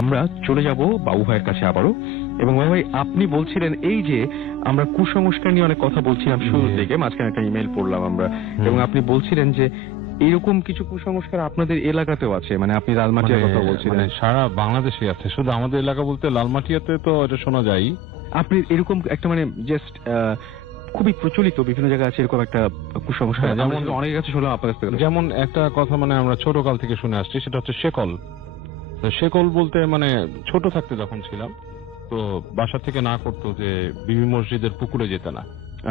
আমরা চলে যাব বাবু ভাইয়ের কাছে আবারও। এবং বাবু ভাই, আপনি বলছিলেন এই যে আমরা কুসংস্কার নিয়ে অনেক কথা বলছিলাম শুরুর দিকে, মাঝখানে একটা ইমেল পড়লাম আমরা, এবং আপনি বলছিলেন যে এরকম কিছু কুসংস্কার আপনাদের এলাকাতেও আছে, মানে আপনি লালমাটিয়ার কথা বলছিলেন। সারা বাংলাদেশে আছে, শুধু আমাদের এলাকা বলতে লালমাটিয়াতে তো এটা শোনা যায়। আপনি এরকম একটা মানে জাস্ট খুবই প্রচলিত বিভিন্ন জায়গায় আছে এরকম একটা কুসংস্কার, যেমন অনেক কাছে শুনলাম আপনার কাছ থেকে। যেমন একটা কথা মানে আমরা ছোটকাল থেকে শুনে আসছি, সেটা হচ্ছে শেকল। শেকল বলতে মানে ছোট থাকতে যখন ছিলাম তো বাসা থেকে না করতো যে বিবি মসজিদের পুকুরে যেতে না।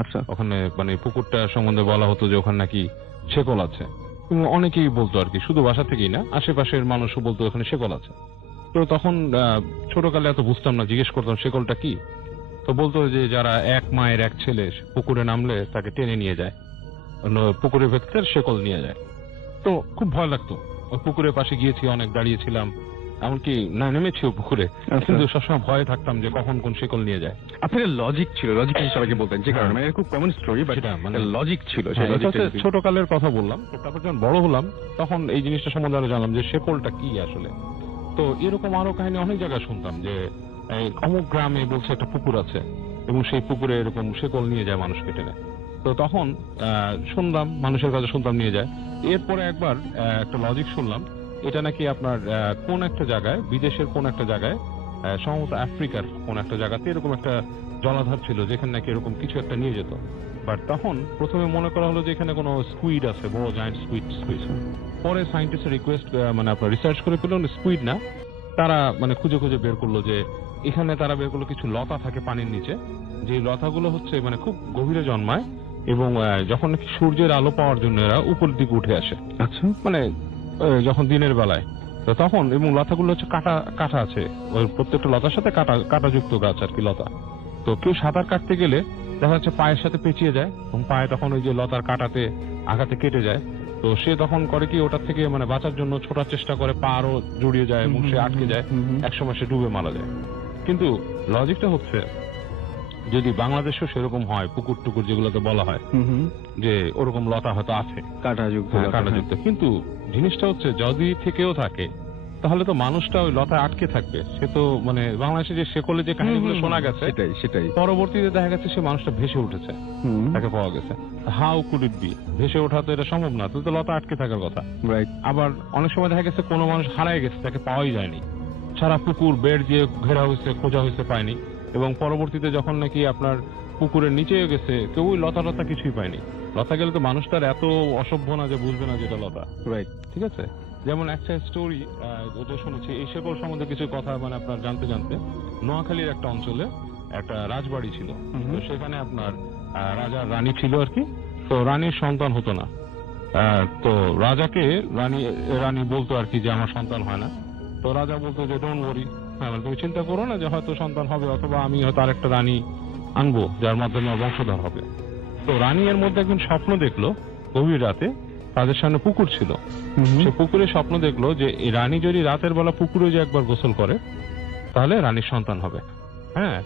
আচ্ছা। ওখানে মানে পুকুরটা সম্বন্ধে বলা হতো যে ওখানে নাকি শেকল আছে, এবং অনেকেই বলতো আর কি, শুধু বাসা থেকেই না, আশেপাশের মানুষও বলতো ওখানে শেকল আছে। তো তখন ছোটকালে এত বুঝতাম না, জিজ্ঞেস করতাম শেকলটা কি। তো বলতো যে যারা এক মায়ের এক ছেলে পুকুরে নামলে তাকে টেনে নিয়ে যায়, পুকুরের ভেতরে শেকল নিয়ে যায়। তো খুব ভয় লাগতো। ওই পুকুরের পাশে গিয়েছি, অনেক দাঁড়িয়েছিলাম, এমনকি না নেমেছিও পুকুরে, কিন্তু সবসময় ভয়ে থাকতাম যে কখন কোন শেকল নিয়ে যায়। আপনার লজিক ছিল, লজিক সবাইকে বলতেন যে কারণে, মানে খুব কমন স্টোরি, বাট মানে লজিক ছিল। ছোটকালের কথা বললাম। তারপর যখন বড় হলাম তখন এই জিনিসটা সম্বন্ধে আরো জানলাম যে শেকলটা কি আসলে। তো এরকম আরো কাহিনী অনেক জায়গায় শুনতাম যে অমুক গ্রামে বলছে একটা পুকুর আছে এবং সেই পুকুরে এরকম শেকল নিয়ে যায় মানুষকে টেনে। তো তখন শুনলাম, মানুষের কাছে শুনতাম নিয়ে যায়। এরপরে একবার একটা লজিক শুনলাম, এটা নাকি আপনার কোন একটা জায়গায়, বিদেশের কোন একটা জায়গায়, সম্ভবত আফ্রিকার কোন একটা জায়গাতে এরকম একটা জলাধার ছিল যেখানে নাকি এরকম কিছু একটা নিয়ে যেত। বাট তখন প্রথমে মনে করা হলো যে এখানে কোনো স্কুইড আছে, বড় জায়ান্ট স্কুইড। পরে সায়েন্টিস্টের রিকোয়েস্ট মানে আপনার রিসার্চ করে পেল স্কুইড না, তারা মানে খুঁজে খুঁজে বের করলো যে এখানে তারা বের করলো কিছু লতা থাকে পানির নিচে, যে লতাগুলো হচ্ছে মানে খুব গভীরে জন্মায় এবং যখন নাকি সূর্যের আলো পাওয়ার জন্য এরা উপরের দিকে উঠে আসে। আচ্ছা। মানে যখন দিনের বেলায়, তো তখন এবং লতাগুলো হচ্ছে কাটা কাটা আছে, ওই প্রত্যেকটা লতার সাথে কাটাযুক্ত গাছ আর কি লতা। তো কেউ সাঁতার কাটতে গেলে দেখা যাচ্ছে পায়ের সাথে পেঁচিয়ে যায় এবং পায়ে তখন ওই যে লতার কাটাতে আঘাতে কেটে যায়। তো সে তখন করে কি, ওটার থেকে মানে বাঁচার জন্য ছোটার চেষ্টা করে, পা আরো জড়িয়ে যায় এবং সে আটকে যায়, একসময় সে ডুবে মারা যায়। কিন্তু লজিকটা হচ্ছে যদি বাংলাদেশেও সেরকম হয়, পুকুর টুকুর যেগুলোতে বলা হয় যে ওরকম লতা হয়তো আছে কাটাযুক্ত, কিন্তু জিনিসটা হচ্ছে যদি থেকেও থাকে তাহলে তো মানুষটা ওই লতায় আটকে থাকবে। সে তো মানে বাংলাদেশে যে শেকলে যে কাহিনীগুলো শোনা গেছে সেটাই পরবর্তীতে দেখা গেছে সে মানুষটা ভেসে উঠেছে, তাকে পাওয়া গেছে। How could it be? ভেসে ওঠা তো এটা সম্ভব না, তো লতা আটকে থাকার কথা। আবার অনেক সময় দেখা গেছে কোনো মানুষ হারায় গেছে, তাকে পাওয়াই যায়নি, সারা পুকুর বেড় দিয়ে ঘেরা হয়েছে, খোঁজা হয়েছে, পায়নি। এবং পরবর্তীতে যখন নাকি আপনার পুকুরের নিচে গেছে, কেউ ওই লতা লতা কিছুই পায়নি। লতা গেলে তো মানুষ তার এত অসভ্য না যে বুঝবে না যেটা লতা। ঠিক আছে। যেমন একটা স্টোরি যেটা শুনেছি এই শেকল সম্বন্ধে কিছু কথা মানে আপনার জানতে জানতে, নোয়াখালীর একটা অঞ্চলে একটা রাজবাড়ি ছিল। তো সেখানে আপনার রাজার রানী ছিল আর কি। তো রানীর সন্তান হতো না। তো রাজাকে রানী বলতো আর কি যে আমার সন্তান হয় না। তো রাজা বলতো যে ডোন্ট ওয়ারি, তুমি চিন্তা করো না, যে হয়তো সন্তান হবে, অথবা আমি হয়তো আরেকটা রানী আনবো যার মাধ্যমে বংশধর হবে। তো রানী এর মধ্যে একদিন স্বপ্ন দেখলো, গভীর রাতে তাদের সামনে পুকুর ছিল, সে পুকুরে স্বপ্ন দেখলো যে এই রানী যদি রাতের বেলা পুকুরে যে একবার গোসল করে তাহলে রানীর সন্তান হবে। হ্যাঁ,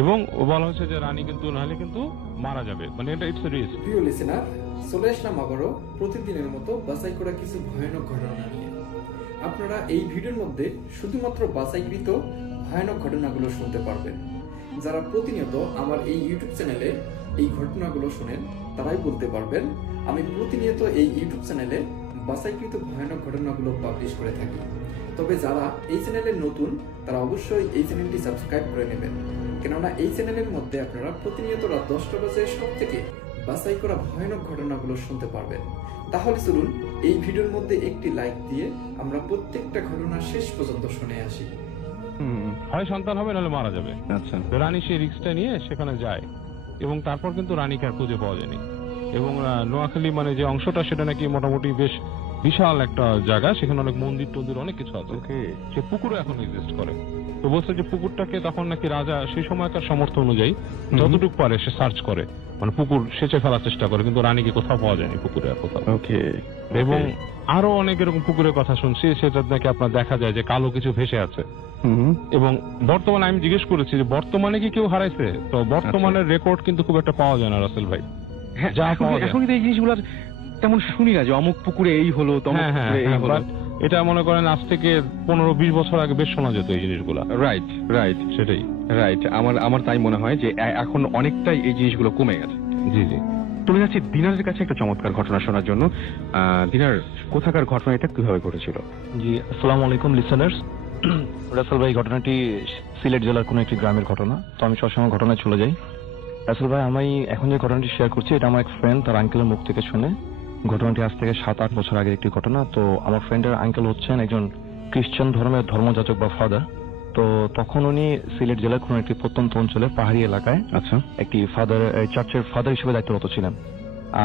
এবং বলা হচ্ছে যে রানী কিন্তু নাহলে কিন্তু মারা যাবে, মানে এটা ইটস রিস্ক। প্রিয় লিসেনার, চলে আসলাম আবারও প্রতিদিনের মতো বাছাই করা কিছু ভয়ানক ঘটনা নিয়ে। আপনারা এই ভিডিওর মধ্যে শুধুমাত্র বাছাইকৃত ভয়ানক ঘটনাগুলো শুনতে পারবেন। যারা প্রতিনিয়ত আমার এই ইউটিউব চ্যানেলে এই ঘটনাগুলো শোনেন তারাই বলতে পারবেন আমি প্রতিনিয়ত এই ইউটিউব চ্যানেলে বাছাইকৃত ভয়ানক ঘটনাগুলো পাবলিশ করে থাকি। তবে যারা এই চ্যানেলে নতুন তারা অবশ্যই এই চ্যানেলটি সাবস্ক্রাইব করে নেবেন, কেননা এই চ্যানেলের মধ্যে আপনারা প্রতিনিয়ত রাত 10টা বাজে সব থেকে বাছাই করা ভয়ানক ঘটনাগুলো শুনতে পারবেন। তাহলে চলুন এই ভিডিওর মধ্যে একটি লাইক দিয়ে আমরা প্রত্যেকটা ঘটনা শেষ পর্যন্ত শুনে আসি। হয় সন্তান হবে নাহলে মারা যাবে। আচ্ছা। রানী সেই রিস্কটা নিয়ে সেখানে যায় এবং তারপর কিন্তু রানীকে আর খুঁজে পাওয়া যায়নি। এবং নোয়াখালী মানে যে অংশটা সেটা নাকি মোটামুটি বেশ বিশাল একটা জায়গা, সেখানে অনেক মন্দির টন্দির অনেক কিছু আছে। সে পুকুরও এখন এক্সিস্ট করে। তো বলছে যে পুকুরটাকে তখন নাকি রাজা সেই সময়কার সামর্থ্য অনুযায়ী যতটুকু পারে সে সার্চ করে, মানে পুকুর সেচে ফেলার চেষ্টা করে, কিন্তু রানীকে কোথাও পাওয়া যায়নি পুকুরে আর কোথাও। এবং আরো অনেক এরকম পুকুরের কথা শুনছি, সেটা নাকি আপনার দেখা যায় যে কালো কিছু ভেসে আছে। এবং বর্তমানে আমি জিজ্ঞেস করেছি যে বর্তমানে কি কেউ হারাইছে, তো বর্তমানের রেকর্ড কিন্তু খুব একটা পাওয়া যায় না রাসেল ভাই। এখন এই জিনিসগুলো তেমন শুনি না যে অমুক পুকুরে এই হলো, তমুক পুকুরে এই হলো। এটা মনে করেন আজ থেকে 15-20 বছর আগে বেশ শোনা যেত এই জিনিসগুলা। রাইট রাইট সেটাই। রাইট, আমার তাই মনে হয় যে এখন অনেকটাই এই জিনিসগুলো কমে গেছে। জি জি। চলে যাচ্ছি দিনারের কাছে একটা চমৎকার ঘটনা শোনার জন্য। দিনার, কোথাকার ঘটনা, এটা কিভাবে ঘটেছিল? জি, আসসালামু আলাইকুম লিসেনার্স। রাসেল ভাই, ঘটনাটি সিলেট জেলার কোনো একটি গ্রামের ঘটনা। তো আমি সবসময় ঘটনায় চলে যাই। রাসেল ভাই, আমি এখন যে ঘটনাটি শেয়ার করছি এটা আমার এক ফ্রেন্ড তার আঙ্কেলের মুখ থেকে শুনে। ঘটনাটি আজ থেকে 7-8 বছর আগের একটি ঘটনা। তো আমার ফ্রেন্ডের আঙ্কেল হচ্ছেন একজন খ্রিস্টান ধর্মের ধর্মযাজক বা ফাদার। তো তখন উনি সিলেট জেলার কোনো একটি প্রত্যন্ত অঞ্চলে পাহাড়ি এলাকায় আচ্ছা, একটি চার্চের ফাদার হিসেবে দায়িত্বরত ছিলেন।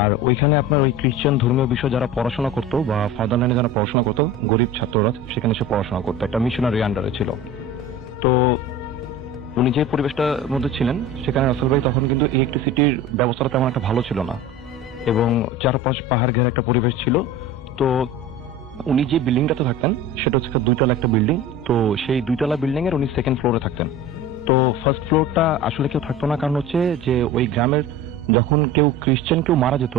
আর ওইখানে আপনার ওই খ্রিস্টান ধর্মীয় বিষয় যারা পড়াশোনা করতো বা ফাদারল্যান্ডে যারা পড়াশোনা করতো, গরিব ছাত্ররা সেখানে এসে পড়াশোনা করতো, একটা মিশনারি আন্ডারে ছিল। তো উনি যে পরিবেশটার মধ্যে ছিলেন সেখানে রাসেল ভাই তখন কিন্তু ইলেকট্রিসিটির ব্যবস্থাটা তেমন একটা ভালো ছিল না, এবং চারপাশ পাহাড় ঘেরা একটা পরিবেশ ছিল। তো উনি যে বিল্ডিংটাতে থাকতেন সেটা হচ্ছে 2তলা একটা বিল্ডিং। তো সেই 2তলা বিল্ডিং এর উনি সেকেন্ড ফ্লোরে থাকতেন। তো ফার্স্ট ফ্লোরটা আসলে কেউ থাকতো না, কারণ হচ্ছে যে ওই গ্রামের যখন কেউ খ্রিস্টান কেউ মারা যেত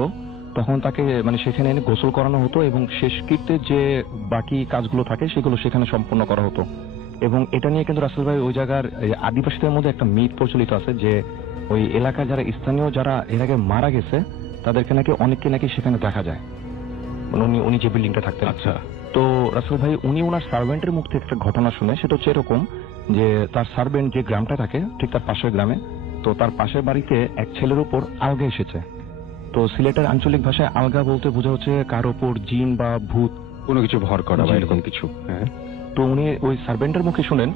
তখন তাকে মানে সেখানে এনে গোসল করানো হতো, এবং শেষকৃত্যে যে বাকি কাজগুলো থাকে সেগুলো সেখানে সম্পন্ন করা হতো। এবং এটা নিয়ে কিন্তু রাসেল ভাই ওই জায়গার আদিবাসীদের মধ্যে একটা মিথ প্রচলিত আছে যে ওই এলাকার যারা স্থানীয় যারা এর আগে মারা গেছে তাদেরকে নাকি অনেককে নাকি সেখানে দেখা যায়, মানে উনি যে বিল্ডিংটা থাকতেন। আচ্ছা। তো রাসেল ভাই উনি ওনার সার্ভেন্টের মুখ থেকে একটা ঘটনা শুনে। সেটা হচ্ছে এরকম যে তার সার্ভেন্ট যে গ্রামটা থাকে ঠিক তার পাশের গ্রামে, তো তার পাশের বাড়িতে এক ছেলের উপর আলগা এসেছে। তো সিলেটের আঞ্চলিক ভাষায় আলগা বলতে বোঝা হচ্ছে কার উপর জিন বা ভূত কোনো কিছু ভর করা বা এরকম কিছু। হ্যাঁ। তো উনি ওই সার্ভেন্টের মুখে শুনেন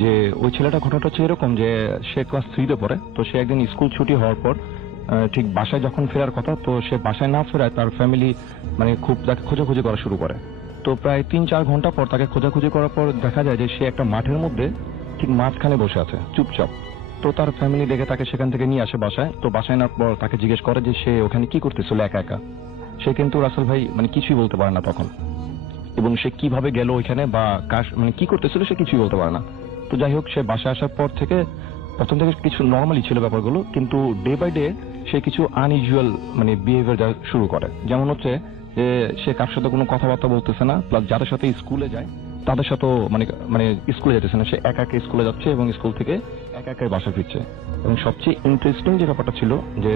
যে ওই ছেলেটা ঘটনাটা হচ্ছে এরকম যে সে ক্লাস 3-তে পড়ে। তো সে একদিন স্কুল ছুটি হওয়ার পর ঠিক বাসায় যখন ফেরার কথা, তো সে বাসায় না ফেরায় তার ফ্যামিলি মানে খুব তাকে খোঁজাখুঁজি করা শুরু করে। তো প্রায় 3-4 ঘন্টা পর তাকে খোঁজাখুঁজি করার পর দেখা যায় যে সে একটা মাঠের মধ্যে ঠিক মাঝখানে বসে আছে চুপচাপ। তো তার ফ্যামিলি দেখে তাকে সেখান থেকে নিয়ে আসে বাসায়। তো বাসায় নেওয়ার পর তাকে জিজ্ঞেস করে যে সে ওখানে কি করতেছিল একা একা। সে কিন্তু রাসেল ভাই মানে কিছুই বলতে পারে না তখন, এবং সে কিভাবে গেল ওইখানে বা মানে কি করতেছিল সে কিছুই বলতে পারে না। তো যাই হোক, সে বাসায় আসার পর থেকে প্রথম থেকে কিছু নর্মালি ছিল ব্যাপারগুলো, কিন্তু ডে বাই ডে সে কিছু আনইউজুয়াল মানে বিহেভিয়ার দেওয়া শুরু করে। যেমন হচ্ছে যে সে কার সাথে কোনো কথাবার্তা বলতেছে না, প্লাস যাদের সাথে স্কুলে যায় তাদের সাথেও মানে স্কুলে যেতেছে না, সে একা একা স্কুলে যাচ্ছে এবং স্কুল থেকে একা একাই বাসা ফিরছে। এবং সবচেয়ে ইন্টারেস্টিং যে ব্যাপারটা ছিল যে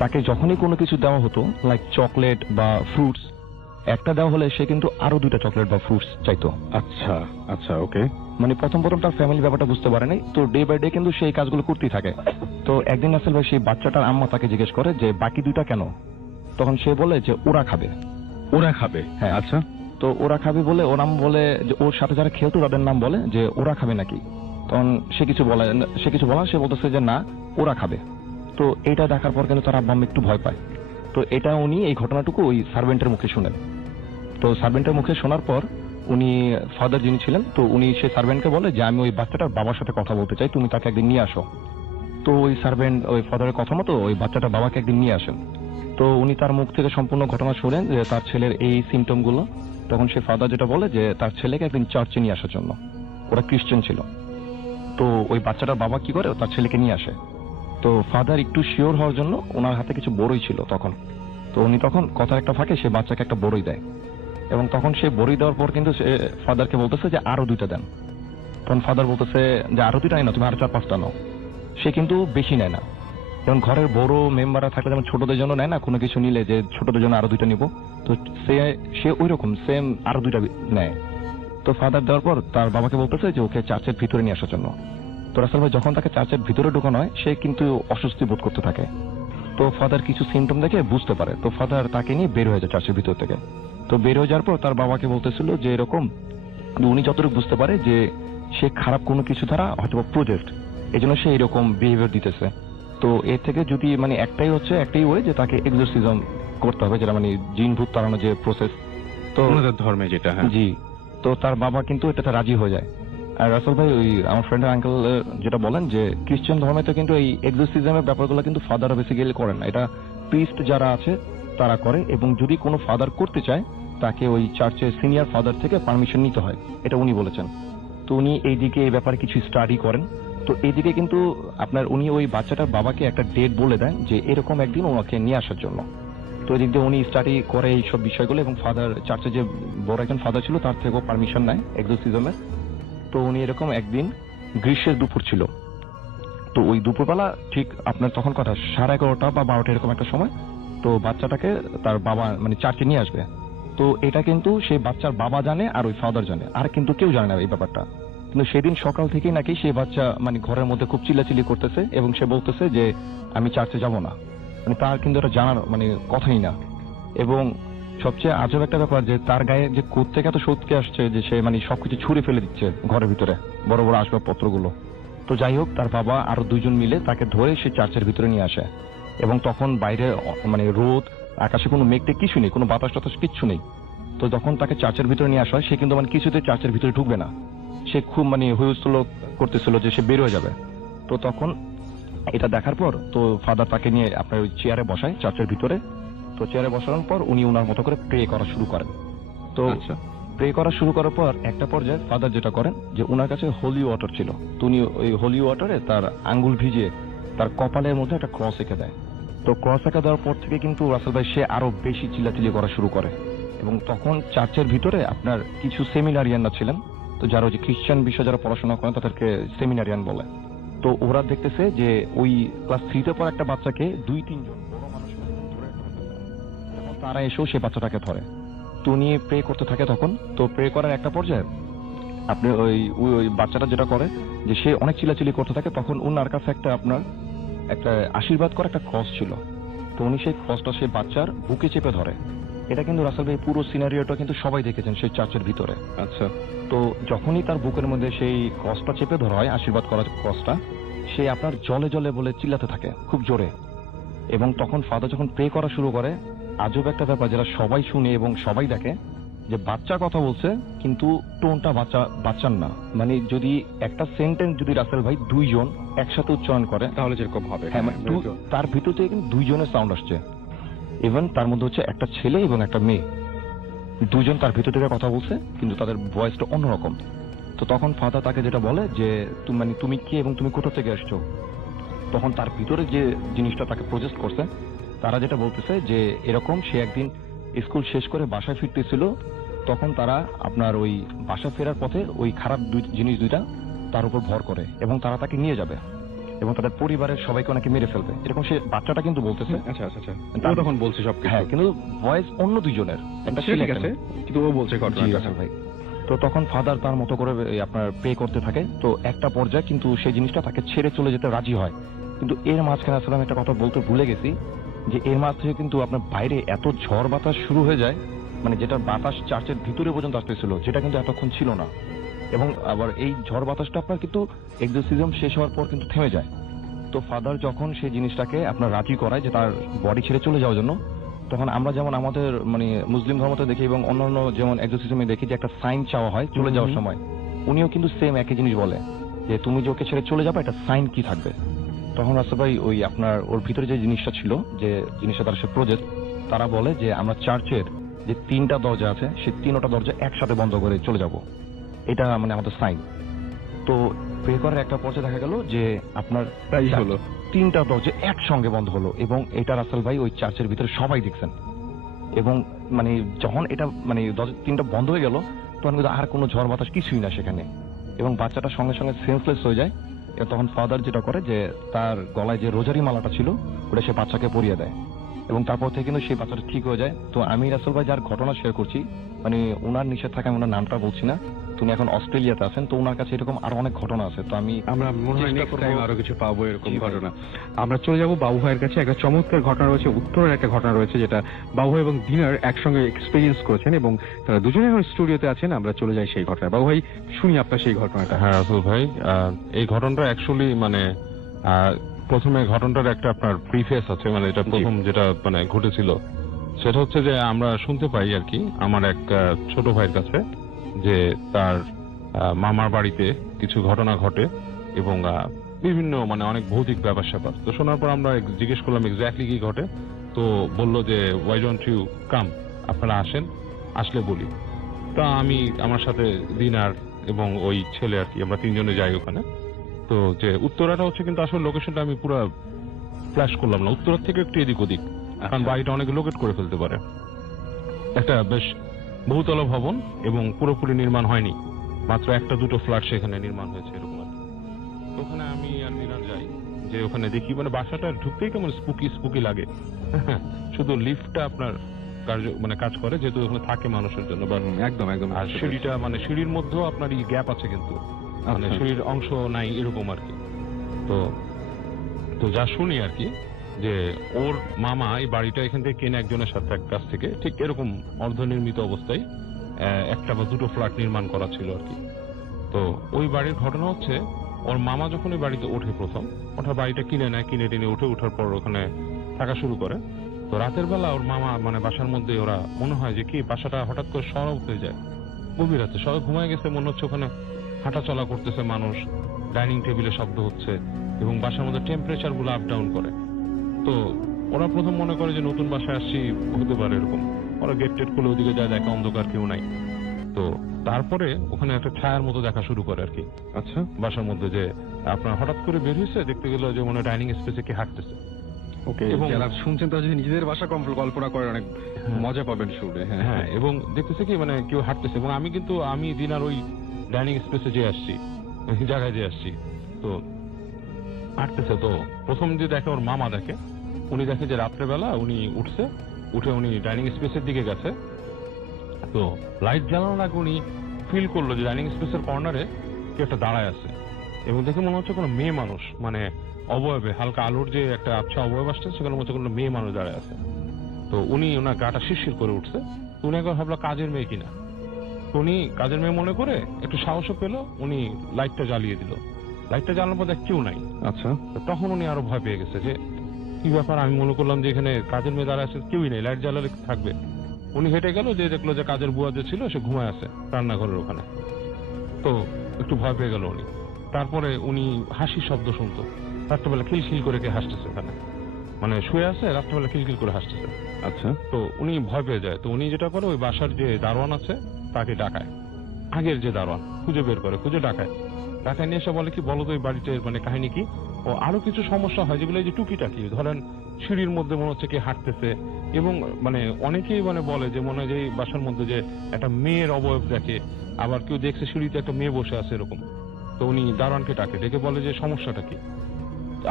তাকে যখনই কোনো কিছু দেওয়া হতো লাইক চকলেট বা ফ্রুটস, একটা দেওয়া হলে সে কিন্তু আরো 2টা চকলেট বা ফ্রুটস চাইতো। আচ্ছা আচ্ছা, ওকে। মানে প্রথম তার ফ্যামিলি ব্যাপারটা বুঝতে পারে নাই। তো ডে বাই ডে কিন্তু সেই কাজগুলো করতেই থাকে। তো একদিন রাসেল ভাই সেই বাচ্চাটার আম্মা তাকে জিজ্ঞেস করে যে বাকি 2টা কেন? তখন সে বলে যে ওরা খাবে। ওরা খাবে? হ্যাঁ। আচ্ছা। তো ওরা খাবে বলে ওর নাম বলে যে ওর সাথে যারা খেলতো তাদের নাম বলে যে ওরা খাবে নাকি। তখন সে কিছু বলে সে বলতেছে যে না, ওরা খাবে। তো এটা দেখার পর কিন্তু তার আব্বা একটু ভয় পায়। তো এটা উনি এই ঘটনাটুকু ওই সার্ভেন্টের মুখে শুনেন। তো সার্ভেন্টের মুখে শোনার পর উনি ফাদার যিনি ছিলেন, তো উনি সেই সার্ভেন্টকে বলে যে আমি ওই বাচ্চাটার বাবার সাথে কথা বলতে চাই, তুমি তাকে একদিন নিয়ে আসো। তো ওই সার্ভেন্ট ওই ফাদারের কথা মতো ওই বাচ্চাটার বাবাকে একদিন নিয়ে আসেন। তো উনি তার মুখ থেকে সম্পূর্ণ ঘটনা শোনেন যে তার ছেলের এই সিমটম গুলো। তখন সে ফাদার যেটা বলে যে তার ছেলেকে একদিন চার্চে নিয়ে আসার জন্য, ওরা খ্রিস্টান ছিল। তো ওই বাচ্চাটার বাবা কি করে তার ছেলেকে নিয়ে আসে। তো ফাদার একটু শিওর হওয়ার জন্য ওনার হাতে কিছু বড়ই ছিল তখন। তো উনি তখন কথার একটা ফাঁকে সে বাচ্চাকে একটা বড়ই দেয়, এবং তখন সে বড়ি দেওয়ার পর কিন্তু সে ফাদারকে বলতেছে যে আরো 2টা দেন। তখন ফাদার বলতেছে যে আরো 2টা নেই না, তুমি আরো 4-5টা নাও। সে কিন্তু বেশি নেয় না, যেমন ঘরের বড় মেম্বাররা থাকলে যেমন ছোটদের জন্য নেয় না কোনো কিছু নিলে যে ছোটদের জন্য আরো 2টা নিব, তো সে ওই রকম সেম আরো 2টা নেয়। তো ফাদার দেওয়ার পর তার বাবাকে বলতেছে যে ওকে চার্চের ভিতরে নিয়ে আসার জন্য। তো রাসেল ভাই যখন তাকে চার্চের ভিতরে ঢোকানো হয় সে কিন্তু অস্বস্তি বোধ করতে থাকে। তো ফাদার কিছু সিমটম দেখে বুঝতে পারে, তো ফাদার তাকে নিয়ে বের হয়ে যায় চার্চের ভিতর থেকে। তো বের হয়ে যাওয়ার পর তার বাবাকে বলতেছিল যে এরকম উনি যতটুকু বুঝতে পারে যে সে খারাপ কোনো কিছু দ্বারা হয়তো প্রজেক্ট, এই জন্য সে এরকম বিহেভিয়ার দিতেছে। তো এর থেকে যদি মানে একটাই ওয়ে যে তাকে এক্সোরসিজম করতে হবে, যেটা মানে জিন ভূত তাড়ানো যে প্রসেস, তো ওনাদের ধর্মে যেটা। হ্যাঁ জি। তো তার বাবা কিন্তু এটাতে রাজি হয়ে যায়। আর রাসেল ভাই ওই আমার ফ্রেন্ডের আঙ্কেল যেটা বলেন যে খ্রিস্টান ধর্মেতে কিন্তু এই এক্সোরসিজমের ব্যাপারগুলো কিন্তু ফাদাররা বেসিক্যালি করেন না, এটা প্রিস্ট যারা আছে তারা করে। এবং যদি কোনো ফাদার করতে চায় তাকে ওই চার্চের সিনিয়র ফাদার থেকে পারমিশন নিতে হয়, এটা উনি বলেছেন। তো উনি এইদিকে এই ব্যাপারে কিছু স্টাডি করেন। তো এইদিকে কিন্তু আপনার উনি ওই বাচ্চাটার বাবাকে একটা ডেট বলে দেন যে এরকম একদিন ওনাকে নিয়ে আসার জন্য। তো এদিক দিয়ে উনি স্টাডি করে এইসব বিষয়গুলো, এবং ফাদার চার্চে যে বড় একজন ফাদার ছিল তার থেকেও পারমিশন নেয় এক্সোসিজমের। তো উনি এরকম একদিন গ্রীষ্মের দুপুর ছিল, তো ওই দুপুরবেলা ঠিক আপনার তখন কথা 11:30 বা 12টা এরকম একটা সময়, তো বাচ্চাটাকে তার বাবা মানে চার্চে নিয়ে আসবে। তো এটা কিন্তু সেই বাচ্চার বাবা জানে আর ওই ফাদার জানে, আর কিন্তু কেউ জানে না এই ব্যাপারটা। কিন্তু সেদিন সকাল থেকেই নাকি সেই বাচ্চা মানে ঘরের মধ্যে খুব চিল্লাচিল্লি করতেছে এবং সে বলতেছে যে আমি চার্চে যাব না, মানে তার কিন্তু এটা জানার মানে কথাই না। এবং সবচেয়ে আজব একটা ব্যাপার যে তার গায়ে যে কোথা থেকে এত সত্যি আসছে যে সে মানে সবকিছু ছুঁড়ে ফেলে দিচ্ছে ঘরের ভিতরে, বড় বড় আসবাবপত্রগুলো। তো যাই হোক, তার বাবা আরো 2 জন মিলে তাকে ধরে সে চার্চের ভিতরে নিয়ে আসে, এবং তখন বাইরে মানে রোদ, আকাশে কোনো মেঘ টেঘ কিছু নেই, কোনো বাতাস টাতাস কিচ্ছু নেই। তো যখন তাকে চার্চের ভিতরে নিয়ে আসা হয়, সে কিন্তু মানে কিছুতে চার্চের ভিতরে ঢুকবে না, সে খুব মানে হুলস্থুল করতেছিল যে সে বের হয়ে যাবে। তো তখন এটা দেখার পর তো ফাদার তাকে নিয়ে আপনার ওই চেয়ারে বসায় চার্চের ভিতরে। তো চেয়ারে বসানোর পর উনি ওনার মতো করে প্রে করা শুরু করেন। তো প্রে করা শুরু করার পর একটা পর্যায়ে ফাদার যেটা করেন যে ওনার কাছে হোলি ওয়াটার ছিল, তো উনি ওই হোলি ওয়াটারে তার আঙ্গুল ভিজিয়ে তার কপালের মধ্যে একটা ক্রস এঁকে দেয়। তো ক্রস এঁকে দেওয়ার পর থেকে কিন্তু রাসেল ভাই সে আরো বেশি চিল্লাচিল্লি করা শুরু করে। এবং তখন চার্চের ভিতরে আপনার কিছু সেমিনারিয়ানরা ছিলেন, তো যারা ওই যে খ্রিস্টান বিষয়ে যারা পড়াশোনা করেন তাদেরকে সেমিনারিয়ান বলে। তো ওরা দেখতেছে যে ওই ক্লাস 3-তে পড়া একটা বাচ্চাকে 2-3 জন বড় মানুষ ধরে তখন তারা এসেও সেই বাচ্চাটাকে ধরে। তো উনি প্রে করতে থাকে তখন। তো প্রে করার একটা পর্যায়ে আপনি ওই বাচ্চাটা যেটা করে যে সে অনেক চিল্লাচিল্লি করতে থাকে, তখন উনার কাছে একটা আশীর্বাদ করা একটা ক্রস ছিল। তো উনি সেই ক্রসটা সেই বাচ্চার বুকে চেপে ধরে। এটা কিন্তু রাসেল ভাই পুরো সিনারিওটা কিন্তু সবাই দেখেছেন সেই চার্চের ভিতরে। আচ্ছা। তো যখনই তার বুকের মধ্যে সেই ক্রসটা চেপে ধরা হয়, আশীর্বাদ করা ক্রসটা, সে আপনার জলে জলে বলে চিল্লাতে থাকে খুব জোরে। এবং তখন ফাদার যখন প্রে করা শুরু করে, আজব একটা ব্যাপার যেটা সবাই শুনে এবং সবাই দেখে, যে বাচ্চা কথা বলছে কিন্তু টোনটা বাচ্চার না। মানে যদি একটা সেন্টেন্স যদি রাসেল ভাই 2 জন একসাথে উচ্চারণ করে তাহলে যেরকম হবে, হ্যাঁ, মানে তার ভিতর থেকে কিন্তু 2 জনের সাউন্ড আসছে। ইভেন তার মধ্যে হচ্ছে একটা ছেলে এবং একটা মেয়ে, 2 জন তার ভিতর থেকে কথা বলছে কিন্তু তাদের ভয়েসটা অন্যরকম। তো তখন ফাদার তাকে যেটা বলে যে তুমি কে এবং তুমি কোথা থেকে আসছো। তখন তার ভিতরে যে জিনিসটা তাকে প্রজেস্ট করছে, তারা যেটা বলতেছে যে এরকম সে একদিন স্কুল শেষ করে বাসায় ফিরতেছিল, তখন তারা আপনার ওই বাসা ফেরার পথে ওই খারাপ জিনিস দুইটা তার উপর ভর করে এবং তারা তাকে নিয়ে যাবে এবং তাদের পরিবারের সবাইকে অনেকে মেরে ফেলবে, এরকম সে বাচ্চাটা কিন্তু বলতেছে। আচ্ছা আচ্ছা আচ্ছা, ও তখন বলছে সবকিছু। হ্যাঁ, কিন্তু ভয়েস অন্য 2 জনের, একটা ঠিক আছে, কিন্তু ও বলছে ঘটনাটা। ভাই। তো তখন ফাদার তার মতো করে আপনার পে করতে থাকে। তো একটা পর্যায়ে কিন্তু সেই জিনিসটা তাকে ছেড়ে চলে যেতে রাজি হয়। কিন্তু এর মাঝখানে আসলে আমি একটা কথা বলতে ভুলে গেছি, যে এর মাঝ থেকে কিন্তু আপনার বাইরে এত ঝড় বাতাস শুরু হয়ে যায়, মানে যেটা বাতাস চার্চের ভিতরে পর্যন্ত আসতেছিল, যেটা কিন্তু এতক্ষণ ছিল না। এবং আবার এই ঝড় বাতাসটা আপনার কিন্তু এক্সোরসিজম শেষ হওয়ার পর কিন্তু থেমে যায়। তো ফাদার যখন সেই জিনিসটাকে আপনার রাজি করায় যে তার বডি ছেড়ে চলে যাওয়ার জন্য, তখন আমরা যেমন আমাদের মানে মুসলিম ধর্মতে দেখি এবং অন্যান্য যেমন এক্সোরসিজমে দেখি যে একটা সাইন চাওয়া হয় চলে যাওয়ার সময়, উনিও কিন্তু সেম একই জিনিস বলে যে তুমি যে ওকে ছেড়ে চলে যাবে একটা সাইন কি থাকবে। তখন রাসেল ভাই ওই আপনার ওর ভিতরে যে জিনিসটা ছিল, যে জিনিসটা তার সে প্রজেক্ট, তারা বলে যে আমরা চার্চের যে 3টা দরজা আছে সেই 3টা দরজা একসাথে বন্ধ করে চলে যাব, এটা মানে আমাদের সাইন। তো প্রে করার একটা পর্যায়ে দেখা গেল যে আপনার তাই হলো, 3টা দরজা একসঙ্গে বন্ধ হলো এবং এটা রাসেল ভাই ওই চার্চের ভিতরে সবাই দেখছেন। এবং মানে যখন এটা মানে 3টা বন্ধ হয়ে গেল, তখন কিন্তু আর কোনো ঝড় বাতাস কিছুই না সেখানে, এবং বাচ্চাটা সঙ্গে সঙ্গে সেন্সলেস হয়ে যায়। এবং তখন ফাদার যেটা করে যে তার গলায় যে রোজারি মালাটা ছিল ওটা সে বাচ্চাকে পরিয়ে দেয়, এবং তারপর থেকে কিন্তু সেই বাচ্চাটা ঠিক হয়ে যায়। তো আমি রাসেল ভাই যার ঘটনা শেয়ার করছি, মানে ওনার নিষেধ থাকে, আমি ওনার নামটা বলছি না, তিনি এখন অস্ট্রেলিয়াতে আছেন, তো ওনার কাছে এরকম আরো অনেক ঘটনা আছে। তো আমরা মনে হয় নেক্সট টাইম আরো কিছু পাবো এরকম ঘটনা। আমরা চলে যাব বাবু ভাইয়ের কাছে। একটা চমৎকার ঘটনা রয়েছে, উত্তরের একটা ঘটনা রয়েছে যেটা বাবু ভাই এবং দিনার একসঙ্গে এক্সপেরিয়েন্স করেছেন এবং তারা দুজনে এখন স্টুডিওতে আছেন। আমরা চলে যাই সেই ঘটনায়। বাবু ভাই, শুনি আপনার সেই ঘটনাটা। হ্যাঁ রাসেল ভাই, এই ঘটনাটা অ্যাকচুয়ালি মানে প্রথমে ঘটনাটার একটা আপনার প্রিফেস আছে, মানে এটা প্রথম যেটা মানে ঘটেছিল সেটা হচ্ছে যে আমরা শুনতে পাই আর কি আমার এক ছোট ভাইয়ের কাছে যে তার মামার বাড়িতে কিছু ঘটনা ঘটে এবং বিভিন্ন মানে অনেক ভৌতিক ব্যাপার স্যাপার। তো শোনার পর আমরা জিজ্ঞেস করলাম এক্স্যাক্টলি কি ঘটে। তো বললো যে ওয়াই ডোন্ট ইউ কাম, আপনারা আসেন, আসলে বলি। তা আমি আমার সাথে দিনার এবং ওই ছেলে আর কি, আমরা 3 জনে যাই ওখানে। তো যে উত্তরাটা হচ্ছে কিন্তু আসলে লোকেশনটা আমি পুরো ফ্ল্যাশ করলাম না, উত্তরার থেকে একটু এদিক ওদিক। কারণ বাড়িটা অনেকে লোকেট করে ফেলতে পারে। একটা বেশ বহুতলা ভবন এবং পুরোপুরি নির্মাণ হয়নি, মাত্র একটা দুটো ফ্ল্যাট সেখানে নির্মাণ হয়েছে এরকম আর কি। ওখানে আমি আর মিরান যাই, যে ওখানে দেখি মানে বাসাটা ঢুকতেই কেমন স্পুকি স্পুকি লাগে। শুধু লিফটটা আপনার কাজ করে, যেহেতু ওখানে থাকে মানুষের জন্য। একদম একদম। আর সিঁড়িটা মানে সিঁড়ির মধ্যেও আপনার এই গ্যাপ আছে, কিন্তু মানে সিঁড়ির অংশ নাই এরকম আর কি। তো তো যা শুনি আর কি, যে ওর মামা এই বাড়িটা এখান থেকে কেনে একজনের সাথে এক কাছ থেকে, ঠিক এরকম অর্ধনির্মিত অবস্থায় একটা বা দুটো ফ্ল্যাট নির্মাণ করা ছিল আর কি। তো ওই বাড়ির ঘটনা হচ্ছে, ওর মামা যখন ওই বাড়িতে ওঠে প্রথম, ওঠার বাড়িটা কিনে নেয়, কিনে টেনে ওঠার পর ওখানে থাকা শুরু করে। তো রাতের বেলা ওর মামা মানে বাসার মধ্যে ওরা মনে হয় যে কি বাসাটা হঠাৎ করে সরব হয়ে যায়, গভীর রাতে সবাই ঘুমায় গেছে, মনে হচ্ছে ওখানে হাঁটা চলা করতেছে মানুষ, ডাইনিং টেবিলে শব্দ হচ্ছে এবং বাসার মধ্যে টেম্পারেচার গুলো আপ ডাউন করে। তো ওরা প্রথম মনে করে যে নতুন বাসায় আসছি, হতে পারে এরকম। ওরা গেট টেট খুলে ওদিকে যায়, দেখে অন্ধকার, কেউ নাই। তো তারপরে ওখানে একটা ছায়ার মতো দেখা শুরু করে আর কি। আচ্ছা, বাসার মধ্যে যে আপনার হঠাৎ করে বের হয়েছে, দেখতে গেল যে মনে ডাইনিং স্পেসে কি হাঁটতেছে। ওকে, এবং যারা শুনছেন তারা যদি নিজেদের বাসা কল্পনা করে অনেক মজা পাবেন শুনে। হ্যাঁ, এবং দেখতেছে কি মানে কেউ হাঁটতেছে, এবং আমি দিনার ওই ডাইনিং স্পেসে যে আসছি, ওই জায়গায় যে আসছি, তো হাঁটতেছে। তো প্রথম যে দেখে ওর মামা দেখে, উনি দেখে যে রাত্রেবেলা উনি উঠে উনি ডাইনিং স্পেসের দিকে গেছে। তো লাইট জ্বালানোর আগে উনি ফিল করলো যে ডাইনিং স্পেসের কর্নারে কেউ একটা দাঁড়ায় আছে, এবং দেখে মনে হচ্ছে কোনো মেয়ে মানুষ, মানে অবয়বে হালকা আলোর যে একটা আবছা অবয়ব আসছে, সেখানে মনে হচ্ছে কোনো মেয়ে মানুষ দাঁড়ায় আছে। তো উনি ওনার গাটা শিরশির করে উঠছে। তো উনি একবার ভাবলো কাজের মেয়ে কিনা। তো উনি কাজের মেয়ে মনে করে একটু সাহসও পেল, উনি লাইটটা জ্বালিয়ে দিল। লাইটটা জ্বালানোর পর কেউ নাই। আচ্ছা, তখন উনি আরো ভয় পেয়ে গেছে যে কি ব্যাপার, আমি মনে করলাম যে এখানে কাজের মেয়ে দাঁড়ায় আছে, কেউই নেই, লাইট জ্বালালে থাকবে। উনি হেঁটে গেল, যে দেখলো যে কাজের বুয়া যে ছিল সে ঘুমায় আছে রান্নাঘরের ওখানে। তো একটু ভয় পেয়ে গেল উনি। তারপরে উনি হাসির শব্দ শুনতো, রাত্রেবেলা খিলখিল করে কে হাসতেছে ওখানে, মানে শুয়ে আছে, রাত্রেবেলা খিলখিল করে হাসতেছে। আচ্ছা, তো উনি ভয় পেয়ে যায়। তো উনি যেটা করে, ওই বাসার যে দারোয়ান আছে তাকে ডাকায়, আগের যে দারোয়ান খুঁজে বের করে, খুঁজে ডাকায় নিয়ে এসে বলে কি, বলো তো এই বাড়িতে মানে কাহিনী কি। ও আরো কিছু সমস্যা হয় যেগুলো এই যে টুকিটাকি, ধরেন সিঁড়ির মধ্যে মনে হচ্ছে কি হাঁটতেছে, এবং মানে অনেকেই মানে বলে যে মনে হয় যে এই বাসার মধ্যে যে একটা মেয়ের অবয়ব দেখে, আবার কেউ দেখছে সিঁড়িতে একটা মেয়ে বসে আছে এরকম। তো উনি দারোয়ানকে ডেকে বলে যে সমস্যাটা কি,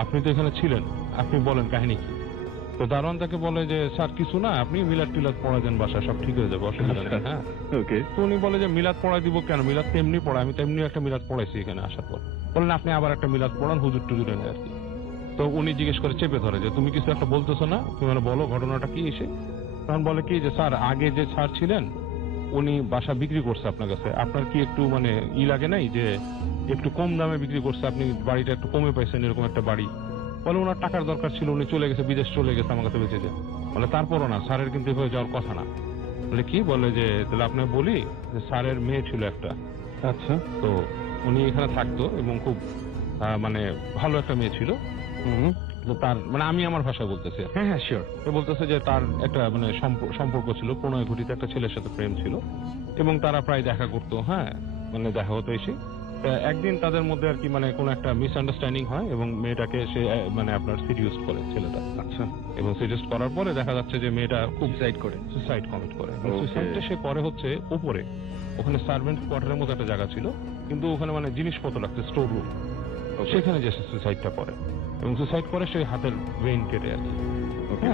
আপনি তো এখানে ছিলেন, আপনি বলেন কাহিনী কি। তো দারোয়ান তাকে বলে যে স্যার কিছু না, আপনি মিলাদ টিলাদ পড়াই দেন বাসায়, সব ঠিক হয়ে যাবে, অসুবিধা নেই। হ্যাঁ, ওকে। তো উনি বলে যে মিলাদ পড়াই দিব কেন, মিলাদ তেমনি পড়াই, আমি তেমনি একটা মিলাদ পড়াইছি এখানে আসার পর। বলেন আপনি আবার একটা মিলাদ পড়ান, হুজুর টুজুর এনে আর কি। তো উনি জিজ্ঞেস করে চেপে ধরে যে তুমি কিছু একটা বলতেছো না, তুমি মানে বলো ঘটনাটা কি এসে। তখন বলে কি যে স্যার আগে যে স্যার ছিলেন উনি বাসা বিক্রি করছে আপনার কাছে, আপনার কি একটু মানে লাগে নাই যে একটু কম দামে বিক্রি করছে, আপনি বাড়িটা একটু কমে পাইছেন এরকম একটা বাড়ি। বলে ওনার টাকার দরকার ছিল, উনি চলে গেছে, বিদেশ চলে গেছে, আমার কাছে বেঁচে যায়। বলে তারপরও না, স্যারের কিন্তু এভাবে যাওয়ার কথা না। বলে কি, বলে যে তাহলে আপনাকে বলি যে স্যারের মেয়ে ছিল একটা। আচ্ছা, তো উনি এখানে থাকতো এবং খুব মানে ভালো একটা মেয়ে ছিল। তো তার মানে আমি আমার ভাষায় বলতেছি, হ্যাঁ হ্যাঁ শিওর। তো বলতেছে যে তার একটা মানে সম্পর্ক ছিল, প্রণয় ঘটিত একটা ছেলের সাথে প্রেম ছিল, এবং তারা প্রায় দেখা করতো। হ্যাঁ, মানে দেখা হতো এসে। একদিন তাদের মধ্যে আর কি মানে কোনো একটা মিসআন্ডারস্ট্যান্ডিং হয়, এবং মেয়েটাকে সে মানে আপনার সিরিয়াস করে ছেলেটা। আচ্ছা, এবং সিরিয়াস করার পরে দেখা যাচ্ছে যে মেয়েটা খুব সুসাইড কমিট করে। সুসাইডটা সে করে হচ্ছে উপরে, ওখানে সার্ভেন্ট কোয়ার্টারের মতো একটা জায়গা ছিল, কিন্তু ওখানে মানে জিনিসপত্র রাখছে, স্টোর রুম, সেখানে যে সে সুসাইডটা করে, এবং সুসাইড করে সে হাতের ভেইন কেটে আর কি।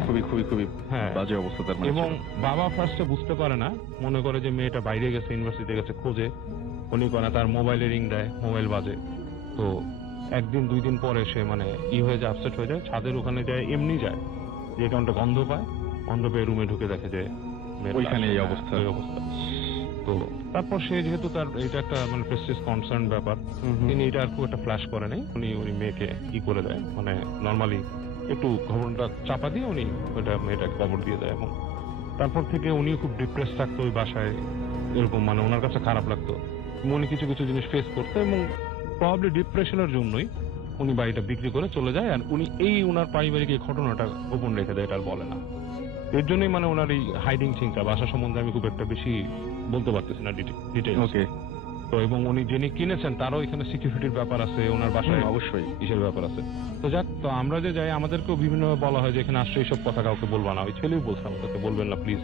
খুবই খুবই খুবই হ্যাঁ বাজে অবস্থা তার। এবং বাবা ফার্স্টে বুঝতে পারে না, মনে করে যে মেয়েটা বাইরে গেছে, ইউনিভার্সিটিতে গেছে, খোঁজে। উনি করে তার মোবাইলে রিং দেয়, মোবাইল বাজে। তো একদিন দুই দিন পরে সে মানে হয়ে যায়, আপসেট হয়ে যায়, ছাদের ওখানে যায়, এমনি যায় যে কারণটা গন্ধ পায়, গন্ধ পেয়ে রুমে ঢুকে দেখে যে ওইখানে এই অবস্থা। তো তারপর সে যেহেতু তার এটা একটা মানে প্রেস্টিজ কনসার্ন ব্যাপার, তিনি এটা আর খুব একটা ফ্ল্যাশ করে নাই। উনি মেয়েকে কি করে দেয়, মানে নর্মালি একটু খবরটা চাপা দিয়ে উনি ওইটা মেয়েটাকে খবর দিয়ে দেয়। এবং তারপর থেকে উনি খুব ডিপ্রেস থাকতো ওই বাসায়, এরকম মানে ওনার কাছে খারাপ লাগতো, উনি কিছু কিছু জিনিস ফেস করতো, এবং প্রবাবলি ডিপ্রেশনের জন্যই উনি বাড়িটা বিক্রি করে চলে যায়। আর উনি ওনার পারিবারিক এই ঘটনাটা গোপন রেখে দেয়, এটা আর বলে না। এর জন্যই মানে ওনার এই হাইডিং থিংটা, বাসা সম্বন্ধে আমি খুব একটা বেশি বলতে পারতেছি না ডিটেইলস। ওকে, তো এবং উনি যিনি কিনেছেন তারও এখানে সিকিউরিটির ব্যাপার আছে, ওনার বাসায় অবশ্যই ইসের ব্যাপার আছে। তো যাক, তো আমরা যে যাই আমাদেরকেও বিভিন্ন বলা হয় যে এখানে আসছে এইসব কথা কাউকে বলবা না। ওই ছেলেই বলছে আমাদেরকে বলবেন না প্লিজ।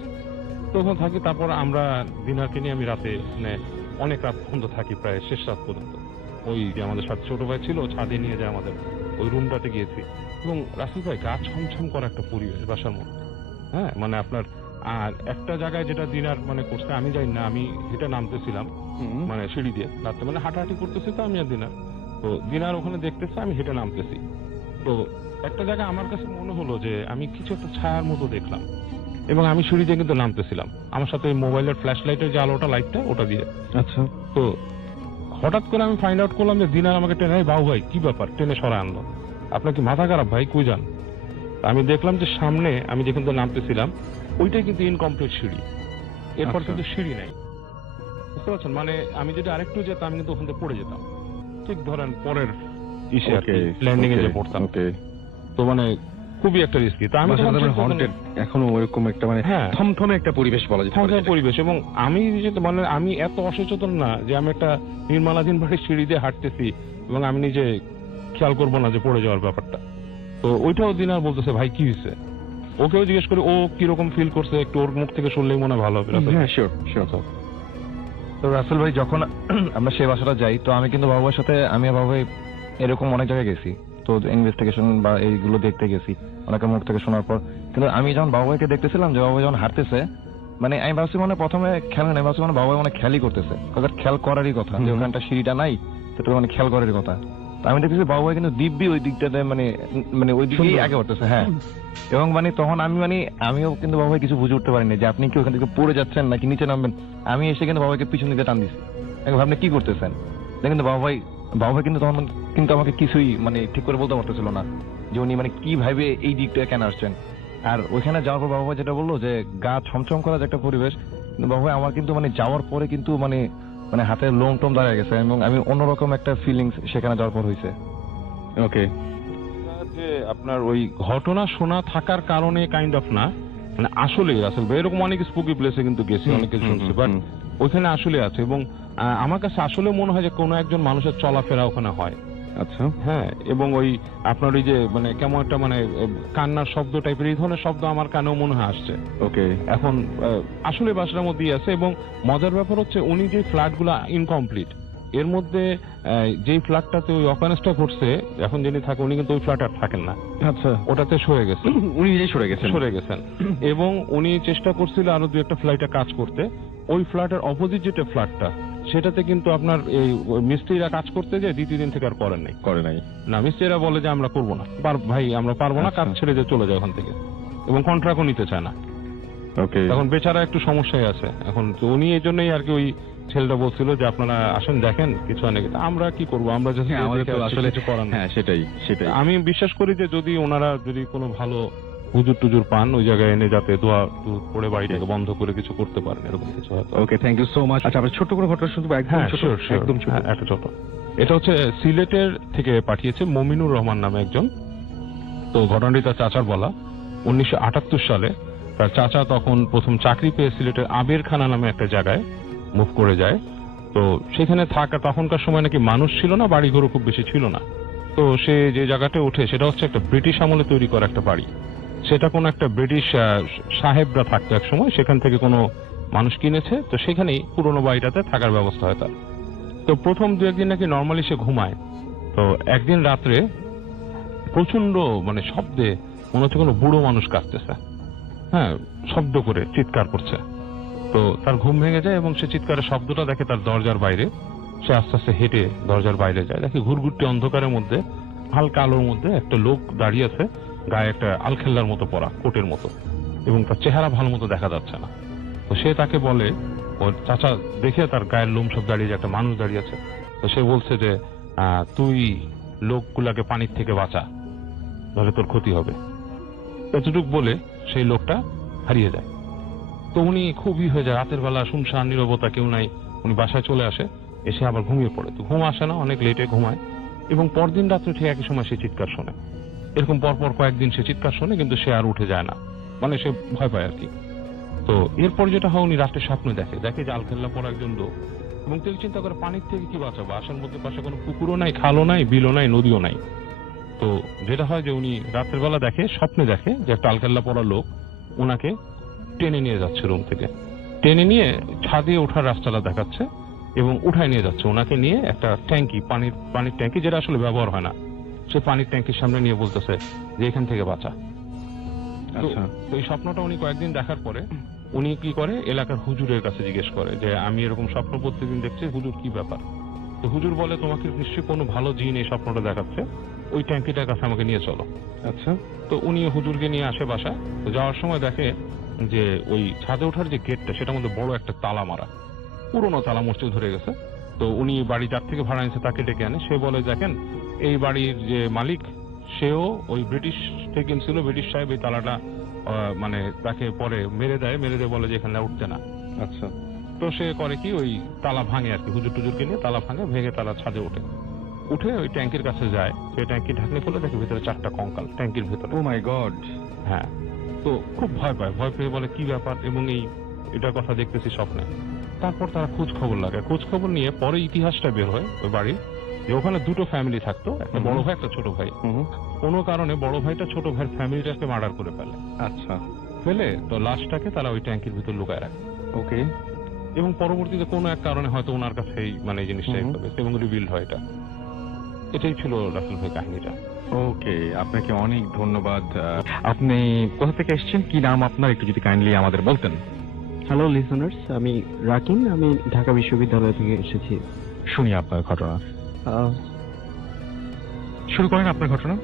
তো ওখানে থাকি, তারপর আমরা ডিনারকে নিয়ে আমি রাতে মানে অনেক রাত পর্যন্ত থাকি, প্রায় শেষ রাত পর্যন্ত। ওই যে আমাদের সাথে ছোট ভাই ছিল, ছাদে নিয়ে যায় আমাদের, ওই রুমটাতে গিয়েছি। এবং রাসেল ভাই গা ছমছম করা একটা পরিবেশ বাসার মধ্যে। হ্যাঁ, মানে আপনার আর একটা জায়গায় যেটা ডিনার মানে করছে আমি যাই না, আমি এটা নামতেছিলাম মানে সিঁড়ি দিয়ে রাত্রে, মানে হাঁটাহাঁটি করতেছি, তো আমি আর দিনার, তো দিনার ওখানে দেখতেছে, আমি হেঁটে নামতেছি। তো একটা জায়গায় আমার কাছে মনে হলো যে আমি কিছু একটা ছায়ার মতো দেখলাম, এবং আমি সিঁড়ি দিয়ে কিন্তু নামতেছিলাম আমার সাথে ওই মোবাইলের ফ্ল্যাশ লাইটের যে আলোটা, লাইটটা ওটা দিয়ে। আচ্ছা। তো হঠাৎ করে আমি ফাইন্ড আউট করলাম যে দিনার আমাকে টেনে, বাবু ভাই কি ব্যাপার, টেনে সরা আনলো, আপনার কি মাথা খারাপ ভাই, কই যান? আমি দেখলাম যে সামনে আমি যেখান থেকে নামতেছিলাম ওইটাই কিন্তু ইনকমপ্লিট সিঁড়ি, এরপর কিন্তু সিঁড়ি নাই, বুঝতে পারছেন? মানে আমি যদি আরেকটু যেতাম আমি কিন্তু ওখান থেকে পড়ে যেতাম, ঠিক ধরেন পরের ইসে ল্যান্ডিং এ যে পড়তাম। তো মানে খুবই একটা রিস্কি। তো আমি হন্টেড এখনো ওরকম একটা মানে থমথমে একটা পরিবেশ বলা যায়, থমথমে পরিবেশ। এবং আমি মানে আমি এত অসচেতন না যে আমি একটা নির্মালাধীন বাড়ির সিঁড়ি দিয়ে হাঁটতেছি এবং আমি নিজে খেয়াল করবো না যে পড়ে যাওয়ার ব্যাপারটা। তো ওইটাও দিনার বলতেছে ভাই কি হয়েছে, ওকেও জিজ্ঞেস করে ও কিরকম ফিল করছে, একটু ওর মুখ থেকে শুনলেই মনে ভালো হবে। হ্যাঁ শিওর শিওর। তো রাসেল ভাই যখন আমরা সেই বাসাটা যাই, তো আমি কিন্তু বাবু ভাইয়ের সাথে, আমি আর বাবু ভাই এরকম অনেক জায়গায় গেছি, তো ইনভেস্টিগেশন বা এইগুলো দেখতে গেছি অনেকের মুখ থেকে শোনার পর। কিন্তু আমি যখন বাবু ভাইকে দেখতেছিলাম যে বাবু ভাই যখন হাঁটতেছে, মানে আমি ভাবছি মানে প্রথমে খেয়াল নেই, ভাবছি মানে বাবু ভাই মানে খেয়ালই করতেছে, খেয়াল করারই কথা, যে ওখানটা সিঁড়িটা নাই, সেটা মানে খেয়াল করারই কথা। আমি দেখতেছি বাবু ভাই কিন্তু দিব্যি ওই দিকটাতে মানে মানে ওই দিকেই আগে করতেছে। হ্যাঁ, এবং মানে তখন আমিও কিন্তু বাবু ভাই কিছু বুঝে উঠতে পারিনি যে আপনি কি ওখান থেকে পড়ে যাচ্ছেন নাকি নিচে নামবেন। আমি এসে কিন্তু বাবু ভাইকে পিছন দিকে টান দিচ্ছি, আপনি কি করতেছেন? দেখেন বাবু ভাই কিন্তু তখন কিন্তু আমাকে কিছুই মানে ঠিক করে বলতে পারতেছিল না যে উনি মানে কি ভাবে এই দিকটা কেন আসছেন। আর ওইখানে যাওয়ার পর বাবু ভাই যেটা বললো যে গা ছমছম করা যে একটা পরিবেশ, কিন্তু বাবু ভাই আমার কিন্তু মানে যাওয়ার পরে কিন্তু মানে মানে হাতের লোম টোম দাঁড়িয়ে গেছে, এবং আমি অন্যরকম একটা ফিলিংস সেখানে যাওয়ার পর হয়েছে। ওকে, যে আপনার ওই ঘটনা শোনা থাকার কারণে কাইন্ড অফ না, মানে আসলে আসলে এরকম অনেক স্পুকি প্লেসে কিন্তু গেছি, অনেক কিছু শুনছি, বাট ওইখানে আসলে আছে। এবং আমার কাছে আসলে মনে হয় যে কোনো একজন মানুষের চলাফেরা ওখানে হয়। আচ্ছা, হ্যাঁ, এবং ওই আপনার ওই যে মানে কেমন একটা মানে কান্নার শব্দ টাইপের এই ধরনের শব্দ আমার কানেও মনে হয় আসছে। ওকে, এখন আসলে বাসার মধ্যেই আছে। এবং মজার ব্যাপার হচ্ছে উনি যে ফ্ল্যাটগুলো ইনকমপ্লিট, এর মধ্যে যেই ফ্ল্যাটটাতে ওই অকারেন্সটা ঘটছে, এখন যিনি থাকে উনি কিন্তু ওই ফ্ল্যাট আর থাকেন না। আচ্ছা, ওটাতে সরে গেছে, উনি নিজেই সরে গেছেন। এবং উনি চেষ্টা করছিল আরো দু একটা ফ্ল্যাটে কাজ করতে। ওই ফ্ল্যাটের অপোজিট যেটা ফ্ল্যাটটা, সেটাতে কিন্তু আপনার এই মিস্ত্রিরা কাজ করতে যায়, দ্বিতীয় দিন থেকে আর করে নাই না। মিস্ত্রিরা বলে যে আমরা করবো না, ভাই আমরা পারবো না, কাজ ছেড়ে দিয়ে চলে যায় ওখান থেকে, এবং কন্ট্রাক্টও নিতে চায় না। ওকে, এখন বেচারা একটু সমস্যায় আছে এখন। তো উনি এই জন্যই আর কি ওই ছেলেটা বলছিল যে আপনারা আসেন দেখেন কিছু অনেক, আমরা কি করবো, আমরা আসলে কিছু করার না। সেটাই। আমি বিশ্বাস করি যে যদি ওনারা যদি কোনো ভালো হুজুর টুজুর পান ওই জায়গায় এনে, যাতে দোয়া পড়ে বাড়িটাকে বন্ধ করে কিছু করতে পারেন, এরকম কিছু হয়তো। ওকে, থ্যাংক ইউ সো মাচ। আচ্ছা, আমরা ছোট করে ঘটনা শুনতে পাই? একদম ছোট, একটা ছোট। এটা হচ্ছে সিলেটের থেকে পাঠিয়েছে মমিনুর রহমান নামে একজন। তো ঘটনাটি তার চাচার বলা। 1978 সালে তার চাচা তখন প্রথম চাকরি পেয়ে সিলেটের আবেরখানা নামে একটা জায়গায় মুভ করে যায়। তো সেখানে থাকা তখনকার সময় নাকি মানুষ ছিল না, বাড়ি ঘরও খুব বেশি ছিল না। তো সে যে জায়গাটা ওঠে সেটা হচ্ছে একটা ব্রিটিশ আমলে তৈরি করা একটা বাড়ি। সেটা কোনো একটা ব্রিটিশ সাহেবরা থাকতো এক সময়, সেখান থেকে কোনো মানুষ কিনেছে। তো সেখানেই পুরোনো বাড়িটাতে থাকার ব্যবস্থা হয় তার। তো প্রথম দু একদিন নাকি নর্মালি সে ঘুমায়। তো একদিন রাত্রে প্রচন্ড মানে শব্দে মনে হচ্ছে কোনো বুড়ো মানুষ কাঁদতেছে, হ্যাঁ, শব্দ করে চিৎকার করছে। তো তার ঘুম ভেঙে যায় এবং সে চিৎকারের শব্দটা দেখে তার দরজার বাইরে। সে আস্তে আস্তে হেঁটে দরজার বাইরে যায়, দেখে ঘুরঘুরটি অন্ধকারের মধ্যে হালকা আলোর মধ্যে একটা লোক দাঁড়িয়ে আছে, গায়ে একটা আলখেল্লার মতো পরা, কোটের মতো, এবং তার চেহারা ভালো মতো দেখা যাচ্ছে না। তো সে তাকে বলে, ওর চাচা দেখে তার গায়ের লোম সব দাঁড়িয়ে, একটা মানুষ দাঁড়িয়ে আছে। তো সে বলছে যে তুই লোকগুলাকে পানির থেকে বাঁচা, তাহলে তোর ক্ষতি হবে। এতটুক বলে সেই লোকটা হারিয়ে যায়। তো উনি খুবই হয়ে যায়, রাতের বেলা শুনশান নীরবতা, কেউ নাই। উনি বাসায় চলে আসে, এসে আবার ঘুমিয়ে পড়ে। তো ঘুম আসে না, অনেক লেটে ঘুমায়, এবং পরদিন রাত্রে ঠিক একই সময় সে চিৎকার শোনে। এরকম পরপর কয়েকদিন সে চিৎকার শোনে, কিন্তু সে আর উঠে যায় না, মানে সে ভয় পায় আর কি। তো এরপর যেটা হয়, উনি রাত্রে স্বপ্নে দেখে যে আলখেল্লা পরা একজন লোক এবং তিনি চিন্তা করে পানির থেকে কি বাঁচাবো, বাসার মধ্যে পাশে কোনো পুকুরও নাই, খালও নাই, বিলও নাই, নদীও নাই। তো যেটা হয় যে উনি রাতের বেলা দেখে, স্বপ্নে দেখে যে একটা আলকাল্লা পড়া লোক ওনাকে টেনে নিয়ে যাচ্ছে, রুম থেকে টেনে নিয়ে ছাদে ওঠার রাস্তাটা দেখাচ্ছে এবং উঠায় নিয়ে যাচ্ছে। ওনাকে নিয়ে একটা ট্যাঙ্কি, পানির ট্যাঙ্কি, যেটা আসলে ব্যবহার হয় না, সে পানির ট্যাঙ্কির সামনে নিয়ে বলতেছে যে এখান থেকে বাঁচা। তো এই স্বপ্নটা উনি কয়েকদিন দেখার পরে উনি কি করে, এলাকার হুজুরের কাছে জিজ্ঞেস করে যে আমি এরকম স্বপ্ন প্রত্যেকদিন দেখছি, হুজুর কি ব্যাপার? তো হুজুর বলে তোমাকে নিশ্চয়ই কোনো ভালো জিন এই স্বপ্নটা দেখাচ্ছে, ওই ট্যাঙ্কিটার কাছে আমাকে নিয়ে চলো। আচ্ছা। তো উনি হুজুরকে নিয়ে আসে বাসায়। তো যাওয়ার সময় দেখে যে ওই ছাদে ওঠার যে গেটটা, সেটার মধ্যে বড় একটা তালা মারা, পুরোনো তালা মসজিদ ধরে গেছে। তো উনি বাড়ি যার থেকে ভাড়া নিয়েছে তাকে ডেকে আনে। সে বলে দেখেন এই বাড়ির যে মালিক সেও ওই ব্রিটিশ থেকে ছিল, ব্রিটিশ সাহেব এই তালাটা মানে তাকে পরে মেরে দেয় বলে যে এখানে উঠতে না। আচ্ছা। তো সে করে কি, ওই তালা ভাঙে আর কি, হুজুর টুজুরকে নিয়ে তালা ভেঙে তালা ছাদে উঠে ওই ট্যাঙ্কির কাছে যায়। সেই ট্যাঙ্কি ঢাকনি খুলে দেখে ভিতরে 4টা কঙ্কাল ট্যাঙ্কির ভিতরে। ও মাই গড। হ্যাঁ। তো খুব ভয় পেয়ে বলে কি ব্যাপার, এবং এটার কথা দেখতেছি স্বপ্নে। তারপর তারা খোঁজ খবর নিয়ে পরে ইতিহাসটা বের হয় ওই বাড়ির, যে ওখানে দুটো ফ্যামিলি থাকতো, একটা বড় ভাই একটা ছোট ভাই। কোনো কারণে বড় ভাইটা ছোট ভাইয়ের ফ্যামিলিটাকে মার্ডার করে ফেলে। আচ্ছা। ফেলে তো লাশটাকে তারা ওই ট্যাঙ্কির ভিতর লুকায় রাখে। ওকে। এবং পরবর্তীতে কোনো এক কারণে হয়তো ওনার কাছেই মানে এই জিনিসটা এবং রিভিল হয়। এটাই ছিল রাসেল ভাই কাহিনীটা। ওকে, আপনাকে অনেক ধন্যবাদ। আপনি কোথা থেকে এসেছেন, কি নাম আপনার, একটু যদি কাইন্ডলি আমাদের বলতেন। হ্যালো লিসনার্স, আমি রাকিন, আমি ঢাকা বিশ্ববিদ্যালয় থেকে এসেছি। শুনি আপনার ঘটনা। আহ, শুরু করেন আপনার ঘটনা।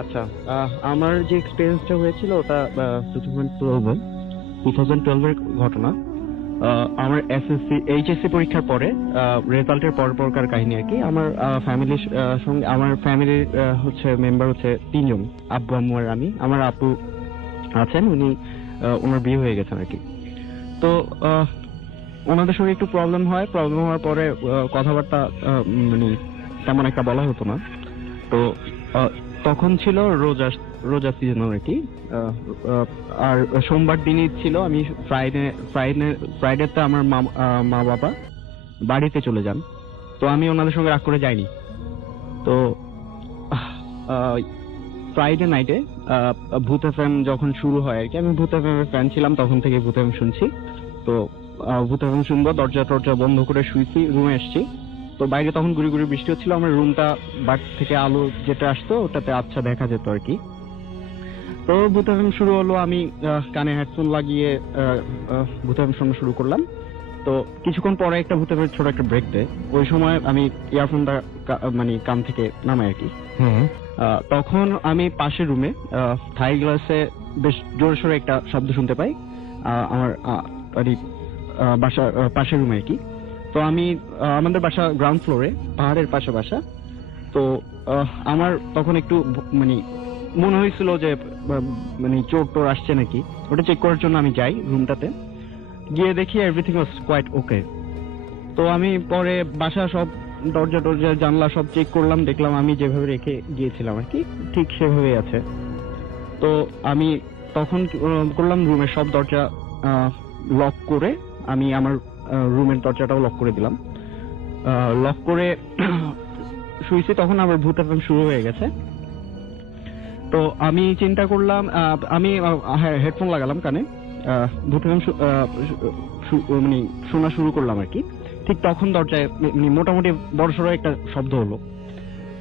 আচ্ছা, আমার যে এক্সপিরিয়েন্সটা হয়েছিল ওটা 2012 এর ঘটনা। আমার এইচএসসি পরীক্ষার পরে রেজাল্টের পরকার কাহিনী আর কি। আমার ফ্যামিলির সঙ্গে, আমার ফ্যামিলির হচ্ছে মেম্বার হচ্ছে 3 জন, আব্বু আম্মু আর আমি। আমার আপু আছেন, উনি ওনার বিয়ে হয়ে গেছেন আর কি। তো ওনাদের সঙ্গে একটু প্রবলেম হওয়ার পরে কথাবার্তা মানে তেমন একটা বলা হতো না। তো তখন ছিল রোজা সিজন আর কি। আর সোমবার দিনই ছিল, আমি ফ্রাইডেতে আমার মা বাবা বাড়িতে চলে যান। তো আমি ওনাদের সঙ্গে রাগ করে যাইনি। তো ফ্রাইডে নাইটে ভূত এফএম যখন শুরু হয় আর কি, আমি ভূত এফএম এর ফ্যান ছিলাম, তখন থেকে ভূত এফএম শুনছি। তো ভূত এফএম শুনবো, দরজা বন্ধ করে শুয়েছি, রুমে এসেছি। তো বাইরে তখন গুড়ি বৃষ্টি হচ্ছিল। আমার রুমটা বাড়ি থেকে আলো যেটা আসতো ওটাতে আচ্ছা দেখা যেত আর কি। তো ভূত এফএম শুরু হলো, আমি কানে হেডফোন লাগিয়ে ভূত এফএম শোনা শুরু করলাম। তো কিছুক্ষণ পরে একটা ভূত এফএম ছোট একটা ব্রেক দেয়। ওই সময় আমি ইয়ারফোনটা মানে কান থেকে নামাই আর কি। তখন আমি পাশের রুমে থাই গ্লাসে বেশ জোরে সোরে একটা শব্দ শুনতে পাই, আমার বাসার পাশের রুমে আর কি। তো আমি, আমাদের বাসা গ্রাউন্ড ফ্লোরে, পাহাড়ের পাশে বাসা। তো আমার তখন একটু মানে মনে হয়েছিল যে মানে চোর টোর আসছে নাকি, ওটা চেক করার জন্য আমি যাই রুমটাতে। গিয়ে দেখি এভরিথিং ওয়াজ কোয়াইট ওকে। তো আমি পরে বাসা সব দরজা জানলা সব চেক করলাম, দেখলাম আমি যেভাবে রেখে গিয়েছিলাম আর কি ঠিক সেভাবেই আছে। তো আমি তখন করলাম, রুমের সব দরজা লক করে আমি আমার রুমের দরজাটাও লক করে দিলাম। লক করে শুয়েছি, তখন আবার ভূত এফএম শুরু হয়ে গেছে। তো আমি চিন্তা করলাম, আমি হেডফোন লাগালাম কানে, ভূত এফএম মানে শোনা শুরু করলাম আর কি। ঠিক তখন দরজায় মোটামুটি বড়সড় একটা শব্দ হলো।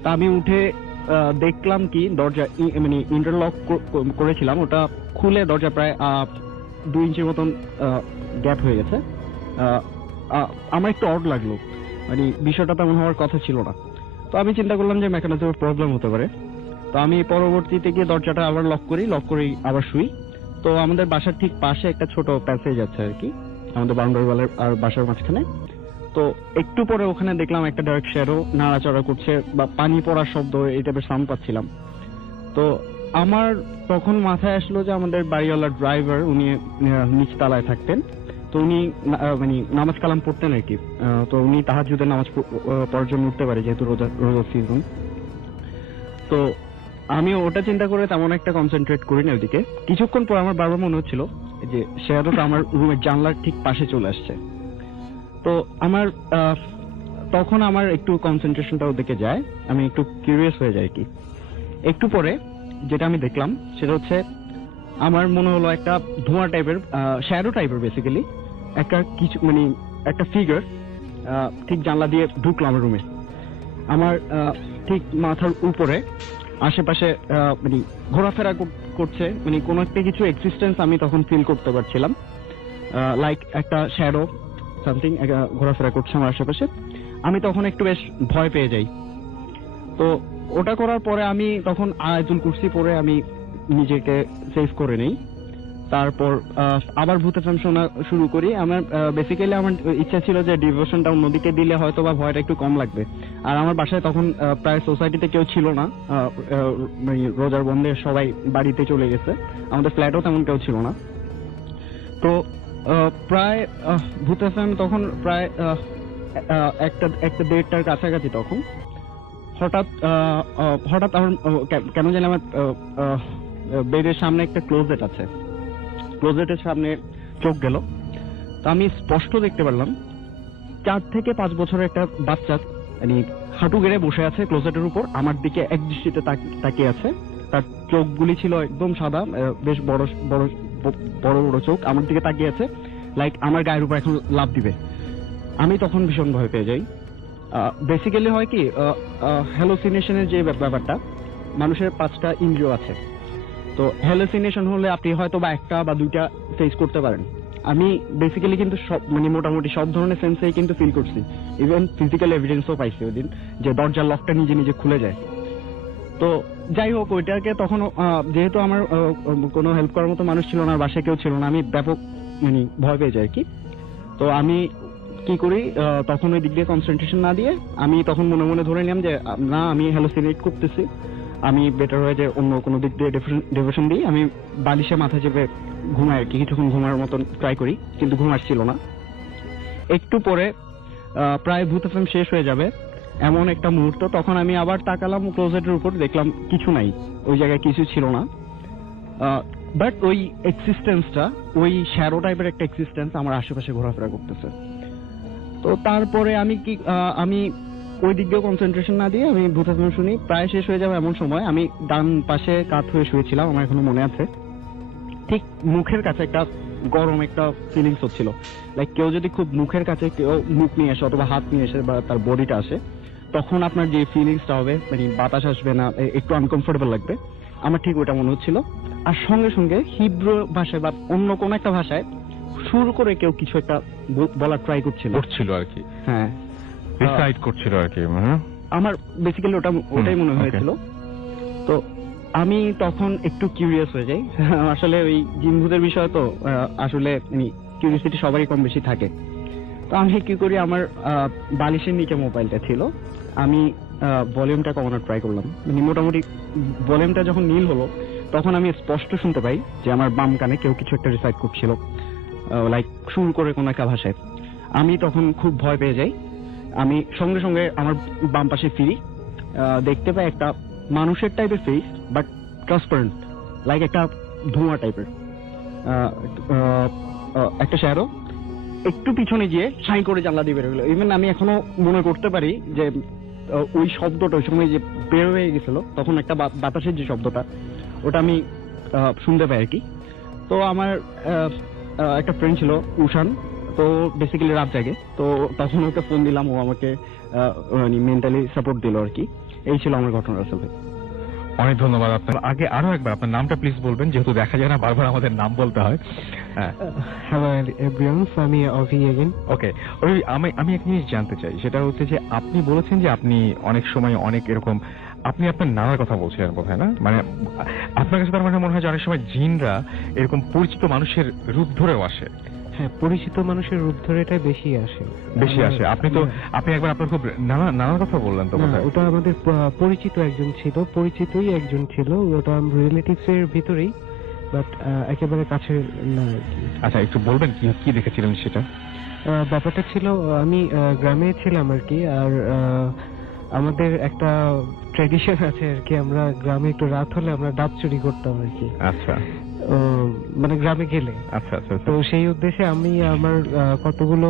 তা আমি উঠে দেখলাম কি দরজা মানে ইন্টারলক করেছিলাম, ওটা খুলে দরজা প্রায় 2 ইঞ্চির মতন গ্যাপ হয়ে গেছে। আমার একটু অড লাগলো, মানে বিষয়টা তেমন হওয়ার কথা ছিল না। তো আমি চিন্তা করলাম যে মেকানিজমের প্রবলেম হতে পারে। তো আমি পরবর্তীতে গিয়ে দরজাটা আবার লক করি আবার শুই। তো আমাদের বাসার ঠিক পাশে একটা ছোট প্যাসেজ আছে আর কি, আমাদের বাউন্ডারি ওয়ালের আর বাসার মাঝখানে। তো একটু পরে ওখানে দেখলাম একটা ডার্ক শ্যাডো নাড়াচড়া করছে বা পানি পড়ার শব্দ, এই টাইপের সাউন্ড পাচ্ছিলাম। তো আমার তখন মাথায় আসলো যে আমাদের বাড়িওয়ালার ড্রাইভার, উনি নিচতলায় থাকতেন। তো উনি মানে নামাজ কালাম পড়তেন আর কি। তো উনি তাহাজ্জুদের নামাজ পড়ার জন্য উঠতে পারে, যেহেতু রোজা সিজন। তো আমি ওটা চিন্তা করে তেমন একটা কনসেন্ট্রেট করি না ওইদিকে। কিছুক্ষণ পর আমার বারবার মনে হচ্ছিল যে শ্যাডোটা আমার রুমের জানলার ঠিক পাশে চলে আসছে। তো তো আমার তখন আমার একটু কনসেন্ট্রেশনটা ওদিকে যায়, আমি একটু কিউরিয়াস হয়ে যাই কি। একটু পরে যেটা আমি দেখলাম সেটা হচ্ছে আমার মনে হলো একটা ধোঁয়া টাইপের, শ্যাডো টাইপের বেসিক্যালি একটা কিছু মানে একটা ফিগার ঠিক জানলা দিয়ে ঢুকলো আমার রুমে। আমার ঠিক মাথার উপরে আশেপাশে মানে ঘোরাফেরা করছে, মানে কোনো একটা কিছু এক্সিস্টেন্স আমি তখন ফিল করতে পারছিলাম, লাইক একটা শ্যাডো সামথিং ঘোরাফেরা করছে আমার আশেপাশে। আমি তখন একটু বেশ ভয় পেয়ে যাই। তো ওটা করার পরে আমি তখন আয়াতুল কুরসি পড়ে আমি নিজেকে সেভ করে নেই। তারপর আবার ভূত এফএম শোনা শুরু করি। আমার বেসিক্যালি আমার ইচ্ছা ছিল যে ডিভোশনটা অন্যদিকে দিলে হয়তো বা ভয়টা একটু কম লাগবে। আর আমার বাসায় তখন প্রায় সোসাইটিতে কেউ ছিল না, রোজার বন্ধে সবাই বাড়িতে চলে গেছে, আমাদের ফ্ল্যাটও তেমন কেউ ছিল না। তো প্রায় ভূত এফএম তখন প্রায় একটা দেড়টার কাছাকাছি। তখন হঠাৎ আমার কেন জানি আমার বেডের সামনে একটা ক্লোজেট আছে, ক্লোজেটের সামনে চোখ গেল। তো আমি স্পষ্ট দেখতে পারলাম 4 থেকে 5 বছরের একটা বাচ্চা মানে হাঁটু গেড়ে বসে আছে ক্লোজেটের উপর, আমার দিকে এক দৃষ্টিতে তাকিয়ে আছে। তার চোখগুলি ছিল একদম সাদা, বেশ বড় বড় বড় বড় চোখ, আমার দিকে তাকিয়ে আছে, লাইক আমার গায়ের উপর এখন লাফ দিবে। আমি তখন ভীষণ ভয় পেয়ে যাই। বেসিক্যালি হয় কি, হ্যালোসিনেশনের যে ব্যাপারটা, মানুষের 5টা ইন্দ্রিয় আছে। তো হ্যালোসিনেশন হলে আপনি হয়তো বা 1টা বা 2টা ফেস করতে পারেন। আমি বেসিক্যালি কিন্তু সব মানে মোটামুটি সব ধরনের সেন্সেই কিন্তু ফিল করছি, ইভেন ফিজিক্যাল এভিডেন্সও পাইছি ওই দিন, যে দরজার লকটা নিজে নিজে খুলে যায়। তো যাই হোক, ওইটাকে তখন যেহেতু আমার কোনো হেল্প করার মতো মানুষ ছিল না, বাসায় কেউ ছিল না, আমি ব্যাপক মানে ভয় পেয়ে যাই আর কি। তো আমি কি করি, তখন ওই দিক দিয়ে কনসেন্ট্রেশন না দিয়ে আমি তখন মনে মনে ধরে নিলাম যে না, আমি হ্যালোসিনেট করতেছি, আমি বেটার হয়ে যে অন্য কোনো দিক দিয়ে ডিভোশন দিই। আমি বালিশে মাথা চেপে ঘুমাই আর কি, কিছুক্ষণ ঘুমার মতন ট্রাই করি, কিন্তু ঘুম আসছিল না। একটু পরে প্রায় ভূত এফএম শেষ হয়ে যাবে এমন একটা মুহূর্ত, তখন আমি আবার তাকালাম ক্লোজেটের উপর, দেখলাম কিছু নাই, ওই জায়গায় কিছু ছিল না। বাট ওই এক্সিস্টেন্সটা, ওই শ্যাডো টাইপের একটা এক্সিস্টেন্স আমার আশেপাশে ঘোরাফেরা করতেছে। তো তারপরে আমি ওই দিক দিয়ে কনসেন্ট্রেশন না দিয়ে আমি ভূত এফএম শুনি। প্রায় শেষ হয়ে যাবে এমন সময় আমি ডান পাশে কাত হয়ে শুয়েছিলাম, আমার এখনো মনে আছে। ঠিক মুখের কাছে একটা গরম একটা ফিলিংস হচ্ছিল, লাইক কেউ যদি খুব মুখের কাছে কেউ মুখ নিয়ে আসে অথবা হাত নিয়ে আসে বা তার বডিটা আসে, তখন আপনার যে ফিলিংসটা হবে, মানে বাতাস আসবে না, একটু আনকমফোর্টেবল লাগবে, আমার ঠিক ওটা মনে হচ্ছিল। আর সঙ্গে সঙ্গে হিব্রু ভাষায় বা অন্য কোন একটা ভাষায় সুর করে কেউ কিছু একটা বলার ট্রাই করছিল আর কি। হ্যাঁ, রিসাইট করছিল আর কি। আমার বেসিক্যালি ওটাই মনে হয়েছিল। তো আমি তখন একটু কিউরিয়াস হয়ে যাই। আসলে ওই জিনভূতের বিষয় তো আসলে কিউরিয়াসিটি সবারই কম বেশি থাকে। তো আমি কি করি, আমার বালিশের নিচে মোবাইলটা ছিল, আমি ভলিউমটা কমানোর ট্রাই করলাম। মানে মোটামুটি ভলিউমটা যখন নীল হলো, তখন আমি স্পষ্ট শুনতে পাই যে আমার বাম কানে কেউ কিছু একটা রিসাইট করছিল, লাইক সুর করে কোন একটা ভাষায়। আমি তখন খুব ভয় পেয়ে যাই। আমি সঙ্গে সঙ্গে আমার বাম পাশে ফিরি, দেখতে পাই একটা মানুষের টাইপের ফেস, বাট ট্রান্সপারেন্ট, লাইক একটা ধোঁয়া টাইপের একটা শ্যাডো একটু পিছনে গিয়ে ছাই করে জানলা দিয়ে বেরো গেল। ইভেন আমি এখনো মনে করতে পারি যে ওই শব্দটা ওই সময় যে বের হয়ে গেছিল, তখন একটা বাতাসের যে শব্দটা, ওটা আমি শুনতে পাই আর কি। তো আমার একটা ফ্রেন্ড ছিল উষান, তো বেসিক্যালি রাত জাগে, তো তখন ওকে ফোন দিলাম, ও আমাকে মেন্টালি সাপোর্ট দিল আর কি। এই ছিল আমার ঘটনা আসলে। অনেক ধন্যবাদ আপনার। আগে আরো একবার আপনার নামটা প্লিজ বলবেন, যেহেতু দেখা যায় না বারবার আমাদের নাম বলতে হয়। হ্যালো এভরিওয়ান, আমি অভি এগেইন। ওকে, আমি এক জিনিস জানতে চাই, সেটা হচ্ছে যে আপনি বলেছেন যে আপনি অনেক সময় অনেক এরকম আপনি আপনার নানার কথা বলছিলেন বোধহয়, না? মানে আপনার কাছে তার মানে মনে হয় যে অনেক সময় জিনরা এরকম পরিচিত মানুষের রূপ ধরেও আসে। হ্যাঁ, পরিচিত মানুষের রূপ ধরে এটা বেশি আসে। আপনি একবার আপনার খুব নানার কথা বললেন তো? ওটা আমাদের পরিচিতই একজন ছিল, ওটা রিলেটিভস এর ভিতরেই, বাট একেবারে কাছের না আর কি। আচ্ছা, একটু বলবেন কি দেখেছিলেন সেটা? ব্যাপারটা ছিল, আমি গ্রামে ছিলাম আর কি, আর আমাদের একটা ট্র্যাডিশন আছে আর কি, আমরা গ্রামে একটু রাত হলে আমরা ডাব চুরি করতাম আর কি। আচ্ছা, মানে গ্রামে গেলে। আচ্ছা। তো সেই উদ্দেশ্যে আমি আমার কতগুলো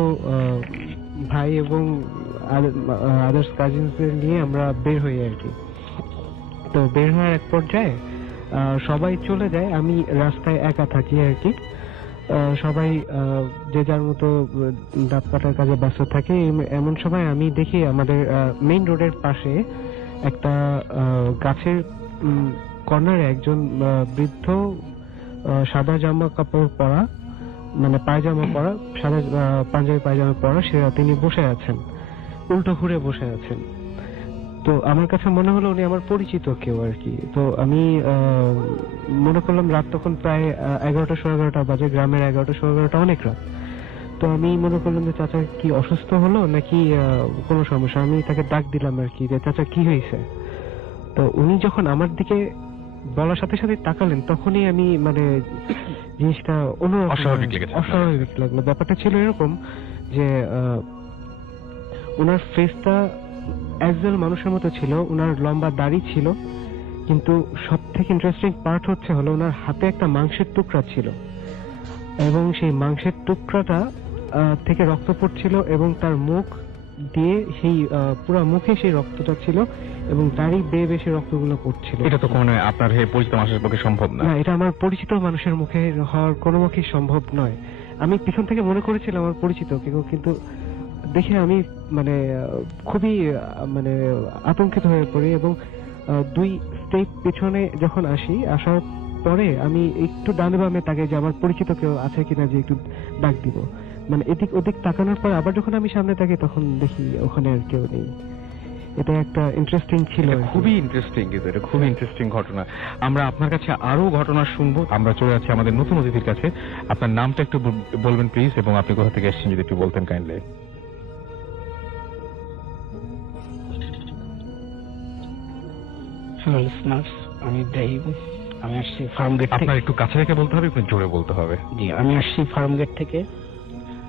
ভাই এবং আদার্স কাজিনসদের নিয়ে আমরা বের হই আর কি। তো বের হওয়ার এক পর্যায়ে সবাই চলে যায়, আমি রাস্তায় একা থাকি আর কি। সবাই যে যার মতো দাঁত কাটার কাজে ব্যস্ত থাকে। এমন সময় আমি দেখি আমাদের মেইন রোডের পাশে একটা গাছের কর্নারে একজন বৃদ্ধ সাদা জামা কাপড় পরা, মানে পায়জামা পরা, সাদা পাঞ্জাবি পায়জামা পরা, তিনি বসে আছেন, উল্টো ঘুরে বসে আছেন। তো আমার কাছে মনে হলো উনি আমার পরিচিত কেউ আর কি। তো আমি মনে করলাম রাত তখন প্রায় 11টা বাজে, গ্রামের 11টা অনেক রাত। তো আমি মনে করলাম যে চাচা কি অসুস্থ হলো নাকি কোনো সমস্যা। আমি তাকে ডাক দিলাম আর কি, যে চাচা কি হয়েছে। তো উনি যখন আমার দিকে বলার সাথে সাথে তাকালেন, তখনই আমি মানে জিনিসটা অস্বাভাবিক লাগলো। ব্যাপারটা ছিল এরকম যে ওনার ফেসটা একজন মানুষের মতো ছিল, ওনার লম্বা দাড়ি ছিল, কিন্তু সব থেকে ইন্টারেস্টিং পার্ট হচ্ছে হলো ওনার হাতে একটা মাংসের টুকরা ছিল, এবং সেই মাংসের টুকরাটা থেকে রক্ত পড়ছিল, এবং তার মুখ দিয়ে সেই পুরো মুখে সেই রক্তটা ছিল, এবং দাড়ি বেয়ে বেশি রক্তগুলো পড়ছিল। এটা তো কোনো আপনার পরিচিত মানুষের পক্ষে সম্ভব না। এটা আমার পরিচিত মানুষের মুখে হওয়ার কোনো মুখেই সম্ভব নয়। আমি পিছন থেকে মনে করেছিলাম আমার পরিচিত কেউ, কিন্তু দেখে আমি মানে খুবই মানে আতঙ্কিত হয়ে পড়ি, এবং 2 স্টেপ পিছনে যখন আসার পরে আমি একটু ডানে বামে তাকে যে আমার পরিচিত কেউ আছে কিনা, যে একটু ডাক দিব, মানে এদিক ওদিক তাকানোর পর আবার যখন আমি সামনে তাকি তখন দেখি ওখানে আর কেউ নেই। এটা একটা ইন্টারেস্টিং ছিল, খুবই ইন্টারেস্টিং, কিন্তু এটা খুবই ইন্টারেস্টিং ঘটনা। আমরা আপনার কাছে আরো ঘটনা শুনবো। আমরা চলে যাচ্ছি আমাদের নতুন অতিথির কাছে। আপনার নামটা একটু বলবেন প্লিজ, এবং আপনি কোথা থেকে এসেছেন যদি একটু বলতেন কাইন্ডলি। হ্যালো লিসনার্স, আমি ইব্রাহিম। আমি আসছি ফার্মগেট থেকে। আপনার একটু কাছে রেখে বলতে হবে, একটু জোরে বলতে হবে। জি, আমি আসছি ফার্মগেট থেকে।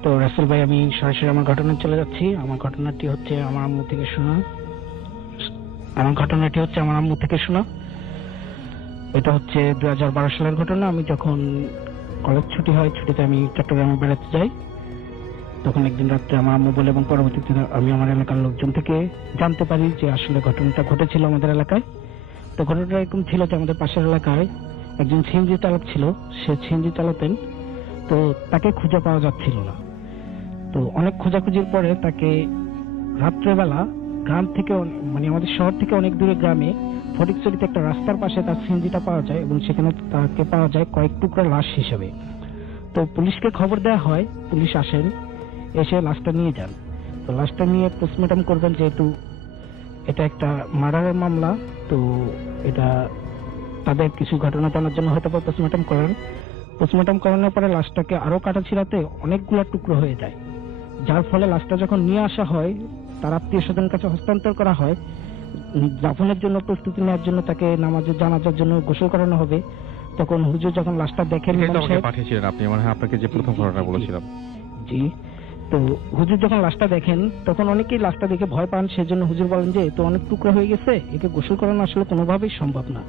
তো রাসেল ভাই, আমি সরাসরি আমার ঘটনা চলে যাচ্ছি। আমার ঘটনাটি হচ্ছে আমার আম্মু থেকে শোনা। এটা হচ্ছে 2012 সালের ঘটনা। আমি যখন কলেজ ছুটি হয়, ছুটিতে আমি চট্টগ্রামে বেড়াতে যাই, তখন একদিন রাত্রে আমার আম্মু বলে, এবং পরবর্তীতে আমি আমার এলাকার লোকজন থেকে জানতে পারি যে আসলে ঘটনাটা ঘটেছিল আমাদের এলাকায়। তো ঘটনাটা এরকম ছিল যে আমাদের পাশের এলাকায় একজন সিএনজি চালক ছিল। সে সিএনজি চালাতেন, তো তাকে খুঁজে পাওয়া যাচ্ছিল না। তো অনেক খোঁজাখুঁজির পরে তাকে রাত্রেবেলা গ্রাম থেকে, মানে আমাদের শহর থেকে অনেক দূরে গ্রামে ফটিকছড়িতে একটা রাস্তার পাশে তার সিএনজিটা পাওয়া যায়, এবং সেখানে তাকে পাওয়া যায় কয়েক টুকরা লাশ হিসেবে। তো পুলিশকে খবর দেওয়া হয়, পুলিশ আসেন, এসে লাশটা নিয়ে যান। তো লাশটা নিয়ে পোস্টমর্টম করবেন, যেহেতু এটা একটা মার্ডারের মামলা। তো এটা তাদের কিছু ঘটনা জানার জন্য হয়তো পোস্টমর্টম করেন। পোস্টমর্টম করানোর পরে লাশটাকে আরো কাটাছিড়াতে অনেকগুলো টুকরো হয়ে যায়, যার ফলে লাশটা যখন নিয়ে আসা হয়, তার আত্মীয় স্বজনের কাছে হস্তান্তর করা হয়। দাফনের জন্য প্রস্তুতি নেওয়ার জন্য তাকে নামাজে জানাজার জন্য গোসল করানো হবে। তখন হুজুর যখন লাশটা দেখেন, পাঠিয়েছিলেন আপনি, মানে আপনাকে যে প্রথম ঘটনা বলেছিলাম। জি, তো হুজুর যখন লাশটা দেখেন, তখন অনেকেই লাশটা দেখে ভয় পান। সেজন্য হুজুর বলেন যে তো অনেক টুকরা হয়ে গেছে, একে গোসল করানো আসলে কোনোভাবেই সম্ভব না।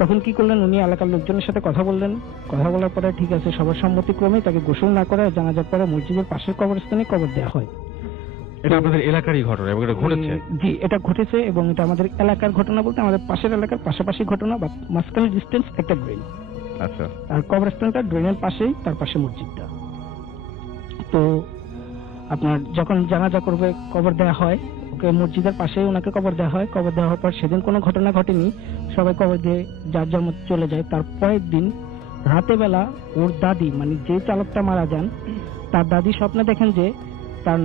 তখন কি করলেন, উনি এলাকার লোকজনের সাথে কথা বললেন। কথা বলার পরে ঠিক আছে, সবার সম্মতিক্রমে তাকে গোসল না করে জানাজার পরে মসজিদের পাশের কবরস্থানে কবর দেওয়া হয়। এটা আপনাদের এলাকারই ঘটনা এবং এটা ঘটেছে? জি, এটা ঘটেছে, এবং এটা আমাদের এলাকার ঘটনা বলতে আমাদের পাশের এলাকার পাশাপাশি ঘটনা, বা মাঝখানে ডিস্টেন্স একটা ড্রেন। আচ্ছা। আর কবরস্থানটা ড্রেনের পাশেই, তার পাশে মসজিদটা। তো আপনার যখন জানাজা করবে, কবর দেওয়া হয়, ওকে মসজিদের পাশেই ওনাকে কবর দেওয়া হয়। কবর দেওয়া হওয়ার পর সেদিন কোনো ঘটনা ঘটেনি, সবাই কবর দিয়ে যার যার মতো চলে যায়। তার পরের দিন রাতে বেলা ওর দাদি, মানে যে চালকটা মারা যান, তার দাদি স্বপ্নে দেখেন যে তার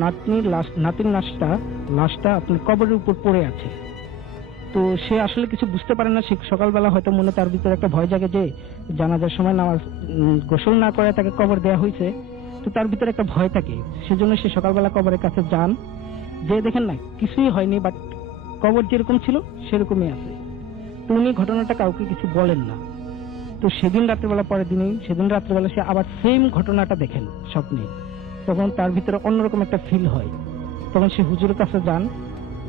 নাতির লাশটা আপনার কবরের উপর পড়ে আছে। তো সে আসলে কিছু বুঝতে পারে না। সে সকালবেলা হয়তো মনে তার ভিতরে একটা ভয় জাগে যে জানাজার সময় নামাজ গোসল না করে তাকে কবর দেওয়া হয়েছে, তো তার ভিতরে একটা ভয় থাকে। সেজন্য সে সকালবেলা কবরের কাছে যান, যে দেখেন না কিছুই হয়নি, বাট কবর যেরকম ছিল সেরকমই আছে। তো উনি ঘটনাটা কাউকে কিছু বলেন না। তো সেদিন রাত্রেবেলা, পরের দিনই সেদিন রাত্রেবেলা সে আবার সেম ঘটনাটা দেখেন স্বপ্নে। তখন তার ভিতরে অন্যরকম একটা ফিল হয়। তখন সে হুজুরের কাছে যান।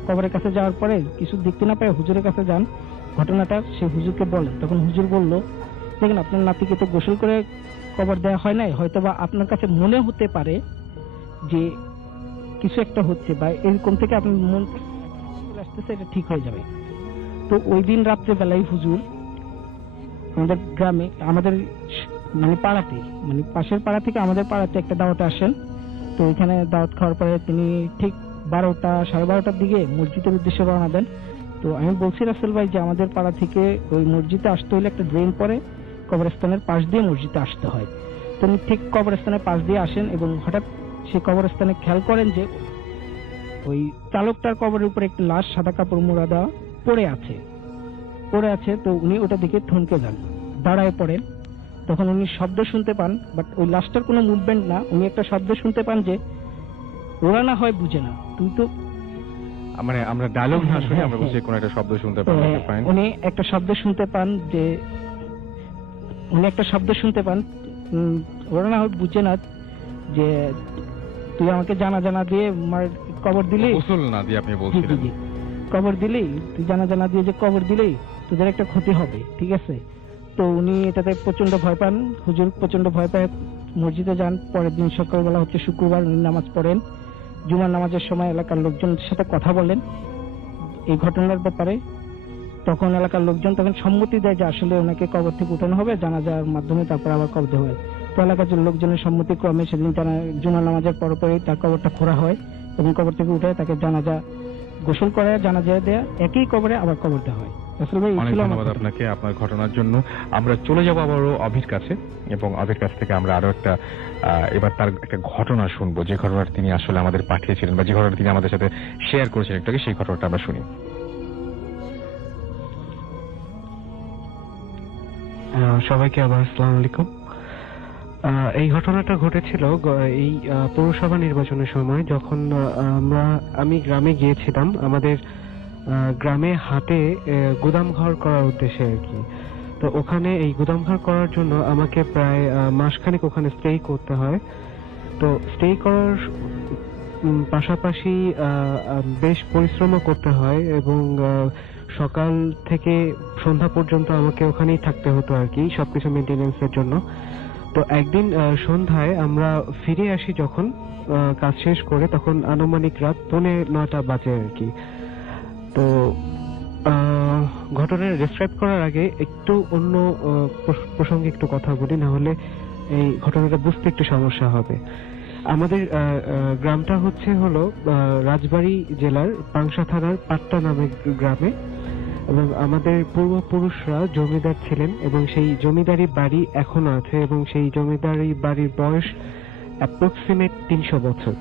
কবরের কাছে যাওয়ার পরে কিছু দেখতে না পেয়ে হুজুরের কাছে যান, ঘটনাটা সে হুজুরকে বলেন। তখন হুজুর বলল, দেখেন আপনার নাতিকে তো গোসল করে কবর দেওয়া হয় নাই, হয়তোবা আপনার কাছে মনে হতে পারে যে কিছু একটা হচ্ছে বা এরকম থেকে আপনার মন চলে আসতেছে, এটা ঠিক হয়ে যাবে। তো ওই দিন রাত্রে বেলায় হুজুর আমাদের গ্রামে, আমাদের মানে পাড়াতে, মানে পাশের পাড়া থেকে আমাদের পাড়াতে একটা দাওয়াতে আসেন। তো ওইখানে দাওয়াত খাওয়ার পরে তিনি ঠিক 12টা, 12:30টার দিকে মসজিদের উদ্দেশ্যে রওনা দেন। তো আমি বলছি রাসেল ভাই যে আমাদের পাড়া থেকে ওই মসজিদে আসতে হলে একটা ড্রেন পরে কবরস্থানের পাশ দিয়ে মসজিদে আসতে হয়। তো উনি ঠিক কবরস্থানের পাশ দিয়ে আসেন এবং হঠাৎ সেই কবরস্থানে খেয়াল করেন যে ওই চালকটার কবরের উপরে একটা লাশ সাদা কাপড় মোড়া দেওয়া পড়ে আছে। তো উনি ওটা দেখে থমকে যান, দাঁড়ায় পড়েন। তখন উনি শব্দ শুনতে পান, বাট ওই লাশটার কোনো মুভমেন্ট না। উনি একটা শব্দ শুনতে পান যে ওরা না হয় বুঝে না, তুই তো, মানে আমরা ডায়লগ না শুনে আমরা বলছি কোনো একটা শব্দ শুনতে পাই। উনি একটা শব্দ শুনতে পান যে ওরা না হয় বুঝে না যে তুই আমাকে জানা দিয়ে কবর দিলি, গোসল না দিয়ে আপনি বলছিলেন কবর দিলি, তুই জানা দিয়ে যে কবর দিলি তোদের একটা ক্ষতি হবে, ঠিক আছে। তো উনি এটাতে প্রচন্ড ভয় পান, হুজুর প্রচন্ড ভয় পায়, মসজিদে যান। পরের দিন সকালবেলা হচ্ছে শুক্রবার, উনি নামাজ পড়েন। জুমার নামাজের সময় এলাকার লোকজনের সাথে কথা বলেন এই ঘটনার ব্যাপারে। তখন এলাকার লোকজন তখন সম্মতি দেয় যে আসলে ওনাকে কবর থেকে উঠানো হবে, জানাজার মাধ্যমে তারপর আবার কবর দেওয়া হয়। তো এলাকার লোকজনের সম্মতি ক্রমে সেদিন তারা জুমার নামাজের পরপরই তার কবরটা খোঁড়া হয় এবং কবর থেকে উঠে তাকে জানাজা গোসল করে জানাজা দেয়া, একই কবরে আবার কবর দেওয়া হয়। আসলে ভাই অনেক ধন্যবাদ আপনাকে আপনার ঘটনার জন্য। আমরা চলে যাবো আবারও অভির কাছে, এবং অভির কাছ থেকে আমরা আরো একটা এবার তার একটা ঘটনা শুনবো, যে ঘটনাটা তিনি আসলে আমাদের পাঠিয়েছিলেন বা যে ঘটনাটা তিনি আমাদের সাথে শেয়ার করেছিলেন একটু আগে, সেই ঘটনাটা আমরা শুনি। সবাইকে আবার আসসালামু আলাইকুম। এই ঘটনাটা ঘটেছিল এই পৌরসভা নির্বাচনের সময়, যখন আমি গ্রামে গিয়েছিলাম আমাদের গ্রামে হাটে গুদামঘর করার উদ্দেশ্যে আর কি। তো ওখানে এই গুদামঘর করার জন্য আমাকে প্রায় মাসখানেক ওখানে স্টে করতে হয়। তো স্টে করার পাশাপাশি বেশ পরিশ্রমও করতে হয় এবং সকাল থেকে সন্ধ্যা পর্যন্ত আমাকে ওখানেই থাকতে হতো আর কি, সবকিছু মেনটেনেন্সের জন্য। তো একদিন সন্ধ্যায় আমরা ফিরে আসি যখন কাজ শেষ করে, তখন আনুমানিক রাত 9:30 বাজে আর কি। তো ঘটনা ডেসক্রাইব করার আগে একটু অন্য প্রসঙ্গে একটু কথা বলি, না হলে এই ঘটনাটা বুঝতে একটু সমস্যা হবে। আমাদের গ্রামটা হলো রাজবাড়ী জেলার পাংশা থানার পাট্টা নামের গ্রামে, এবং আমাদের পূর্বপুরুষরা জমিদার ছিলেন এবং সেই জমিদারি বাড়ি এখনো আছে, এবং সেই জমিদারি বাড়ির বয়স অ্যাপ্রক্সিমেট 300 বছর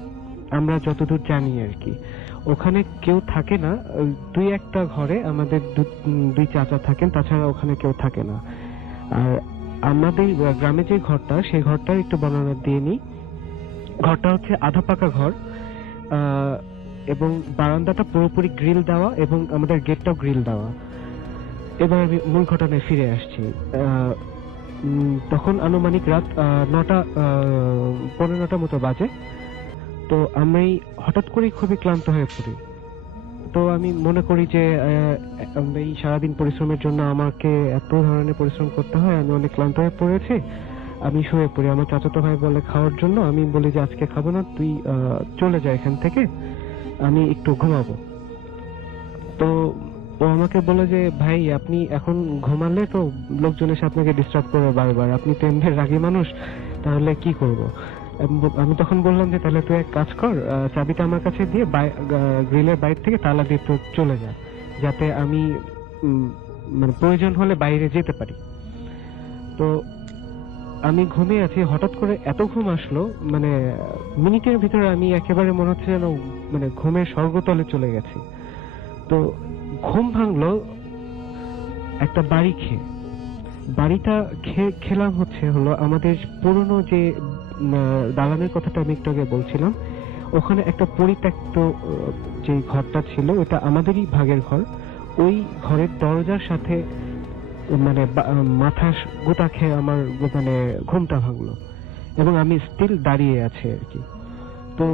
আমরা যতদূর জানি আর কি। ওখানে কেউ থাকে না, 2-1টা ঘরে আমাদের দুই চাচা থাকেন, তাছাড়া ওখানে কেউ থাকে না। আর আমাদের গ্রামে যে ঘরটা, সেই ঘরটার একটু বর্ণনা দিয়ে নিই। ঘরটা হচ্ছে আধা পাকা ঘর, এবং বারান্দাটা পুরোপুরি গ্রিল দেওয়া এবং আমাদের গেটটাও গ্রিল দেওয়া। এবার আমি মূল ঘটনায় ফিরে আসছি। তখন আনুমানিক রাত 9:15 মতো বাজে। তো আমি হঠাৎ করেই খুবই ক্লান্ত হয়ে পড়ি। তো আমি মনে করি যে এই সারাদিন পরিশ্রমের জন্য আমাকে এত ধরনের পরিশ্রম করতে হয়, আমি অনেক ক্লান্ত হয়ে পড়েছি, আমি শুয়ে পড়ি। আমার চাচাতো ভাই বলে খাওয়ার জন্য, আমি বলি যে আজকে খাবো না, তুই চলে যা এখান থেকে, আমি একটু ঘুমাবো। তো ও আমাকে বলে যে ভাই আপনি এখন ঘুমালে তো লোকজন এসে আপনাকে ডিস্টার্ব করবে বারবার, আপনি তো এমনি রাগী মানুষ, তাহলে কি করব? আমি তখন বললাম যে তাহলে তুই এক কাজ কর, চাবিটা আমার কাছে দিয়ে গ্রিলের বাইরে থেকে তালা দিয়ে তো চলে যা, যাতে আমি মানে প্রয়োজন হলে বাইরে যেতে পারি। তো আমি ঘুমিয়ে আছি, হঠাৎ করে এত ঘুম আসলো, মানে মিনিটের ভিতরে আমি একেবারে মনে হচ্ছে যেন মানে ঘুমের স্বর্গতলে চলে গেছি। তো ঘুম ভাঙলো একটা বাড়ি খেয়ে। বাড়িটা খেলাম হলো আমাদের পুরনো যে দালানের কথাটা আমি একটু আগে বলছিলাম, ওখানে একটা পরিত্যক্ত যে ঘরটা ছিল, ওটা আমাদেরই ভাগের ঘর। ওই ঘরের দরজার সাথে মানে মাথা গোটা খেয়ে আমার মানে ঘুমটা ভাঙলো, এবং আমি স্টিল দাঁড়িয়ে আছি আর কি। তো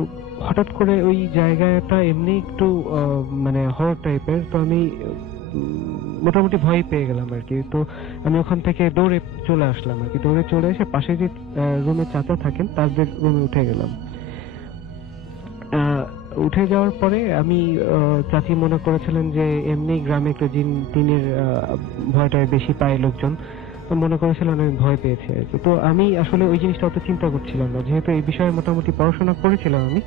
হঠাৎ করে ওই জায়গাটা এমনি একটু মানে হরর টাইপের, তো আমি মোটামুটি ভয় পেয়ে গেলাম আর কি। তো আমি ওখান থেকে দৌড়ে চলে আসলাম আর কি। দৌড়ে চলে এসে পাশে যে রুমে চাচা থাকেন তাদের রুমে উঠে গেলাম। উঠে যাওয়ার পরে আমি চাচি মনে করেছিলেন যে এমনি গ্রামে একটু জিনের ভয়টা বেশি পায় লোকজন, তো মনে করেছিলেন আমি ভয় পেয়েছি আর কি। তো আমি আসলে ওই জিনিসটা অত চিন্তা করছিলাম না, যেহেতু এই বিষয়ে মোটামুটি পড়াশোনা করেছিলাম আমি।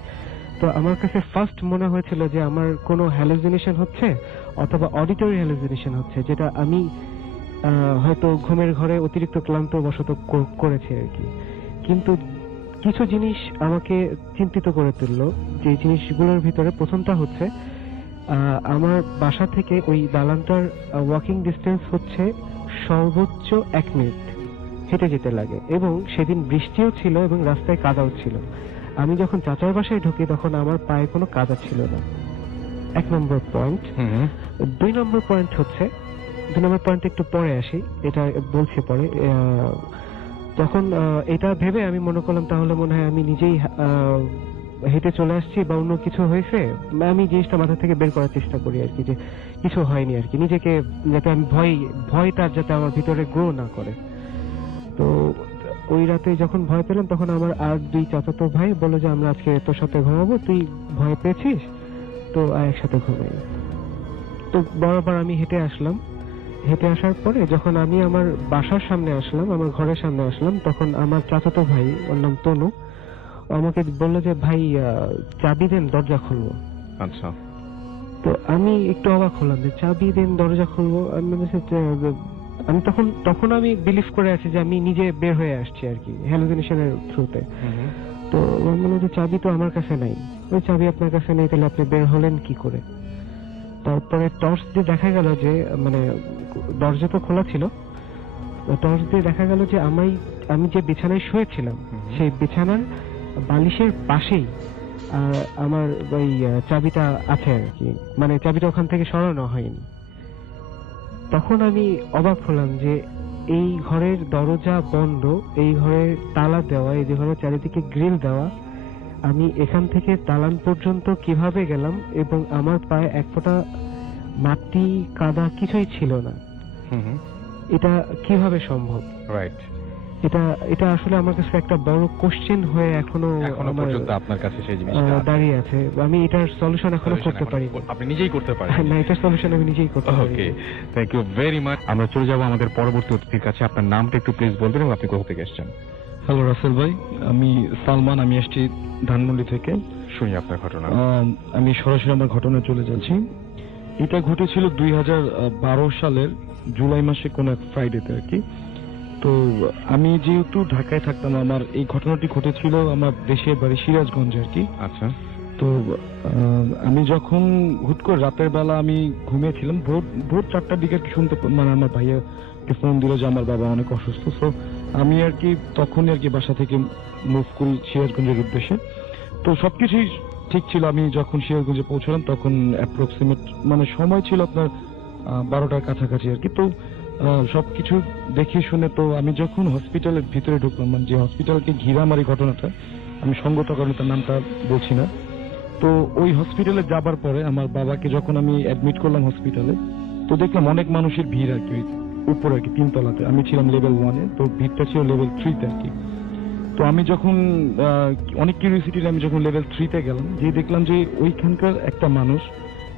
তো আমার কাছে ফার্স্ট মনে হয়েছিল যে আমার কোনো হ্যালুসিনেশন হচ্ছে অথবা অডিটরি হ্যালুসিনেশন হচ্ছে, যেটা আমি হয়তো ঘুমের ঘরে অতিরিক্ত ক্লান্ত বশত করেছি আর কি। কিন্তু কিছু জিনিস আমাকে চিন্তিত করে তুললো, যে জিনিসগুলোর ভিতরে প্রথমটা হচ্ছে আমার বাসা থেকে ওই দালানটার ওয়াকিং ডিস্টেন্স হচ্ছে সর্বোচ্চ 1 মিনিট হেঁটে যেতে লাগে, এবং সেদিন বৃষ্টিও ছিল এবং রাস্তায় কাদাও ছিল। আমি যখন চাচার বাসায় ঢুকি তখন আমার পায়ে কোনো কাদা ছিল না, 1 নম্বর পয়েন্ট। 2 নম্বর পয়েন্ট হচ্ছে, 2 নম্বর পয়েন্ট একটু পরে আসি, এটা বলছি পরে। তখন এটা ভেবে আমি মনে করলাম তাহলে মনে হয় আমি নিজেই হেঁটে চলে আসছি বা অন্য কিছু হয়েছে। আমি জিনিসটা মাথা থেকে বের করার চেষ্টা করি আর কি, যে কিছু হয়নি আর কি, নিজেকে যাতে আমি ভয়টা যাতে আমার ভিতরে গ্রো না করে। তো ওই রাতে যখন ভয় পেলাম তখন আমার আর 2 চাচাতো ভাই বললো যে আমরা আজকে তোর সাথে ঘুমাবো, তুই ভয় পেয়েছিস তো একসাথে ঘুমাই। তো বরাবর আমি হেঁটে আসলাম। হেঁটে আসার পরে যখন আমি আমার বাসার সামনে আসলাম, আমার ঘরের সামনে আসলাম, তখন আমার চাচাতো ভাই, ওর নাম তনু, আমাকে বললো যে ভাই চাবি দেন, দরজা খুলবো। আচ্ছা। তো আমি একটু অবাক হলাম যে চাবি দেন, দরজা খুলবো। আমি তখন আমি বিলিভ করে আছি যে আমি নিজে বের হয়ে আসছি আর কি, হ্যালুসিনেশনের থ্রুতে। তো আমার মনে হচ্ছে চাবি তো আমার কাছে নাই। ওই চাবি আপনার কাছে নেই, তাহলে আপনি বের হলেন কি করে? তারপরে টর্চ দিয়ে দেখা গেল যে, মানে দরজা তো খোলা ছিল, টর্চ দিয়ে দেখা গেল যে আমি যে বিছানায় শুয়েছিলাম সেই বিছানার বালিশের পাশেই আমার ওই চাবিটা আছে আর কি, মানে চাবিটা ওখান থেকে সরানো হয়নি। তখন আমি অবাক হলাম যে এই ঘরের দরজা বন্ধ, এই ঘরের তালা দেওয়া, এই ঘরের চারিদিকে গ্রিল দেওয়া, আমি এখান থেকে দালান পর্যন্ত কিভাবে গেলাম এবং আমার পায়ে এক ফোঁটা মাটি কাদা কিছুই ছিল না। এটা কিভাবে সম্ভব? রাইট। এটা আসলে আমার কাছে একটা বড় কোশ্চেন হয়ে এখনো পর্যন্ত আপনার কাছে সেই জিনিসটা দাঁড়িয়ে আছে। আমি এটার সলিউশন এখনো করতে পারি। আপনি নিজেই করতে পারেন না, এটার সলিউশন আমি নিজেই করতে পারি। ওকে, থ্যাংক ইউ ভেরি মাচ। আমরা চলে যাব আমাদের পরবর্তী অতিথির কাছে। আপনার নামটা একটু প্লিজ বলবেন এবং আপনি কোথা থেকে এসেছেন? হ্যালো রাসেল ভাই, আমি সালমান, আমি এসেছি ধানমন্ডি থেকে। শুনি আপনার ঘটনা। আমি সরাসরি আমার ঘটনা চলে যাচ্ছি। এটা ঘটেছিল 2012 সালের জুলাই মাসে কোন এক ফ্রাইডেতে আর কি। তো আমি যেহেতু ঢাকায় থাকতাম, আমার এই ঘটনাটি ঘটেছিল আমার দেশের বাড়ি সিরাজগঞ্জে আর কি। আচ্ছা। তো আমি যখন হুট করে রাতের বেলা আমি ঘুমিয়েছিলাম, ভোর 4টার দিকে শুনতে, মানে আমার ভাইয়াকে ফোন দিল যে আমার বাবা অনেক অসুস্থ। তো আমি আর কি তখনই আর কি বাসা থেকে মুভ করি সিরাজগঞ্জের উদ্দেশ্যে। তো সবকিছুই ঠিক ছিল। আমি যখন সিরাজগঞ্জে পৌঁছলাম তখন অ্যাপ্রক্সিমেট মানে সময় ছিল আপনার 12টার কাছাকাছি আর কি। তো সবকিছু দেখে শুনে তো আমি যখন হসপিটালের ভিতরে ঢুকলাম, মানে যে হসপিটালকে ঘিরে আমার এই ঘটনাটা, আমি সঙ্গত কারণে তার নামটা বলছি না। তো ওই হসপিটালে যাবার পরে আমার বাবাকে যখন আমি অ্যাডমিট করলাম হসপিটালে, তো দেখলাম অনেক মানুষের ভিড় আর কি উপরে আর কি 3 তলাতে। আমি ছিলাম লেভেল 1-এ, তো ভিড়টা ছিল লেভেল 3-তে আর কি। তো আমি যখন অনেক কিউরিওসিটি আমি যখন লেভেল 3-তে গেলাম, যে দেখলাম যে ওইখানকার একটা মানুষ,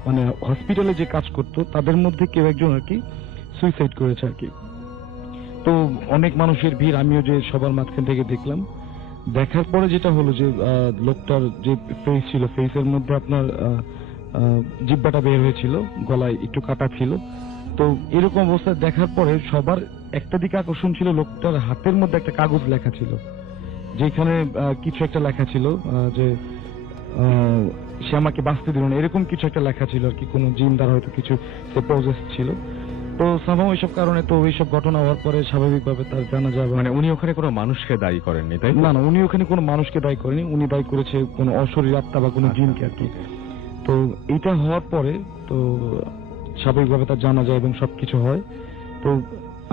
মানে হসপিটালে যে কাজ করতো তাদের মধ্যে কেউ একজন আর কি সুইসাইড করেছে আর কি। তো অনেক মানুষের ভিড়, আমিও যে সবার মাঝখান থেকে দেখলাম। দেখার পরে যেটা হলো যে লোকটার যে ফেস ছিল, ফেসের মধ্যে আপনার জিহ্বাটা বের হয়েছিল, গলায় একটু কাটা ছিল। তো এরকম অবস্থায় দেখার পরে সবার একটা দিকে আকর্ষণ ছিল, লোকটার হাতের মধ্যে একটা কাগজ লেখা ছিল, যেখানে কিছু একটা লেখা ছিল যে সে আমাকে বাঁচতে দিল না, এরকম কিছু একটা লেখা ছিল আর কি। কোনো জিন দ্বারা হয়তো কিছু সে পজেস ছিল। তো সামহাও এইসব কারণে, তো এইসব ঘটনা হওয়ার পরে স্বাভাবিকভাবে তার জানা যাবে। মানে উনি ওখানে কোনো মানুষকে দায়ী করেননি, তাই না? না, উনি ওখানে কোনো মানুষকে দায়ী করেনি, উনি দায়ী করেছে কোনো অশরীর আত্মা বা কোনো জিনকে আর কি। তো এটা হওয়ার পরে তো স্বাভাবিকভাবে তার জানা যায় এবং সবকিছু হয়। তো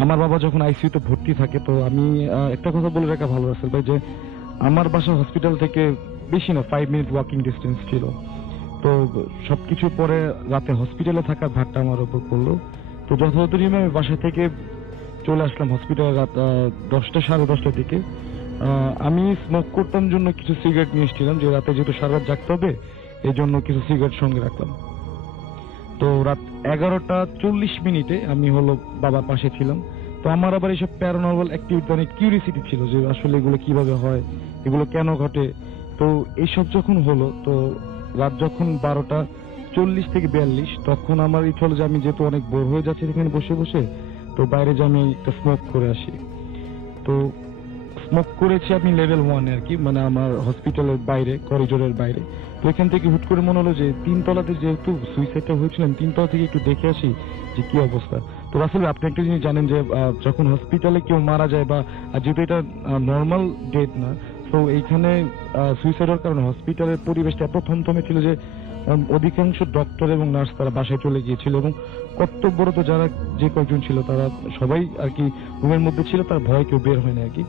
আমার বাবা যখন আইসিইউতে ভর্তি থাকে, তো আমি একটা কথা বলে রাখা ভালো রাসেল ভাই, যে আমার বাসা হসপিটাল থেকে বেশি না 5 মিনিট ওয়াকিং ডিস্টেন্স ছিল। তো সবকিছু পরে রাতে হসপিটালে থাকার ভারটা আমার উপর পড়লো। তো যথাযথ নিয়মে আমি বাসা থেকে চলে আসলাম হসপিটালে রাত 10টা সাড়ে 10টার দিকে। আমি স্মোক করতাম জন্য কিছু সিগারেট নিয়ে এসেছিলাম, যে রাতে যেহেতু সারা রাত জাগতে হবে এই জন্য কিছু সিগারেট সঙ্গে রাখলাম। তো রাত 11:40 আমি হলো বাবার পাশে ছিলাম। তো আমার আবার এইসব প্যারানর্মাল অ্যাক্টিভিটি অনেক কিউরিয়াসিটি ছিল যে আসলে এগুলো কিভাবে হয়, এগুলো কেন ঘটে। তো এইসব যখন হলো, তো রাত যখন 12:40 থেকে 42, তখন আমার ইচ্ছা হলো যে আমি যেহেতু অনেক বোর হয়ে যাচ্ছি এখানে বসে বসে, তো বাইরে যে আমি একটা স্মোক করে আসি। তো স্মোক করেছি আমি লেভেল 1 আর কি, মানে আমার হসপিটালের বাইরে, করিডোরের বাইরে। তো এখান থেকে হুট করে মনে হলো যে 3 তলাতে যেহেতু সুইসাইডটা হয়েছিল, 3 তলা থেকে একটু দেখে আসি যে কি অবস্থা। তো আসলে আপনি একটা জিনিস জানেন যে যখন হসপিটালে কেউ মারা যায়, বা যেহেতু এটা নর্মাল ডেথ না, তো এইখানে সুইসাইডের কারণে হসপিটালের পরিবেশটা এত থমথমে ছিল যে অধিকাংশ ডক্টর এবং নার্স তারা বাসায় চলে গিয়েছিল, এবং কর্তব্যরত যারা যে কয়েকজন ছিল তারা সবাই আর কি রুমের মধ্যে ছিল, তার ভয় কেউ বের হয়নি আর কি।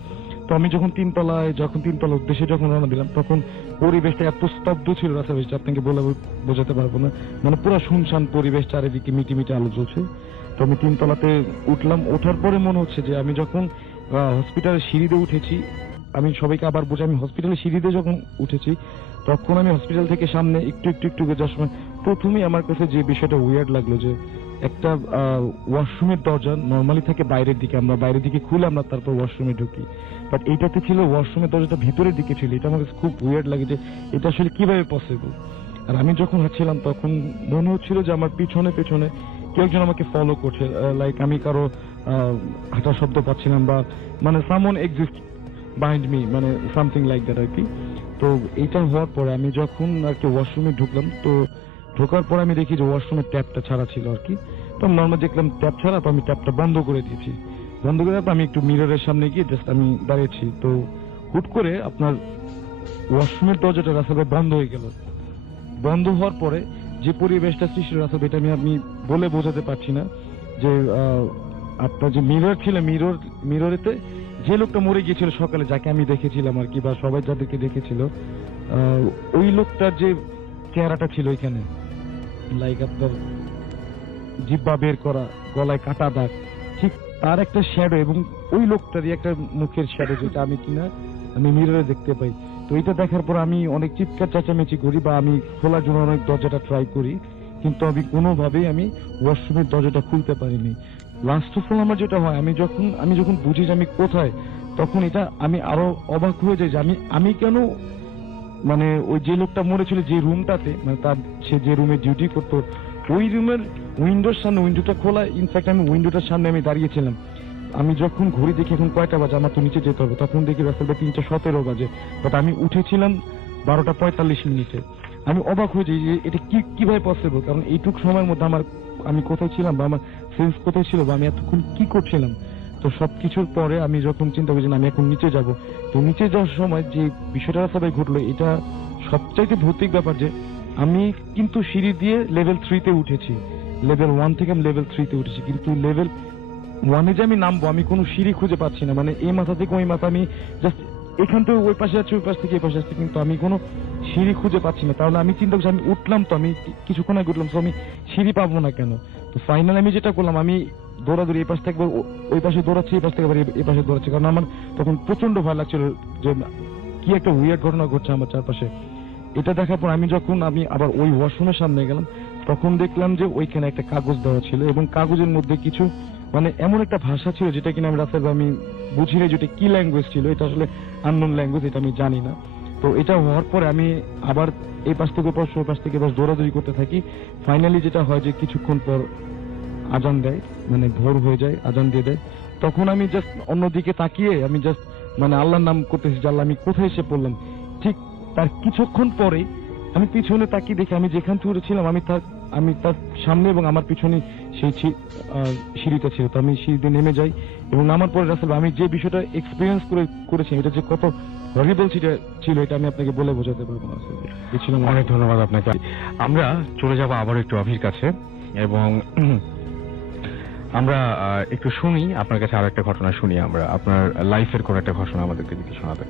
তো আমি যখন 3 তলার উদ্দেশ্যে যখন রওনা দিলাম, তখন পরিবেশটা এত স্তব্ধ ছিল রাস্তায়, আপনাকে বলে বোঝাতে পারবো না, মানে পুরো শুনশান পরিবেশ, চারিদিকে মিটি মিটি আলো জ্বলছে। তো আমি 3 তলাতে উঠলাম। ওঠার পরে মনে হচ্ছে যে আমি যখন হসপিটালের সিঁড়িতে উঠেছি, আমি সবাইকে আবার বুঝি, আমি হসপিটালের সিঁড়িতে যখন উঠেছি তখন আমি হসপিটাল থেকে সামনে একটু একটু একটু যাওয়ার সময় প্রথমেই আমার কাছে যে বিষয়টা উইয়ার্ড লাগলো যে একটা ওয়াশরুমের দরজা নর্মালি থাকে বাইরের দিকে, আমরা বাইরের দিকে খুলে আমরা তারপর ওয়াশরুমে ঢুকি, বাট এইটাতে ছিল ওয়াশরুমের দরজাটা ভিতরের দিকে ছিল। এটা আমার কাছে খুব উইয়ার্ড লাগে যে এটা আসলে কিভাবে পসিবল। আর আমি যখন হাঁটছিলাম তখন মনে হচ্ছিল যে আমার পিছনে পেছনে কেউ একজন আমাকে ফলো করছে, লাইক আমি কারো হাঁটার শব্দ পাচ্ছিলাম, বা মানে সামওয়ান এক্সিস্ট বিহাইন্ড মি, মানে সামথিং লাইক দ্যাট আর কি। তো এইটা হওয়ার পরে আমি যখন আর কি ওয়াশরুমে ঢুকলাম, তো ঢোকার পর আমি দেখি যে ওয়াশরুমের ট্যাপটা ছাড়া ছিল আর কি। তো নর্মাল দেখলাম ট্যাপ ছাড়া, তো আমি ট্যাপটা বন্ধ করে দিয়েছি। বন্ধ করে আমি একটু মিররের সামনে গিয়ে জাস্ট আমি দাঁড়িয়েছি। তো হুট করে আপনার ওয়াশরুমের দরজাটা রাস্তাটা বন্ধ হয়ে গেল। বন্ধ হওয়ার পরে যে পরিবেশটা সৃষ্টি রাস্তা, এটা আমি বলে বোঝাতে পারছি না। যে আপনার যে মিরর ছিল, মিররেতে যে লোকটা মরে গিয়েছিল সকালে, যাকে আমি দেখেছিলাম আর কি, বা সবাই যাদেরকে দেখেছিল, ওই লোকটার যে চেহারাটা ছিল এখানে, লাইক আপনার জিব্বা বের করা, গলায় কাটা দাগ, ঠিক তার একটা শ্যাডো, এবং ওই লোকটারই একটা মুখের শ্যাডো, যেটা আমি মিররে দেখতে পাই। তো এটা দেখার পর আমি অনেক চিৎকার চেঁচামেচি করি, বা আমি খোলার জন্য অনেক দরজাটা ট্রাই করি, কিন্তু আমি কোনোভাবেই আমি ওয়াশরুমের দরজাটা খুলতে পারিনি। লাস্ট অফ অল আমার যেটা হয়, আমি যখন বুঝি যে আমি কোথায়, তখন এটা আমি আরো অবাক হয়ে যাই যে আমি কেন, মানে ওই যে লোকটা মরেছিল যে রুমটাতে, মানে তার সে যে রুমে ডিউটি করতো, ওই রুমের উইন্ডোর সামনে, উইন্ডোটা খোলা, ইনফ্যাক্ট আমি উইন্ডোটার সামনে আমি দাঁড়িয়েছিলাম। আমি যখন ঘড়ি দেখি এখন কয়টা বাজে, আমার তো নিচে যেতে হবে, তখন দেখি রাস্তাটা 3:17 বাজে, বাট আমি উঠেছিলাম 12:45। আমি অবাক হয়ে যাই যে এটা কিভাবে পসিবল, কারণ এইটুক সময়ের মধ্যে আমি কোথায় ছিলাম, বা আমার সেন্স কোথায় ছিল, বা আমি এতক্ষণ কি করছিলাম। তো সবকিছুর পরে আমি যখন চিন্তা করছি আমি এখন নিচে যাব, তো নিচে যাওয়ার সময় যে বিষয়টা রাস্তায় ঘটলো, এটা সবচাইতে ভৌতিক ব্যাপার যে আমি কিন্তু সিঁড়ি দিয়ে লেভেল 3-তে উঠেছি, লেভেল 1 থেকে আমি লেভেল 3-তে উঠেছি, কিন্তু লেভেল 1-এ যে আমি নামবো আমি কোনো সিঁড়ি খুঁজে পাচ্ছি না, মানে এই মাথা থেকে ওই মাথা, আমি জাস্ট এখান থেকে ওই পাশে যাচ্ছি, ওই পাশ থেকে এই পাশে আসছি, কিন্তু আমি কোনো সিঁড়ি খুঁজে পাচ্ছি না। তাহলে আমি চিন্তা করছি আমি উঠলাম, তো আমি কিছুক্ষণ আগে উঠলাম, তো আমি সিঁড়ি পাবো না কেন। তো ফাইনালি আমি যেটা করলাম, আমি দৌড়াদৌড়ি এই পাশ থেকে ওই পাশে দৌড়াচ্ছি, এই পাশ থেকে আবার এই পাশে দৌড়াচ্ছি, কারণ আমার তখন প্রচন্ড ভয় লাগছিল যে কি একটা উইয়ার্ড ঘটনা ঘটছে আমার চারপাশে। এটা দেখার পর আমি আবার ওই ওয়াশরুমের সামনে গেলাম, তখন দেখলাম যে ওইখানে একটা কাগজ দেওয়া ছিল, এবং কাগজের মধ্যে কিছু মানে এমন একটা ভাষা ছিল যেটা কিনা আমি রাস্তায় আমি বুঝি না যেটা কি ল্যাঙ্গুয়েজ ছিল, এটা আসলে আননোন ল্যাঙ্গুয়েজ, এটা আমি জানি না। তো এটা হওয়ার পরে আমি আবার এই পাশ থেকে ওই পাশ থেকে দৌড়াদৌড়ি করতে থাকি। ফাইনালি যেটা হয় যে কিছুক্ষণ পর আজান দেয়, মানে ভোর হয়ে যায়, আজান দিয়ে দেয়। তখন আমি জাস্ট অন্যদিকে তাকিয়ে আমি জাস্ট মানে আল্লাহর নাম করতেছি যে আল্লাহ আমি কোথায় এসে পড়লাম। ঠিক তার কিছুক্ষণ পরে আমি পিছনে তাকিয়ে দেখি আমি যেখান থেকে উঠেছিলাম আমি তার সামনে, এবং আমার পিছনে সেই সিঁড়িটা ছিল। তো আমি সিঁড়িতে নেমে যাই, এবং নামার পরে রাসেল আমি যে বিষয়টা এক্সপিরিয়েন্স করেছি, এটা যে কত হরিবল ছিল এটা আমি আপনাকে বলে বোঝাতে পারবো না। অনেক ধন্যবাদ আপনাকে। আমরা চলে যাব আবার একটু অভির কাছে, এবং আমরা একটু শুনি আপনার কাছে আর একটা ঘটনা শুনি, আমরা আপনার লাইফের কোন একটা ঘটনা আমাদেরকে যদি শোনাবেন।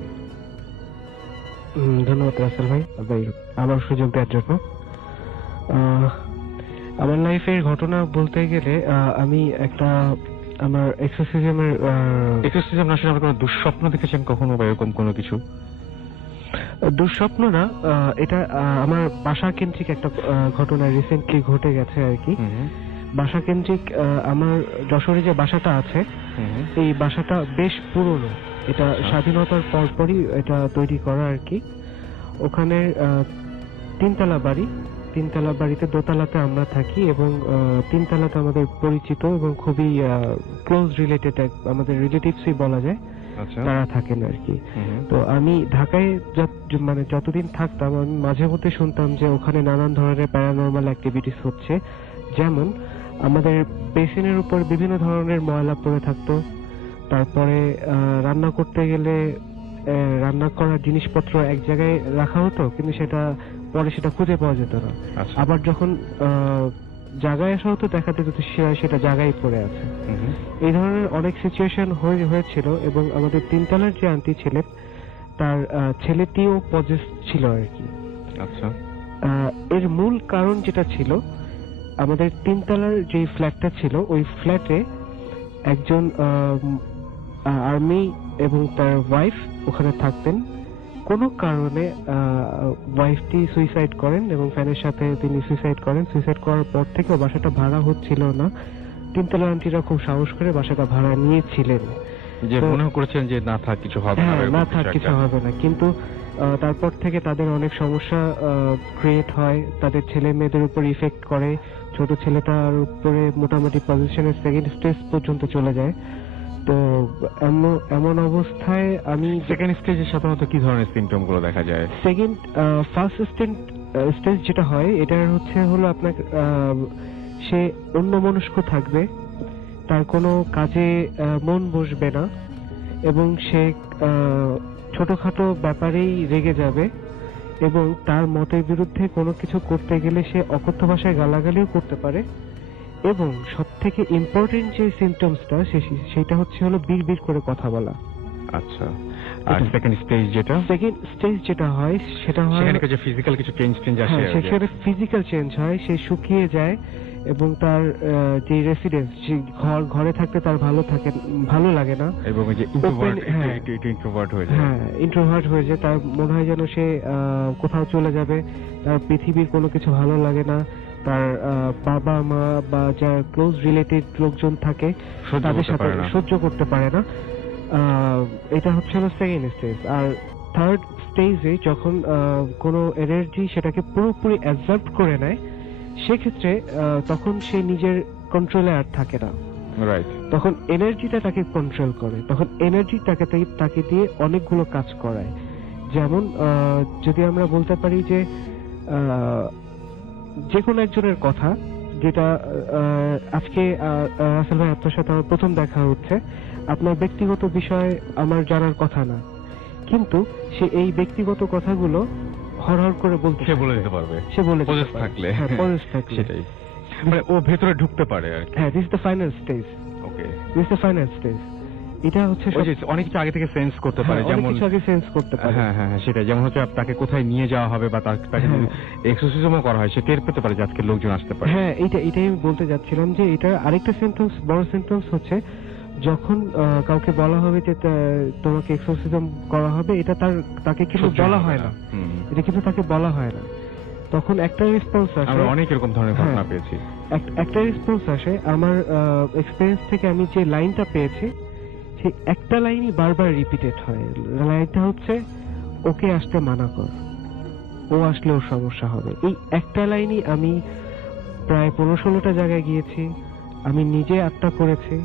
ধন্যবাদ রাসেল ভাই আমার সুযোগ দেওয়ার জন্য। আমার লাইফের ঘটনা বলতে গেলে আমি আমার এক্সোসিজম আসলে আপনি কোনো দুঃস্বপ্ন দেখেছেন কখনো, বা এরকম কোনো কিছু? দুঃস্বপ্ন না, এটা আমার বাসা কেন্দ্রিক একটা ঘটনা রিসেন্টলি ঘটে গেছে আর কি। বাসা কেন্দ্রিক আমার যশোরে যে বাসাটা আছে, এই বাসাটা বেশ পুরনো। এটা স্বাধীনতার পরপরই এটা তৈরি করা আর কি। ওখানে 3 তলা বাড়ি, 3 তলা বাড়িতে দোতলাতে আমরা থাকি এবং 3 তলাতে আমাদের পরিচিত এবং খুবই ক্লোজ রিলেটেড আমাদের রিলেটিভসই বলা যায়, তারা থাকেন আর কি। তো আমি ঢাকায় মানে যতদিন থাকতাম আমি মাঝে মধ্যে শুনতাম যে ওখানে নানান ধরনের প্যারানর্মাল অ্যাক্টিভিটিস হচ্ছে। যেমন আমাদের বেসিনের উপর বিভিন্ন ধরনের ময়লা পড়ে থাকতো, তারপরে রান্না করতে গেলে রান্না করার জিনিসপত্র এক জায়গায় রাখা হতো কিন্তু সেটা পরে সেটা খুঁজে পাওয়া যেত না। আবার যখন জায়গায় আসা হতো দেখা যেত সেটা জায়গায় পড়ে আছে। এই ধরনের অনেক সিচুয়েশন হয়েছিল এবং আমাদের 3 তলার যে আন্টি ছিলেন তার ছেলেটিও পজেস ছিল আর কি। আচ্ছা, এর মূল কারণ যেটা ছিল, আমাদের 3 তলার যে ফ্ল্যাটটা ছিল ওই ফ্ল্যাটে একজন আর্মি এবং তার ওয়াইফ ওখানে থাকতেন। কোনো কারণে ওয়াইফটি সুইসাইড করেন এবং ফ্যানের সাথে তিনি সুইসাইড করেন। সুইসাইড করার পর থেকে বাসাটা ভাড়া হচ্ছিল না। 3 তলার আন্টিরা খুব সাহস করে বাসাটা ভাড়া নিয়েছিলেন, যে মনে করেছেন যে না থাক কিছু হবে না, না থাক কিছু হবে না। কিন্তু তারপর থেকে তাদের অনেক সমস্যা ক্রিয়েট হয়, তাদের ছেলে মেয়েদের উপর ইফেক্ট করে। ছোট ছেলেটার উপরে মোটামুটি পজিশনের সেকেন্ড স্টেজ পর্যন্ত চলে যায়। তো এমন অবস্থায় আমি সেকেন্ড স্টেজে সাধারণত কি ধরনের সিমটম গুলো দেখা যায়? ফার্স্ট স্টেজ যেটা হয় এটা হলো আপনার সে অন্যমনস্ক থাকবে, তার কোনো কাজে মন বসবে না এবং সে ছোটখাটো ব্যাপারেই রেগে যাবে এবং তার মতের বিরুদ্ধে কোনো কিছু করতে গেলে সে অকথ্য ভাষায় গালাগালিও করতে পারে। এবং সব থেকে ইম্পর্টেন্ট যে সিমটমসটা সেটা হলো বিড়বিড় করে কথা বলা। আচ্ছা, আর সেকেন্ড স্টেজ যেটা হয় সেটা হয় সেখানে কিছু ফিজিক্যাল কিছু চেঞ্জ আসে। সেখানে ফিজিক্যাল চেঞ্জ হয়, সে শুকিয়ে যায় এবং তার যে রেসিডেন্স, ঘরে থাকতে তার ভালো লাগে না এবং যে ইন্ট্রোভার্ট হয়ে যায়। হ্যাঁ, ইন্ট্রোভার্ট হয়ে যায়। তার মনে হয় যেন সে কোথাও চলে যাবে, তার পৃথিবীর কোনো কিছু ভালো লাগে না। তার বাবা মা বা যার ক্লোজ রিলেটেড লোকজন থাকে তাদের সাথে সহ্য করতে পারে না। এটা হলো সেকেন্ড স্টেজ। আর থার্ড স্টেজে যখন কোনো এনার্জি সেটাকে পুরোপুরি অ্যাবজর্ব করে নেয়, সেক্ষেত্রে তখন সে নিজের কন্ট্রোলে আর থাকে না। তখন এনার্জিটা তাকে কন্ট্রোল করে, তখন এনার্জি তাকে দিয়ে অনেকগুলো কাজ করায়। যেমন যদি আমরা বলতে পারি যে কোনো একজনের কথা, যেটা আজকে রাসেল ভাই আপনার সাথে আমার প্রথম দেখা হচ্ছে, আপনার ব্যক্তিগত বিষয় আমার জানার কথা না, কিন্তু সে এই ব্যক্তিগত কথাগুলো হরহর করে সে বলে দিতে পারবে, থাকলে সেটাই, মানে ও ভেতরে ঢুকতে পারে আর কি। হ্যাঁ, this is the final stage. Okay, this is the final stage. এটা অনেক কিছু আগে থেকে সেন্স করতে পারে, যেমন হ্যাঁ সেটাই, যেমন তাকে কোথায় নিয়ে যাওয়া হবে বা তাকে এক্সারসাইজও করা হয়, সে টের পেতে পারে যে আজকে লোকজন আসতে পারে। হ্যাঁ, এটাই আমি বলতে যাচ্ছিলাম যে এটা আরেকটা সিমটমস, বড় সিমটমস হচ্ছে যখন কাউকে বলা হবে যে তোমাকে এক্সারসাইজ করা হবে, এটা তাকে কিন্তু বলা হয় না, এটা কিন্তু তাকে বলা হয় না। তখন একটা রেসপন্স আসে, আমরা অনেক এরকম ধরনের ঘটনা পেয়েছি। একটা রেসপন্স আসে, আমার এক্সপেরিয়েন্স থেকে আমি যে লাইনটা পেয়েছি সেই একটা লাইনই বারবার রিপিটেড হয়। লাইনটা হচ্ছে, ওকে আসতে মানা কর, ও আসলে ওর সমস্যা হবে। এই একটা লাইনই আমি প্রায় 15-16টা জায়গায় গিয়েছি, আমি নিজে আটটা করেছি,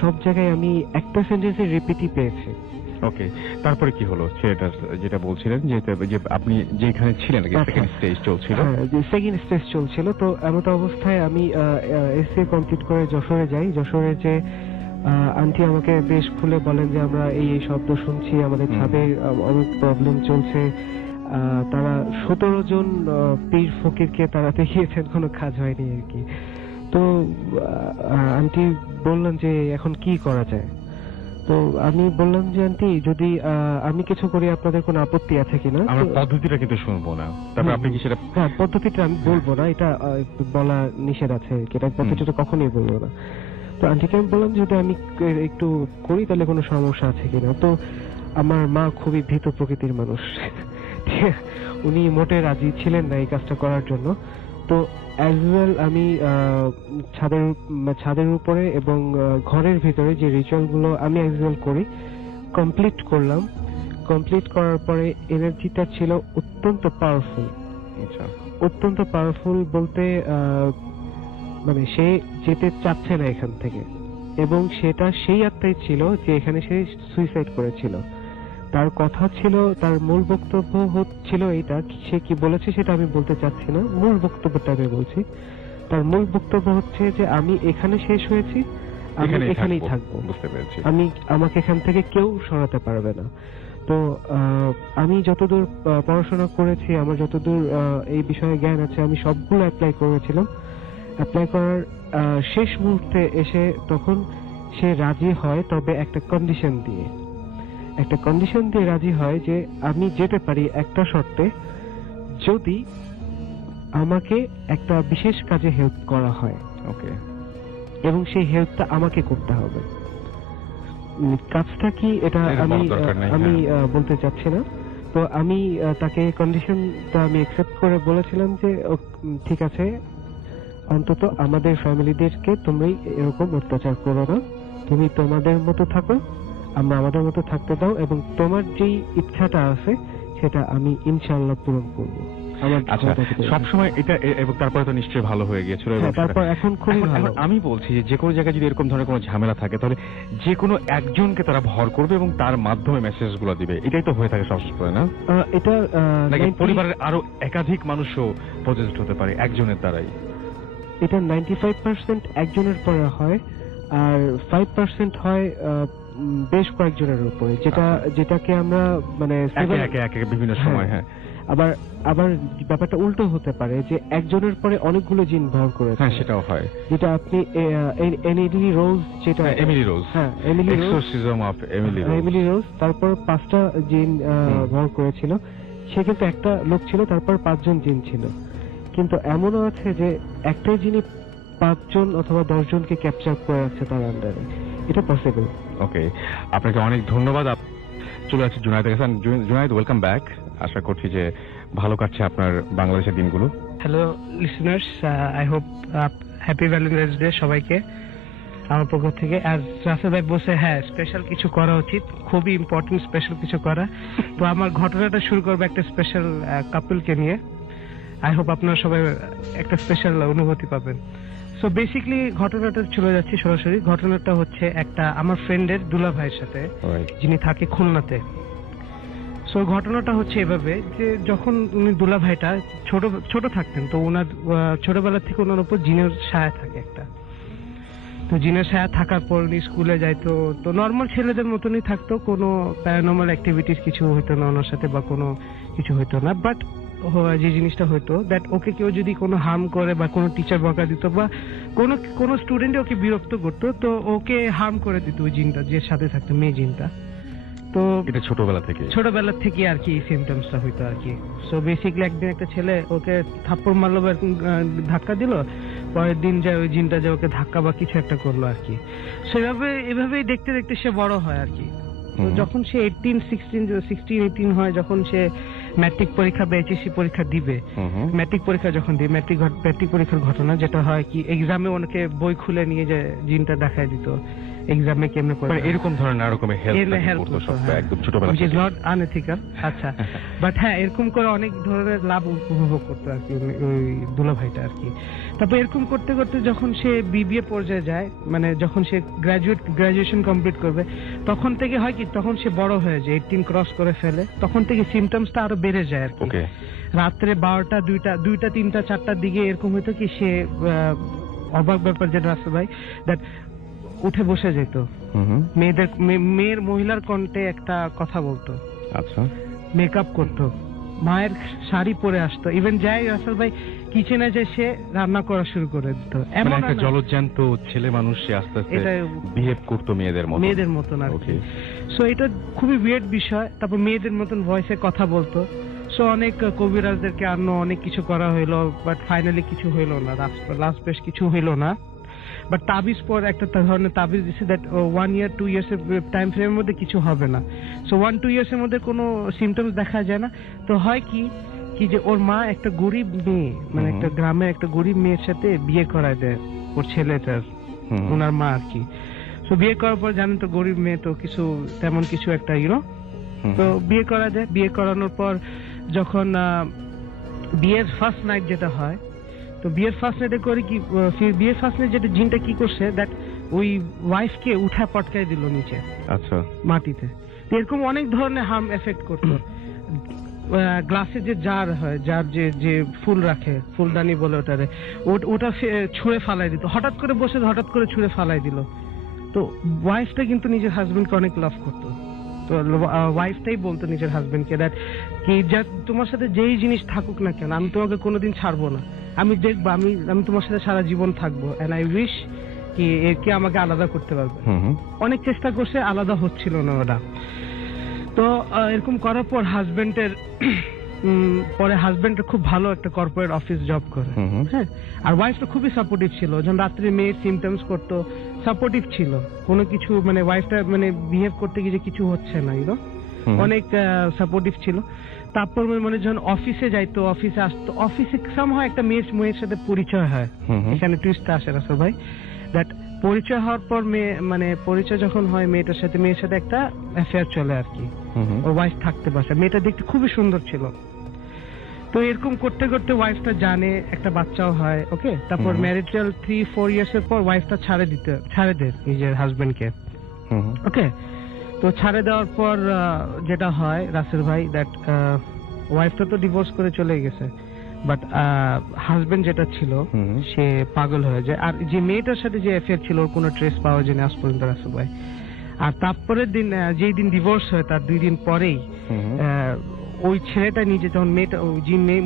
সব জায়গায় আমি একটা সেন্টেন্সের রিপিটই পেয়েছি। ওকে, তারপরে কি হলো? সেটা যেটা বলছিলেন যে আপনি যেখানে ছিলেন সেকেন্ড স্টেজ চলছিল। হ্যাঁ, যে সেকেন্ড স্টেজ চলছিল, তো এমত অবস্থায় আমি এসএ কমপ্লিট করে যশোরে যাই। যশোরে যে আন্টি আমাকে বেশ খুলে বলেন যে আমরা এই শব্দ শুনছি, আমাদের ছাদে অনেক প্রবলেম চলছে। তারা 17 জন পীর ফকিরকে তারা দেখিয়েছেন, কোনো কাজ হয়নি আর কি। তো আন্টি বললেন যে এখন কি করা যায়। তো আমি বললাম যে আন্টি, যদি আমি কিছু করি আপনাদের কোনো আপত্তি আছে কিনা। আমরা পদ্ধতিটা কিন্তু শুনবো না, তারপর আপনি কি সেটা? হ্যাঁ, পদ্ধতিটা আমি বলবো না, এটা বলা নিষেধ আছে, এটা পদ্ধতিটা কখনোই বলবো না। তো আন্টিকে আমি বললাম যদি আমি একটু করি তাহলে কোনো সমস্যা আছে কিনা। তো আমার মা খুবই ভীত প্রকৃতির মানুষ, উনি মোটে রাজি ছিলেন না এই কাজটা করার জন্য। তো অ্যাজ ওয়েল আমি ছাদের উপরে এবং ঘরের ভিতরে যে রিচুয়ালগুলো আমি অ্যাজ ওয়েল করি কমপ্লিট করলাম। কমপ্লিট করার পরে এনার্জিটা ছিল অত্যন্ত পাওয়ারফুল। আচ্ছা, অত্যন্ত পাওয়ারফুল বলতে মানে সে যেতে চাচ্ছে না এখান থেকে, এবং সেটা সেই আত্মাই ছিল যে এখানে সে সুইসাইড করেছিল। তার কথা ছিল, তার মূল বক্তব্য হচ্ছিল এইটা, সে কি বলেছে সেটা আমি বলতে চাচ্ছি না, মূল বক্তব্যটা আমি বলছি। তার মূল বক্তব্য হচ্ছে যে আমি এখানে শেষ হয়েছি, আমি এখানেই থাকবো, বুঝতে পেরেছি। আমাকে এখান থেকে কেউ সরাতে পারবে না। তো আমি যতদূর পড়াশোনা করেছি, আমার যতদূর এই বিষয়ে জ্ঞান আছে, আমি সবগুলো অ্যাপ্লাই করেছিলাম। অ্যাপ্লাই করার শেষ মুহূর্তে এসে তখন সে রাজি হয়, তবে একটা কন্ডিশন দিয়ে রাজি হয় যে আমি যেতে পারি একটা শর্তে, যদি আমাকে একটা বিশেষ কাজে হেল্প করা হয়। ওকে, এবং সেই হেল্পটা আমাকে করতে হবে। কাজটা কি এটা আমি বলতে চাচ্ছি না। তো আমি তাকে কন্ডিশনটা আমি অ্যাকসেপ্ট করে বলেছিলাম যে ঠিক আছে, অন্তত আমাদের ফ্যামিলিদেরকে তুমি এরকম অত্যাচার করো না, তুমি তোমাদের মতো থাকো, আমরা আমাদের মতো থাকতে দাও, এবং তোমার যেই ইচ্ছাটা আছে সেটা আমি ইনশাআল্লাহ পূরণ করবো। আচ্ছা, সবসময় এটা, এবং তারপরে তো নিশ্চয়ই ভালো হয়ে গিয়েছিল। তারপর এখন খুবই ভালো। আমি বলছি যে কোনো জায়গায় যদি এরকম ধরনের কোনো ঝামেলা থাকে, তাহলে যে কোনো একজনকে তারা ভর করবে এবং তার মাধ্যমে মেসেজগুলো দিবে, এটাই তো হয়ে থাকে সবসময়, না? এটা নাকি পরিবারের আরো একাধিক মানুষও পজেসড হতে পারে একজনের দ্বারাই? এটা 95% একজনের পরে হয়, আর 5% হয় বেশ কয়েকজনের উপরে, যেটাকে আমরা মানে একে বিভিন্ন সময়। হ্যাঁ, আবার ব্যাপারটা উল্টো হতে পারে যে একজনের পরে অনেকগুলো জিন ভর করে। হ্যাঁ, সেটাও হয়। যেটা আপনি এমিলি রোজ, যেটা এমিলি রোজ, হ্যাঁ Emily rose, exorcism of Emily রোজ, তারপর 5টা জিন ভর করেছিল। সে কিন্তু একটা লোক ছিল, তারপর 5 জন জিন ছিল। কিন্তু এমনও আছে যে একটাই জিনই 5 জন অথবা 10 জনকে ক্যাপচার করে রাখছে তার আন্ডারে। এটা পসিবল। ওকে, আপনাকে অনেক ধন্যবাদ। চলে আসছি জুনায়েদের কাছে। Junaid, welcome back. আশা করছি যে ভালো কাটছে আপনার বাংলাদেশের দিনগুলো। Hello listeners, I hope happy Valentine's day সবাইকে আমার পক্ষ থেকে। আজ রাসেল ভাই বসে, হ্যাঁ স্পেশাল কিছু করা উচিত, খুবই ইম্পর্টেন্ট স্পেশাল কিছু করা। তো আমার ঘটনাটা শুরু করবো একটা স্পেশাল কাপলকে নিয়ে। আই হোপ আপনারা সবাই একটা স্পেশাল অনুভূতি পাবেন। সো বেসিক্যালি ঘটনাটা চলে যাচ্ছি সরাসরি। ঘটনাটা হচ্ছে একটা আমার ফ্রেন্ডের দুলা ভাইয়ের সাথে, যিনি থাকে খুলনাতে। সো ঘটনাটা হচ্ছে এভাবে যে যখন উনি দুলা ভাইটা ছোট থাকতেন, তো ওনার ছোটবেলা থেকে ওনার উপর জিনের ছায়া থাকে একটা। তো জিনের ছায়া থাকার পর উনি স্কুলে যাইতো, তো নর্মাল ছেলেদের মতনই থাকতো, কোনো প্যারানর্মাল অ্যাক্টিভিটিস কিছু হইতো না ওনার সাথে, বা কোনো কিছু হইতো না। বাট যে জিনিসটা হইতো, দ্যাট ওকে কেউ যদি কোনো হার্ম করে বা কোনো টিচার বকা দিত বা কোনো স্টুডেন্টে ওকে বিরক্ত করতো, তো ওকে হার্ম করে দিত ওই জিনটা, যে সাথে থাকতো মেয়ে জিনটা। তো এটা ছোটবেলা থেকে আর কি এই সিমটমসটা হইতো আর কি। সো বেসিক্যালি একদিন একটা ছেলে ওকে থাপ্পড় মারলো বা ধাক্কা দিল, পরের দিন যায় ওই জিনটা যে ওকে ধাক্কা বা কিছু একটা করলো আর কি। এভাবেই দেখতে দেখতে সে বড় হয় আর কি। তো যখন সে 16-18 হয়, যখন সে ম্যাট্রিক পরীক্ষা বা এইচএসসি পরীক্ষা দিবে, ম্যাট্রিক পরীক্ষা যখন দিবে, ম্যাট্রিক পরীক্ষার ঘটনা যেটা হয় কি, এক্সামে ওনাকে বই খুলে নিয়ে যে জিনটা দেখায় দিত এক্সামে কেমনে করে, এরকম ধরনের না রকমের হেল্প করতে সব একদম ছোটবেলা থেকে, নট আনএথিক্যাল। আচ্ছা, বাট হ্যাঁ এরকম করে অনেক ধরনের লাভ উপভোগ করতো আর কি ওই দুলা ভাইটা আর কি। তারপর এরকম করতে করতে যখন সে বিবিএ পর্যায়ে যায়, মানে যখন সে গ্রাজুয়েশন কমপ্লিট করবে, তখন থেকে হয় কি, তখন সে বড় হয়ে যায়, 18 ক্রস করে ফেলে, তখন থেকে সিমটমসটা আরো বেড়ে যায় আর কি। রাত্রে 12টা 2টা 3টা 4টার দিকে এরকম হইতো কি, সে অবাক ব্যাপার যেটা আছে ভাই, দ্যাট উঠে বসে যেত, মেয়ের মহিলার কণ্ঠে একটা কথা বলতো, আচ্ছা মেকআপ করতো, মায়ের শাড়ি পরে আসতো, ইভেন যাই রাসেল ভাই কিচেনে যে সে রান্না করা শুরু করে দিত। এমন একটা জলজ্যান্ত ছেলে মানুষ সে আস্তে আস্তে বিহেভ করতো মেয়েদের মতন আর কি। সো এটা খুবই উইয়ার্ড বিষয়। তারপর মেয়েদের মতন ভয়েসে কথা বলতো। সো অনেক কবিরাজদেরকে আনো, অনেক কিছু করা হইলো, বাট ফাইনালি কিছু হইলো না, লাস্ট বেশ কিছু হইলো না। বাট তাবিজ পর একটা ধরনের তাবিজ দিছে দ্যাট 1 year 2 years এর টাইম ফ্রেমের মধ্যে কিছু হবে না। সো 1-2 years এর মধ্যে কোনো সিমটমস দেখা যায় না। তো হয় কি যে ওর মা একটা গরিব মেয়ে, মানে একটা গ্রামের একটা গরিব মেয়ের সাথে বিয়ে করায় দেয় ওর ছেলেটার, ওনার মা আর কি। সো বিয়ে করার পর জানেন তো গরিব মেয়ে তো কিছু তেমন কিছু একটা তো বিয়ে করা যায়। বিয়ে করানোর পর যখন বিয়ের ফার্স্ট নাইট যেটা হয়, তো বিয়ের ফার্স্ট নাইটে করে কি বিয়ের ফার্স্ট নাইট যেটা জিনটা কি করছে দ্যাট ওই ওয়াইফকে উঠা পটকায় দিল নিচে, আচ্ছা, মাটিতে। এরকম অনেক ধরনের হার্ম এফেক্ট করতো। গ্লাসে যে জার হয়, জার যে ফুল রাখে, ফুলদানি বলে ওটারে, ওটা ছুঁড়ে ফালাই দিত। হঠাৎ করে বসে হঠাৎ করে ছুঁড়ে ফালাই দিল। তো ওয়াইফটা কিন্তু নিজের হাজবেন্ডকে অনেক লাভ করতো। তো ওয়াইফটাই বলতো নিজের হাজবেন্ডকে দ্যাট কি তোমার সাথে যেই জিনিস থাকুক না কেন আমি তোমাকে কোনোদিন ছাড়বো না, আমি দেখবো, আমি তোমার সাথে সারা জীবন থাকবো, এন্ড আই উইশ কি একে আমাকে আলাদা করতে পারবে। অনেক চেষ্টা করছে, আলাদা হচ্ছিল না ওরা। তো এরকম করার পর হাজবেন্ডের খুব ভালো একটা কর্পোরেট অফিস জব করে, হ্যাঁ। আর ওয়াইফটা খুবই সাপোর্টিভ ছিল, যখন রাত্রে মেয়ের সিমটমস করতো সাপোর্টিভ ছিল, কোনো কিছু মানে ওয়াইফটা মানে বিহেভ করতে গিয়ে কিছু হচ্ছে না, অনেক সাপোর্টিভ ছিল। তারপর মানে যখন অফিসে যাইতো, অফিসে আসতো, অফিসে সামহাও একটা মেয়ের সাথে পরিচয় হয়। এখানে টুইস্টটা আসে রাসেল ভাই, দ্যাট পরিচয় হওয়ার পর পরিচয় যখন হয় মেয়ের সাথে একটা অ্যাফেয়ার চলে আর কি, ওর ওয়াইফ থাকতে পারছে। মেয়েটা দেখতে খুবই সুন্দর ছিল। তো এরকম করতে করতে ওয়াইফটা জানে, একটা বাচ্চাও হয়, ওকে। তারপর ম্যারিটাল 3-4 years এর পর ওয়াইফটা ছাড়ে দেয় নিজের হাজবেন্ডকে, ওকে। তো ছাড়ে দেওয়ার পর যেটা হয় রাসেল ভাই, দ্যাট ওয়াইফটা তো ডিভোর্স করে চলে গেছে, বাট হাজবেন্ড যেটা ছিল সে পাগল হয়ে যায়। আর যে মেয়েটার সাথে যে অ্যাফেয়ার ছিল ওর কোনো ট্রেস পাওয়া যায়নি আজ পর্যন্ত রাসেল ভাই। আর তারপরের দিন যেই দিন ডিভোর্স হয় তার 2 দিন পরেই ওই ছেলেটা নিজে যখন মেয়েটা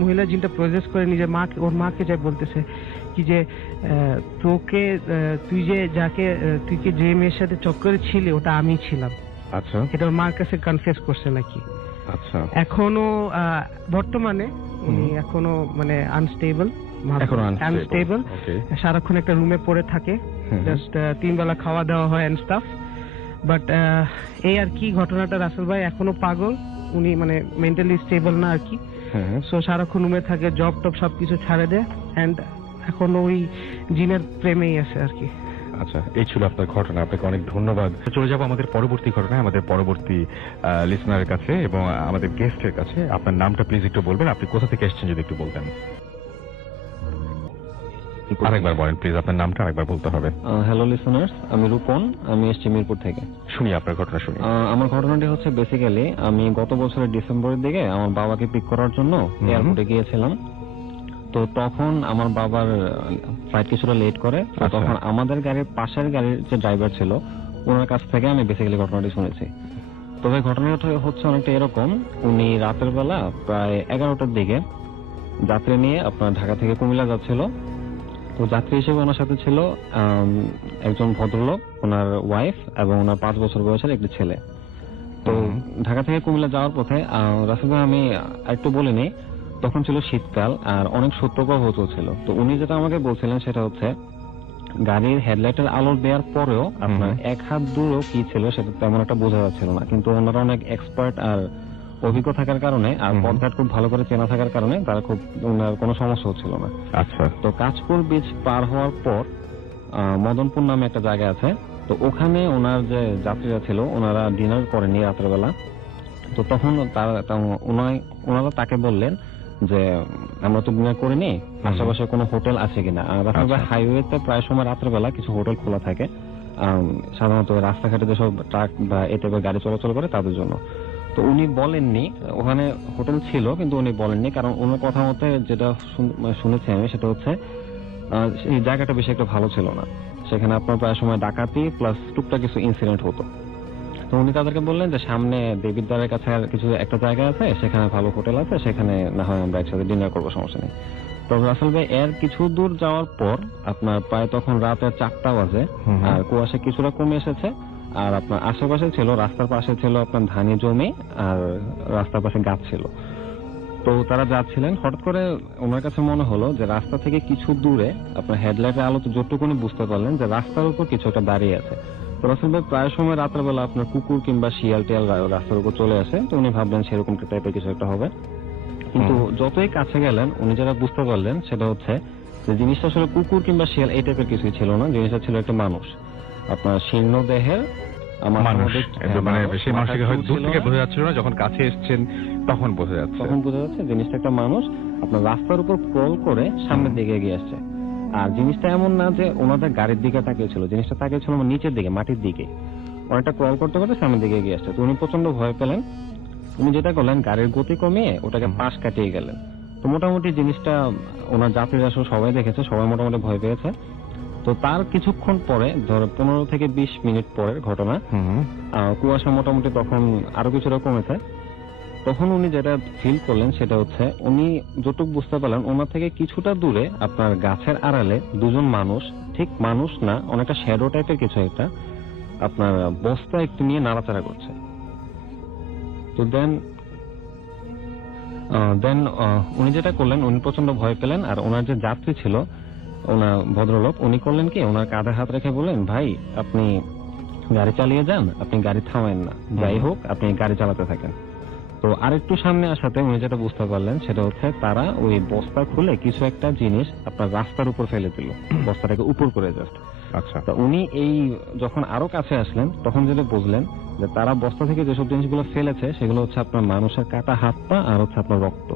মহিলা জিনটা প্রসেস করে নিজের ওর মাকে যায় বলতেছে কি যে তুই যে মেয়ের সাথে চক্করে ছিলি ওটা আমি ছিলাম, আচ্ছা। এটা ওর মার কাছে কনফেস করছে নাকি, আচ্ছা। এখনো বর্তমানে উনি এখনো মানে আনস্টেবল, সারাক্ষণ একটা রুমে পড়ে থাকে, জাস্ট 3 বেলা খাওয়া দাওয়া হয় এন্ড স্টাফ। বাট এই আর কি ঘটনাটা রাসেল ভাই, এখনো পাগল উনি, মানে মেন্টালি স্টেবল না আর কি। সো সারাক্ষণ রুমে থাকে, জব টব সবকিছু ছাড়ে দেয়, এন্ড এখন ওই জিনের প্রেমেই আছে আর কি। আচ্ছা, এই ছিল আপনার ঘটনা। আপনাকে অনেক ধন্যবাদ। চলে যাবো আমাদের পরবর্তী ঘটনায়, আমাদের পরবর্তী লিসনারের কাছে এবং আমাদের গেস্টের কাছে। আপনার নামটা প্লিজ একটু বলবেন, আপনি কোথা থেকে এসেছেন যদি একটু বলতেন। আরেকবার বলেন প্লিজ, আপনার নামটা আরেকবার বলতে হবে। হ্যালো লিসনার্স, আমি রূপন, আমি এসেছি মিরপুর থেকে। শুনি আপনার ঘটনা, শুনি। আমার ঘটনাটি হচ্ছে বেসিক্যালি আমি গত বছরের ডিসেম্বরের দিকে আমার বাবাকে পিক করার জন্য এয়ারপোর্টে গিয়েছিলাম। তো তখন আমার বাবার ফ্লাইট কিছুটা লেট করে, তখন আমাদের গাড়ির পাশের গাড়ির যে ড্রাইভার ছিল ওনার কাছ থেকে আমি বেসিক্যালি ঘটনাটি শুনেছি। তবে ঘটনাটা হচ্ছে অনেকটা এরকম, উনি রাতের বেলা প্রায় 11টার দিকে যাত্রী নিয়ে আপনার ঢাকা থেকে কুমিল্লা যাচ্ছিল। তো যাত্রী হিসেবে ওনার সাথে ছিল একজন ভদ্রলোক, ওনার ওয়াইফ এবং ওনার 5 বছর বয়সের একটি ছেলে। তো ঢাকা থেকে কুমিল্লা যাওয়ার পথে রাসেল ভাই আমি একটু বলিনি, তখন ছিল শীতকাল আর অনেক সত্যপ্রবাহ চলছিল। তো উনি যেটা আমাকে বলছিলেন সেটা হচ্ছে গাড়ির হেডলাইটের আলো দেওয়ার পরেও আপনার 1 হাত দূরও কি ছিল সেটা তেমন একটা বোঝা যাচ্ছিল না, কিন্তু ওনারা অনেক এক্সপার্ট আর অভিজ্ঞ থাকার কারণে আর পথঘাট খুব ভালো করে চেনা থাকার কারণে তারা খুব ওনার কোনো সমস্যা হচ্ছিল না। আচ্ছা। তো কাঁচপুর বিচ পার হওয়ার পর মদনপুর নামে একটা জায়গা আছে, তো ওখানে ওনার যে যাত্রীরা ছিল ওনারা ডিনার করেনি রাতের বেলা। তো তখন ওনারা তাকে বললেন যে আমরা তো ডিনার করিনি, আশেপাশে কোনো হোটেল আছে কিনা। রাস্তায় হাইওয়েতে প্রায় সময় রাতের বেলা কিছু হোটেল খোলা থাকে, সাধারণত রাস্তাঘাটে যেসব ট্রাক বা এই টাইপের গাড়ি চলাচল করে তাদের জন্য। তো উনি বলেননি ওখানে হোটেল ছিল, কিন্তু উনি বলেননি, কারণ ওনার কথা মতে যেটা শুনেছি আমি সেটা হচ্ছে এই জায়গাটা বেশি একটা ভালো ছিল না, সেখানে আপনার প্রায় সময় ডাকাতি প্লাস টুকটাক কিছু ইনসিডেন্ট হতো। তো উনি তাদেরকে বললেন যে সামনে দেবিদ্বারের কাছে আর কিছু একটা জায়গা আছে, সেখানে ভালো হোটেল আছে, সেখানে না হয় আমরা একসাথে ডিনার করবো, সমস্যা নেই। তো রাসেল ভাই এর কিছু দূর যাওয়ার পর আপনার প্রায় তখন রাতে 4টা বাজে, আর কুয়াশা কিছুটা কমে এসেছে, আর আপনার আশেপাশে ছিল রাস্তার পাশে ছিল আপনার ধানি জমি আর রাস্তার পাশে গাছ ছিল। তো তারা যাচ্ছিলেন, হঠাৎ করে ওনার কাছে মনে হলো যে রাস্তা থেকে কিছু দূরে আপনার হেডলাইটের আলোতে যতটুকুনি বুঝতে পারলেন যে রাস্তার উপর কিছু একটা দাঁড়িয়ে আছে। তো রাসেল ভাই প্রায় সময় রাত্রেবেলা আপনার কুকুর কিংবা শিয়াল টিয়াল রাস্তার উপর চলে আসে, তো উনি ভাবলেন সেরকম টাইপের কিছু একটা হবে। কিন্তু যতই কাছে গেলেন উনি যেটা বুঝতে পারলেন সেটা হচ্ছে যে জিনিসটা আসলে কুকুর কিংবা শিয়াল এই টাইপের কিছুই ছিল না, জিনিসটা ছিল একটা মানুষ, আপনার শীর্ণ দেহের মানুষ। মানে সেই মানুষকে হয়তো দূর থেকে বোঝা যাচ্ছিল না, যখন কাছে এসেছেন তখন বোঝা যাচ্ছে জিনিসটা একটা মানুষ আপনার রাস্তার উপর ক্রল করে সামনের দিকে এগিয়ে আসছে। আর জিনিসটা এমন না যে ওনাদের গাড়ির দিকে তাকিয়েছিল, জিনিসটা তাকিয়েছিল নিচের দিকে, মাটির দিকে, অনেকটা ক্রল করতে করতে সামনের দিকে এগিয়ে আসছে। তো উনি প্রচন্ড ভয় পেলেন। উনি যেটা করলেন গাড়ির গতি কমিয়ে ওটাকে পাশ কাটিয়ে গেলেন। তো মোটামুটি জিনিসটা ওনার যাত্রীরা সবাই দেখেছে, সবাই মোটামুটি ভয় পেয়েছে। তো তার কিছুক্ষণ পরে, ধরো 15 থেকে 20 মিনিট পরের ঘটনা, কুয়াশা মোটামুটি তখন আরো কিছুটা কমেছে। তখন উনি যেটা ফিল করলেন সেটা হচ্ছে উনি যতটুকু বুঝতে পারলেন ওনার থেকে কিছুটা দূরে আপনার গাছের আড়ালে দুজন মানুষ, ঠিক মানুষ না, অনেকটা শ্যাডো টাইপের কিছু একটা আপনার বস্তা একটু নিয়ে নাড়াচাড়া করছে। তো দেন উনি যেটা করলেন, উনি প্রচন্ড ভয় পেলেন। আর ওনার যে যাত্রী ছিল, ওনার ভদ্রলোক, উনি করলেন কি, ওনার কাঁধে হাত রেখে বললেন, ভাই আপনি গাড়ি চালিয়ে যান, আপনি গাড়ি থামেন না, যাই হোক আপনি গাড়ি চালাতে থাকেন। তো আরেকটু সামনে আসাতে উনি যেটা বুঝতে পারলেন সেটা হচ্ছে তারা ওই বস্তা খুলে কিছু একটা জিনিস আপনার রাস্তার উপর ফেলে দিল, বস্তাটাকে উপর করে জাস্ট। আচ্ছা। তো উনি এই যখন আরো কাছে আসলেন তখন যেটা বুঝলেন যে তারা বস্তা থেকে যেসব জিনিসগুলো ফেলেছে সেগুলো হচ্ছে আপনার মানুষের কাটা হাত পা আর হচ্ছে আপনার রক্ত।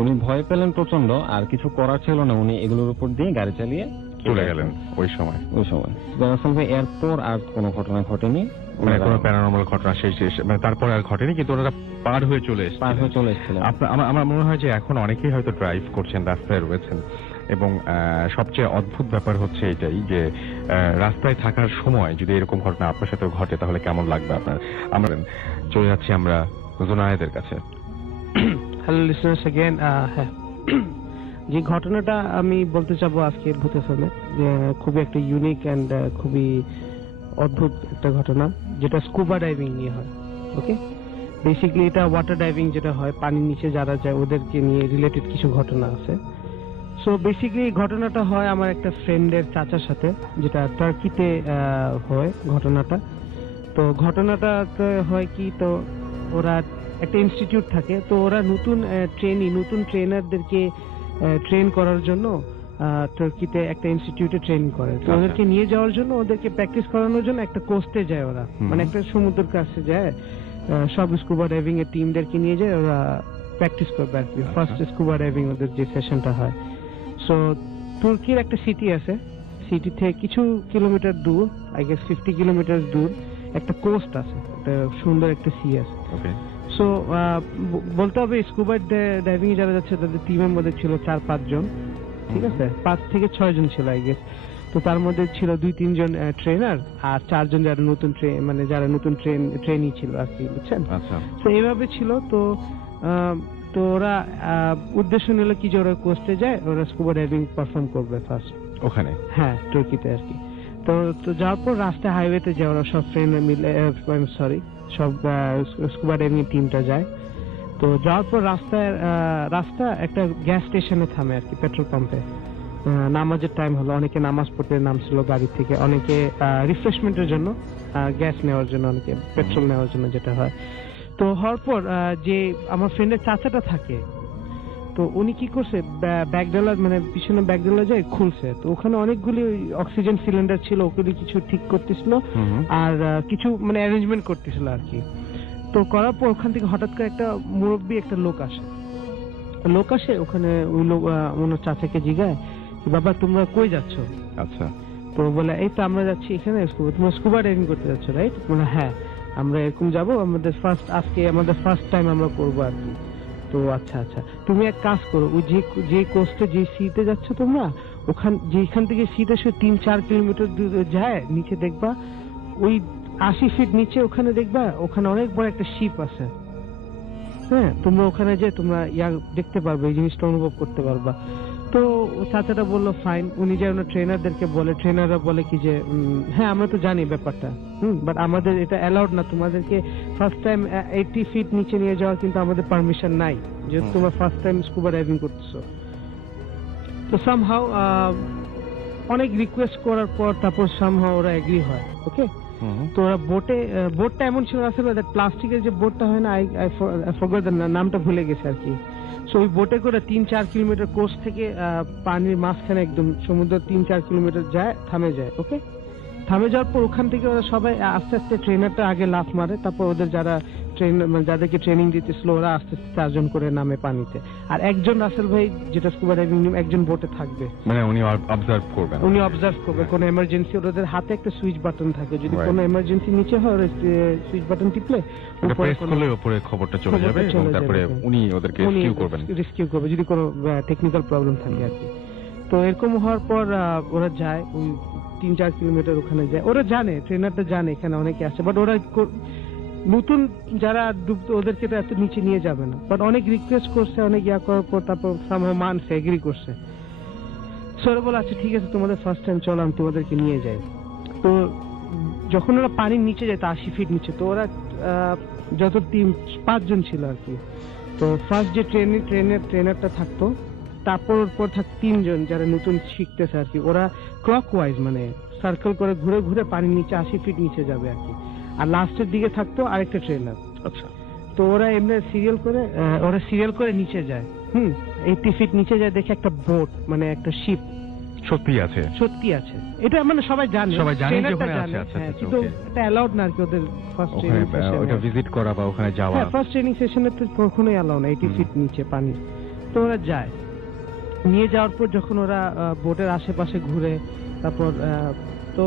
উনি ভয় পেলেন প্রচন্ড, আর কিছু করার ছিল না, উনি এগুলোর উপর দিয়ে গাড়ি চালিয়ে চলে গেলেন ওই সময়। এরপর আর কোনো ঘটনা ঘটেনি, মানে কোনো প্যারানর্মাল ঘটনা মানে তারপর আর ঘটেনি, কিন্তু ওনারা পার হয়ে চলে এসেছিলেন। আমার মনে হয় যে এখন অনেকেই হয়তো ড্রাইভ করছেন, রাস্তায় রয়েছেন, এবং সবচেয়ে অদ্ভুত ব্যাপার হচ্ছে এটাই যে রাস্তায় থাকার সময় যদি এরকম ঘটনা আপনার সাথে ঘটে তাহলে কেমন লাগবে আপনার। আমরা চলে যাচ্ছি আমরা জুনায়েদের কাছে। Hello listeners again. হ্যাঁ, যে ঘটনাটা আমি বলতে চাবো আজকে ভূত এফএম যে খুবই একটা ইউনিক এন্ড খুবই অদ্ভুত একটা ঘটনা, যেটা স্কুবা ডাইভিং নিয়ে হয়। ওকে, বেসিক্যালি এটা ওয়াটার ডাইভিং যেটা হয়, পানির নিচে যারা যায় ওদেরকে নিয়ে রিলেটেড কিছু ঘটনা আছে। সো বেসিক্যালি ঘটনাটা হয় আমার একটা ফ্রেন্ডের চাচার সাথে, যেটা টার্কিতে হয় ঘটনাটা। তো ঘটনাটা হয় কি, তো ওরা একটা ইনস্টিটিউট থাকে, তো ওরা নতুন ট্রেনারদেরকে ট্রেন করার জন্য টার্কিতে একটা ইনস্টিটিউটে ট্রেন করে। তো ওদেরকে নিয়ে যাওয়ার জন্য, ওদেরকে প্র্যাকটিস করানোর জন্য একটা কোস্টে যায় ওরা, মানে একটা সমুদ্রের কাছে যায়, সব স্কুবা ডাইভিং এর টিমদেরকে নিয়ে যায়, ওরা প্র্যাকটিস করবে আর কি। ফার্স্ট স্কুবা ডাইভিং ওদের যে সেশনটা হয়। সো তুর্কির একটা সিটি আছে, সিটি থেকে কিছু কিলোমিটার দূর, আই গেস 50 কিলোমিটার দূর একটা কোস্ট আছে, একটা সুন্দর একটা সি আছে। সো বলতে হবে স্কুবা ডাইভিং এ যারা যাচ্ছে তাদের টিমের মধ্যে ছিল 4-5 জন, ঠিক আছে, 5 থেকে 6 জন ছিল আই গেস। তো তার মধ্যে ছিল 2-3 জন ট্রেনার আর 4 জন যারা নতুন ট্রেনি ছিল আর কি, বুঝছেন? তো এইভাবে ছিল। তো ওরা উদ্দেশ্য নিল কি যে ওরা কোস্টে যায়, ওরা স্কুবা ডাইভিং পারফর্ম করবে ফার্স্ট ওখানে, হ্যাঁ তুর্কিতে আর কি। তো যাওয়ার পর রাস্তায় হাইওয়েতে যায় ওরা সব ফ্রেন্ড মিলে, সব স্কুবা ডাইভিং টিমটা যায়। তো যাওয়ার পর রাস্তা একটা গ্যাস স্টেশনে থামে আর কি, পেট্রোল পাম্পে। নামাজের টাইম হলো, অনেকে নামাজ পড়তে নামছিল গাড়ি থেকে, অনেকে রিফ্রেশমেন্টের জন্য গ্যাস নেওয়ার জন্য, অনেকে পেট্রোল নেওয়ার জন্য, যেটা হয়। তো হওয়ার পর যে আমার ফ্রেন্ডের চাচাটা থাকে, তো উনি কি করছে, ব্যাগডালা মানে পিছনে ব্যাগডালা যায় খুলছে, তো ওখানে অনেকগুলি অক্সিজেন সিলিন্ডার ছিল, ওগুলি কিছু ঠিক করতেছিল আর কিছু মানে অ্যারেঞ্জমেন্ট করতেছিল আর কি। তো করার পর ওখান থেকে হঠাৎ করে একটা মুরব্বী একটা লোক আসে ওখানে। ওই লোক ওনার চাচাকে জিজ্ঞাসা, বাবা তোমরা কই যাচ্ছ? আচ্ছা। তো বলে এই তো আমরা যাচ্ছি এখানে, তোমরা স্কুবা ডাইভিং করতে যাচ্ছ রাইট? বলে হ্যাঁ আমরা এরকম যাবো, আজকে আমাদের ফার্স্ট টাইম আমরা করবো আর কি। তো আচ্ছা তুমি এক কাজ করো, ওই যে কোস্টে যে সিতে যাচ্ছ তোমরা, যেখান থেকে সিট আসে 3-4 কিলোমিটার দূরে যায় নিচে দেখবা, ওই 80 ফিট নিচে ওখানে দেখবা, ওখানে অনেক বড় একটা শিপ আছে। হ্যাঁ, তোমরা ওখানে যে তোমরা দেখতে পারবে, এই জিনিসটা অনুভব করতে পারবা। তো চাচাটা বললো ফাইন। উনি যে ওনার ট্রেনারদেরকে বলে, ট্রেনাররা বলে কি যে হ্যাঁ আমরা তো জানি ব্যাপারটা, বাট আমাদের এটা অ্যালাউড না, তোমাদেরকে ফার্স্ট টাইম 80 ফিট নিচে নিয়ে যাওয়ার কিন্তু আমাদের পারমিশন নাই, যেহেতু তোমরা ফার্স্ট টাইম স্কুবা ডাইভিং করতেছো। তো সামহাউ অনেক রিকোয়েস্ট করার পর তারপর সামহাউ ওরা এগ্রি হয়। ওকে, তো ওরা বোটটা এমন ছিল আসলে প্লাস্টিকের যে বোটটা হয় না, আই ফরগট দ্য নামটা ভুলে গেছে আর কি। সো ওই বোটে করে 3-4 কিলোমিটার কোস্ট থেকে পানির মাঝখানে একদম সমুদ্র 3-4 কিলোমিটার যায়, থামে যায়। ওকে, থামে যাওয়ার পর ওখান থেকে ওরা সবাই আস্তে আস্তে ট্রেনারটা আগে লাফ মারে, তারপর ওদের যারা যাদেরকে ট্রেনিং দিতেছিল ওরা আস্তে আস্তে 4 জন করে নামে পানিতে, আর একজন রাসেল ভাই যেটা স্কুবা ডাইভিং একজন বোটে থাকবে, মানে উনি অবজার্ভ করবেন। কোনো এমার্জেন্সি ওদের হাতে একটা সুইচ বাটন থাকে, যদি কোনো এমার্জেন্সি নিচে হয় ওরা সুইচ বাটন টিপলে উপরে খবরটা চলে যাবে এবং তারপরে উনি ওদেরকে রেস্কিউ করবে যদি কোনো টেকনিক্যাল প্রবলেম থাকে আর কি। তো এরকম হওয়ার পর ওরা যায় ওই 3-4 কিলোমিটার ওখানে যায়। ওরা জানে, ট্রেনারটা জানে এখানে অনেকে আছে, বাট ওরা নতুন যারা ডুবতো ওদেরকে তো এত নিচে নিয়ে যাবে না, বাট অনেক রিকোয়েস্ট করছে, অনেক ইয়া করার পর তারপর সামহাউ মানছে, এগ্রি করছে। সরে বলে আচ্ছা ঠিক আছে তোমাদের ফার্স্ট টাইম চলো আমি তোমাদেরকে নিয়ে যাই। তো যখন ওরা পানির নিচে যায়, 80 ফিট নিচে, তো ওরা যত 5 জন ছিল আর কি। তো ফার্স্ট যে ট্রেনারটা থাকতো, তারপর ওর পর থাকতো 3 জন যারা নতুন শিখতেছে আর কি। ওরা ক্লকওয়াইজ মানে সার্কেল করে ঘুরে ঘুরে পানির নিচে 80 ফিট নিচে যাবে আর কি। আর লাস্টের দিকে থাকতো আরেকটা ট্রেনার। আচ্ছা, তো ওরা এমনি সিরিয়াল করে নিচে যায়। 80 ফিট নিচে যায়, দেখে একটা বোট মানে একটা শিপ সত্যি আছে। এটা মানে সবাই জানে যে ওখানে আছে। আচ্ছা, কিন্তু এটা অ্যালাউড না আর কি ওদের ফার্স্ট ট্রেনিং সেশনে ওটা ভিজিট করা বা ওখানে যাওয়া। ফার্স্ট ট্রেনিং সেশনে তো কখনোই অ্যালাউ না 80 ফিট নিচে পানি। তো ওরা যায়, নিয়ে যাওয়ার পর যখন ওরা বোটের আশেপাশে ঘুরে, তারপর তো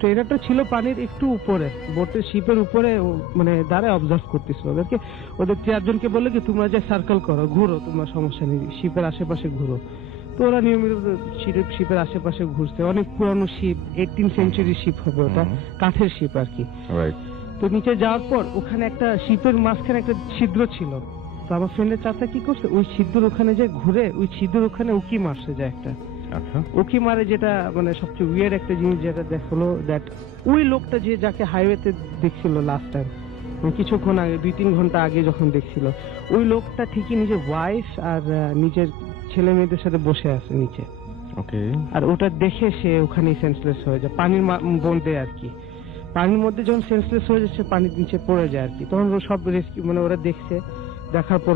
ট্রেনারটা ছিল পানির একটু উপরে, বোটের শিপের উপরে মানে দাঁড়ায় অবজার্ভ করতেছিল ওদেরকে। ওদের 4 জনকে বললো কি তোমরা যে সার্কেল করো, ঘুরো, তোমরা সমস্যা নেই, শিপের আশেপাশে ঘুরো। তো ওরা নিয়মিত শিপের আশেপাশে ঘুরছে। অনেক পুরানো শিপ, 18th সেঞ্চুরি শিপ হবে ওটা, কাঠের শিপ আর কি। তো নিচে যাওয়ার পর ওখানে একটা শিপের মাঝখানে একটা ছিদ্র ছিল। তো আমার ফ্রেন্ডের চাচা কি করছে, ওই ছিদ্র ওখানে যে ঘুরে ওই ছিদ্র ওখানে উকি মারছে যায় একটা। আচ্ছা, উকি মারে, যেটা মানে সবচেয়ে উইয়ার্ড একটা জিনিস যেটা দেখলো, দ্যাট ওই লোকটা যে যাকে হাইওয়েতে দেখছিল লাস্ট টাইম, কিছুক্ষণ আগে 2-3 ঘন্টা আগে যখন দেখছিল, ওই লোকটা ঠিকই নিজের ওয়াইফ আর নিজের ছেলে মেয়েদের সাথে বসে আছে নিচে। ওকে, আর ওটা দেখে সে ওখানেই সেন্সলেস হয়ে যায় পানির মধ্যে আর কি। পানির মধ্যে যখন সেন্সলেস হয়ে যাচ্ছে, পানির নিচে পড়ে যায় আর কি। তখন সব রেস্কিউ মানে ওরা দেখছে, দেখার পর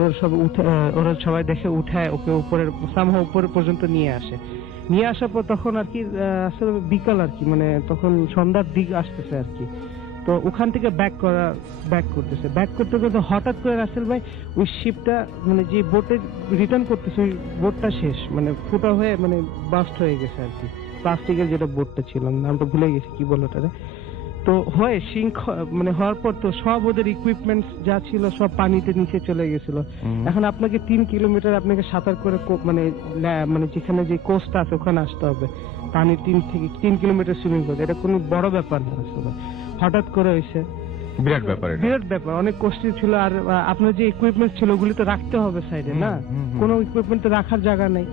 ওরা সবাই দেখে উঠায় ওকে উপরের সামহাউ উপরে পর্যন্ত নিয়ে আসার পর তখন আর কি আসলে বিকাল আর কি, মানে তখন সন্ধ্যার দিক আসতেছে আর কি। তো ওখান থেকে ব্যাক করতে করতে হঠাৎ করে রাসেল ভাই ওই শিপটা মানে যে বোটে রিটার্ন করতেছে, ওই বোটটা শেষ, মানে ফুটা হয়ে মানে বাস্ট হয়ে গেছে আর কি। প্লাস্টিকের যেটা বোটটা ছিল, নামটা ভুলে গেছি কি বলো ওটারে। তো হয়ে মানে হওয়ার পর তো সব ওদের ইকুইপমেন্টস যা ছিল সব পানিতে নিচে চলে গেছিল। এখন আপনাকে 3 কিলোমিটার আপনাকে সাঁতার করে মানে যেখানে যে কোস্ট আছে ওখানে আসতে হবে, পানি 3 কিলোমিটার সুইমিং করতে। এটা কোনো বড় ব্যাপার না আসলে, হঠাৎ করে হয়েছে, বিরাট ব্যাপার, অনেক কষ্ট ছিল। আর আপনার যে ইকুইপমেন্ট ছিল ওগুলি তো রাখতে হবে সাইডে, না কোনো ইকুইপমেন্ট তো রাখার জায়গা নেই।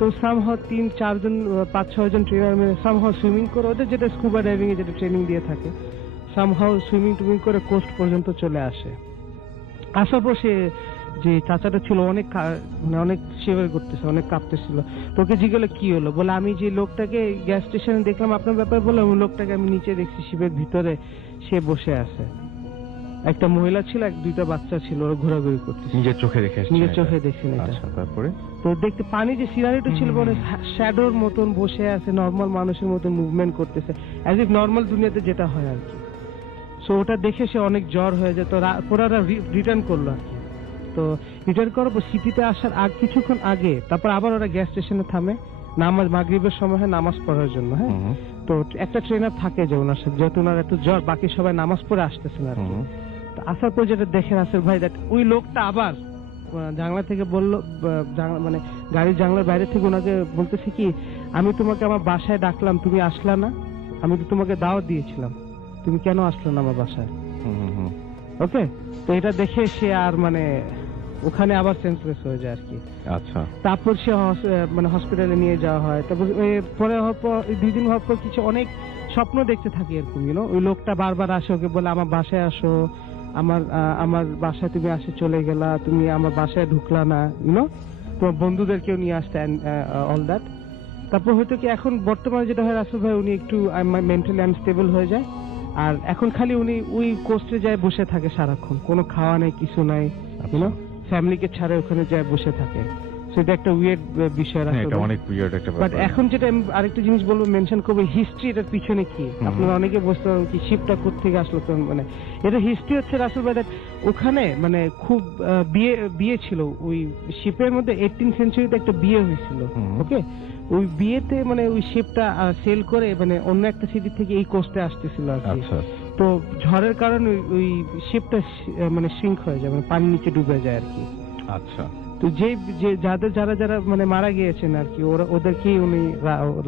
তো সামহাউ 3-4 জন 5-6 জন ট্রেনার মিলে সামহাউ সুইমিং করে, ওদের যেটা স্কুবা ডাইভিং এ যেটা ট্রেনিং দিয়ে থাকে, সামহাউ সুইমিং করে কোস্ট পর্যন্ত চলে আসে। আসার পর সে যে চাচাটা ছিল অনেক শিভার করতেছে, অনেক কাঁপতেছিল। তোকে জিজ্ঞাসা কি হলো, বলে আমি যে লোকটাকে গ্যাস স্টেশনে দেখলাম আপনার ব্যাপার বলে, ওই লোকটাকে আমি নিচে দেখছি শিপের ভিতরে সে বসে আছে। একটা মহিলা ছিল, 2টা বাচ্চা ছিল, ওরা ঘোরাঘুরি করতেছে। নিজের চোখে দেখছেন এটা। তারপরে তো দেখতে পানি যে সিনারিটা ছিল মানে শ্যাডোর মতন বসে আছে, নর্মাল মানুষের মতন মুভমেন্ট করতেছে, অ্যাজ ইফ নর্মাল দুনিয়াতে যেটা হয় আর কি। সো ওটা দেখে সে অনেক জ্বর হয়ে যায়। তো ওরা রিটার্ন করলো আর কি। তো রিটার্ন করার পর সিটিতে আসার কিছুক্ষণ আগে তারপর আবার ওরা গ্যাস স্টেশনে থামে, মাগরিবের সময় নামাজ পড়ার জন্য। তো একটা ট্রেনার থাকে যে ওনার সাথে, যেহেতু ওনার এত জ্বর, বাকি সবাই নামাজ পড়ে আসতেছে না আর কি। তো আসার পর যেটা দেখে রাসেল ভাই, দ্যাট ওই লোকটা আবার জানলা থেকে বললো, মানে গাড়ির জানলার বাইরে থেকে ওনাকে বলতেছে কি, আমি তোমাকে আমার বাসায় ডাকলাম, তুমি আসলা না, আমি তো তোমাকে দাওয়াত দিয়েছিলাম, তুমি কেন আসলো না আমার বাসায়? ওকে, তো এটা দেখে সে আর মানে ওখানে আবার সেন্সলেস হয়ে যায় আর কি। আচ্ছা, তারপর সে মানে হসপিটালে নিয়ে যাওয়া হয়। তারপর পরে হওয়ার পর 2 দিন হওয়ার পর কিছু অনেক স্বপ্ন দেখতে থাকি এরকম, ওই লোকটা বারবার আসে, ওকে বলে আমার বাসায় আসো, আমার বাসায় তুমি আসে চলে গেলা, তুমি আমার বাসায় ঢুকলা না, ইউনো, তোমার বন্ধুদেরকেও নিয়ে আসতে, অল দ্যাট। তারপর হয়তো কি এখন বর্তমানে যেটা হয় রাসেল ভাই, উনি একটু মেন্টালি আনস্টেবল হয়ে যায়, আর এখন খালি উনি ওই কোস্টে যায় বসে থাকে সারাক্ষণ, কোনো খাওয়া নাই, কিছু নাই, ইউনো, ফ্যামিলিকে ছাড়ে ওখানে যায় বসে থাকে। সেটা একটা উইয়ার্ড বিষয় রাসেল এটা ভাই। অনেক উইয়ার্ড একটা বাট ব্যাপার। এখন যেটা আমি আরেকটা জিনিস বলবো, মেনশন করবো, হিস্ট্রি এটার পিছনে কি। আপনারা অনেকে বুঝতে পারেন কি শিপটা কোথেকে আসলো, তো মানে এটা হিস্ট্রি হচ্ছে রাসেল ভাই, ওখানে মানে খুব বিয়ে ছিল ওই শিপের মধ্যে। 18th সেঞ্চুরিতে একটা বিয়ে হয়েছিল, ওকে। ওই বিয়েতে মানে ওই শিপটা সেল করে মানে অন্য একটা সিটি থেকে এই কোস্টে আসতেছিল আর কি। আচ্ছা, তো ঝড়ের কারণে ওই শিপটা মানে সিঙ্ক হয়ে যায়, মানে পানির নিচে ডুবে যায় আর কি। আচ্ছা। তো যারা মানে মারা গিয়েছেন আর কি, ওদেরকেই উনি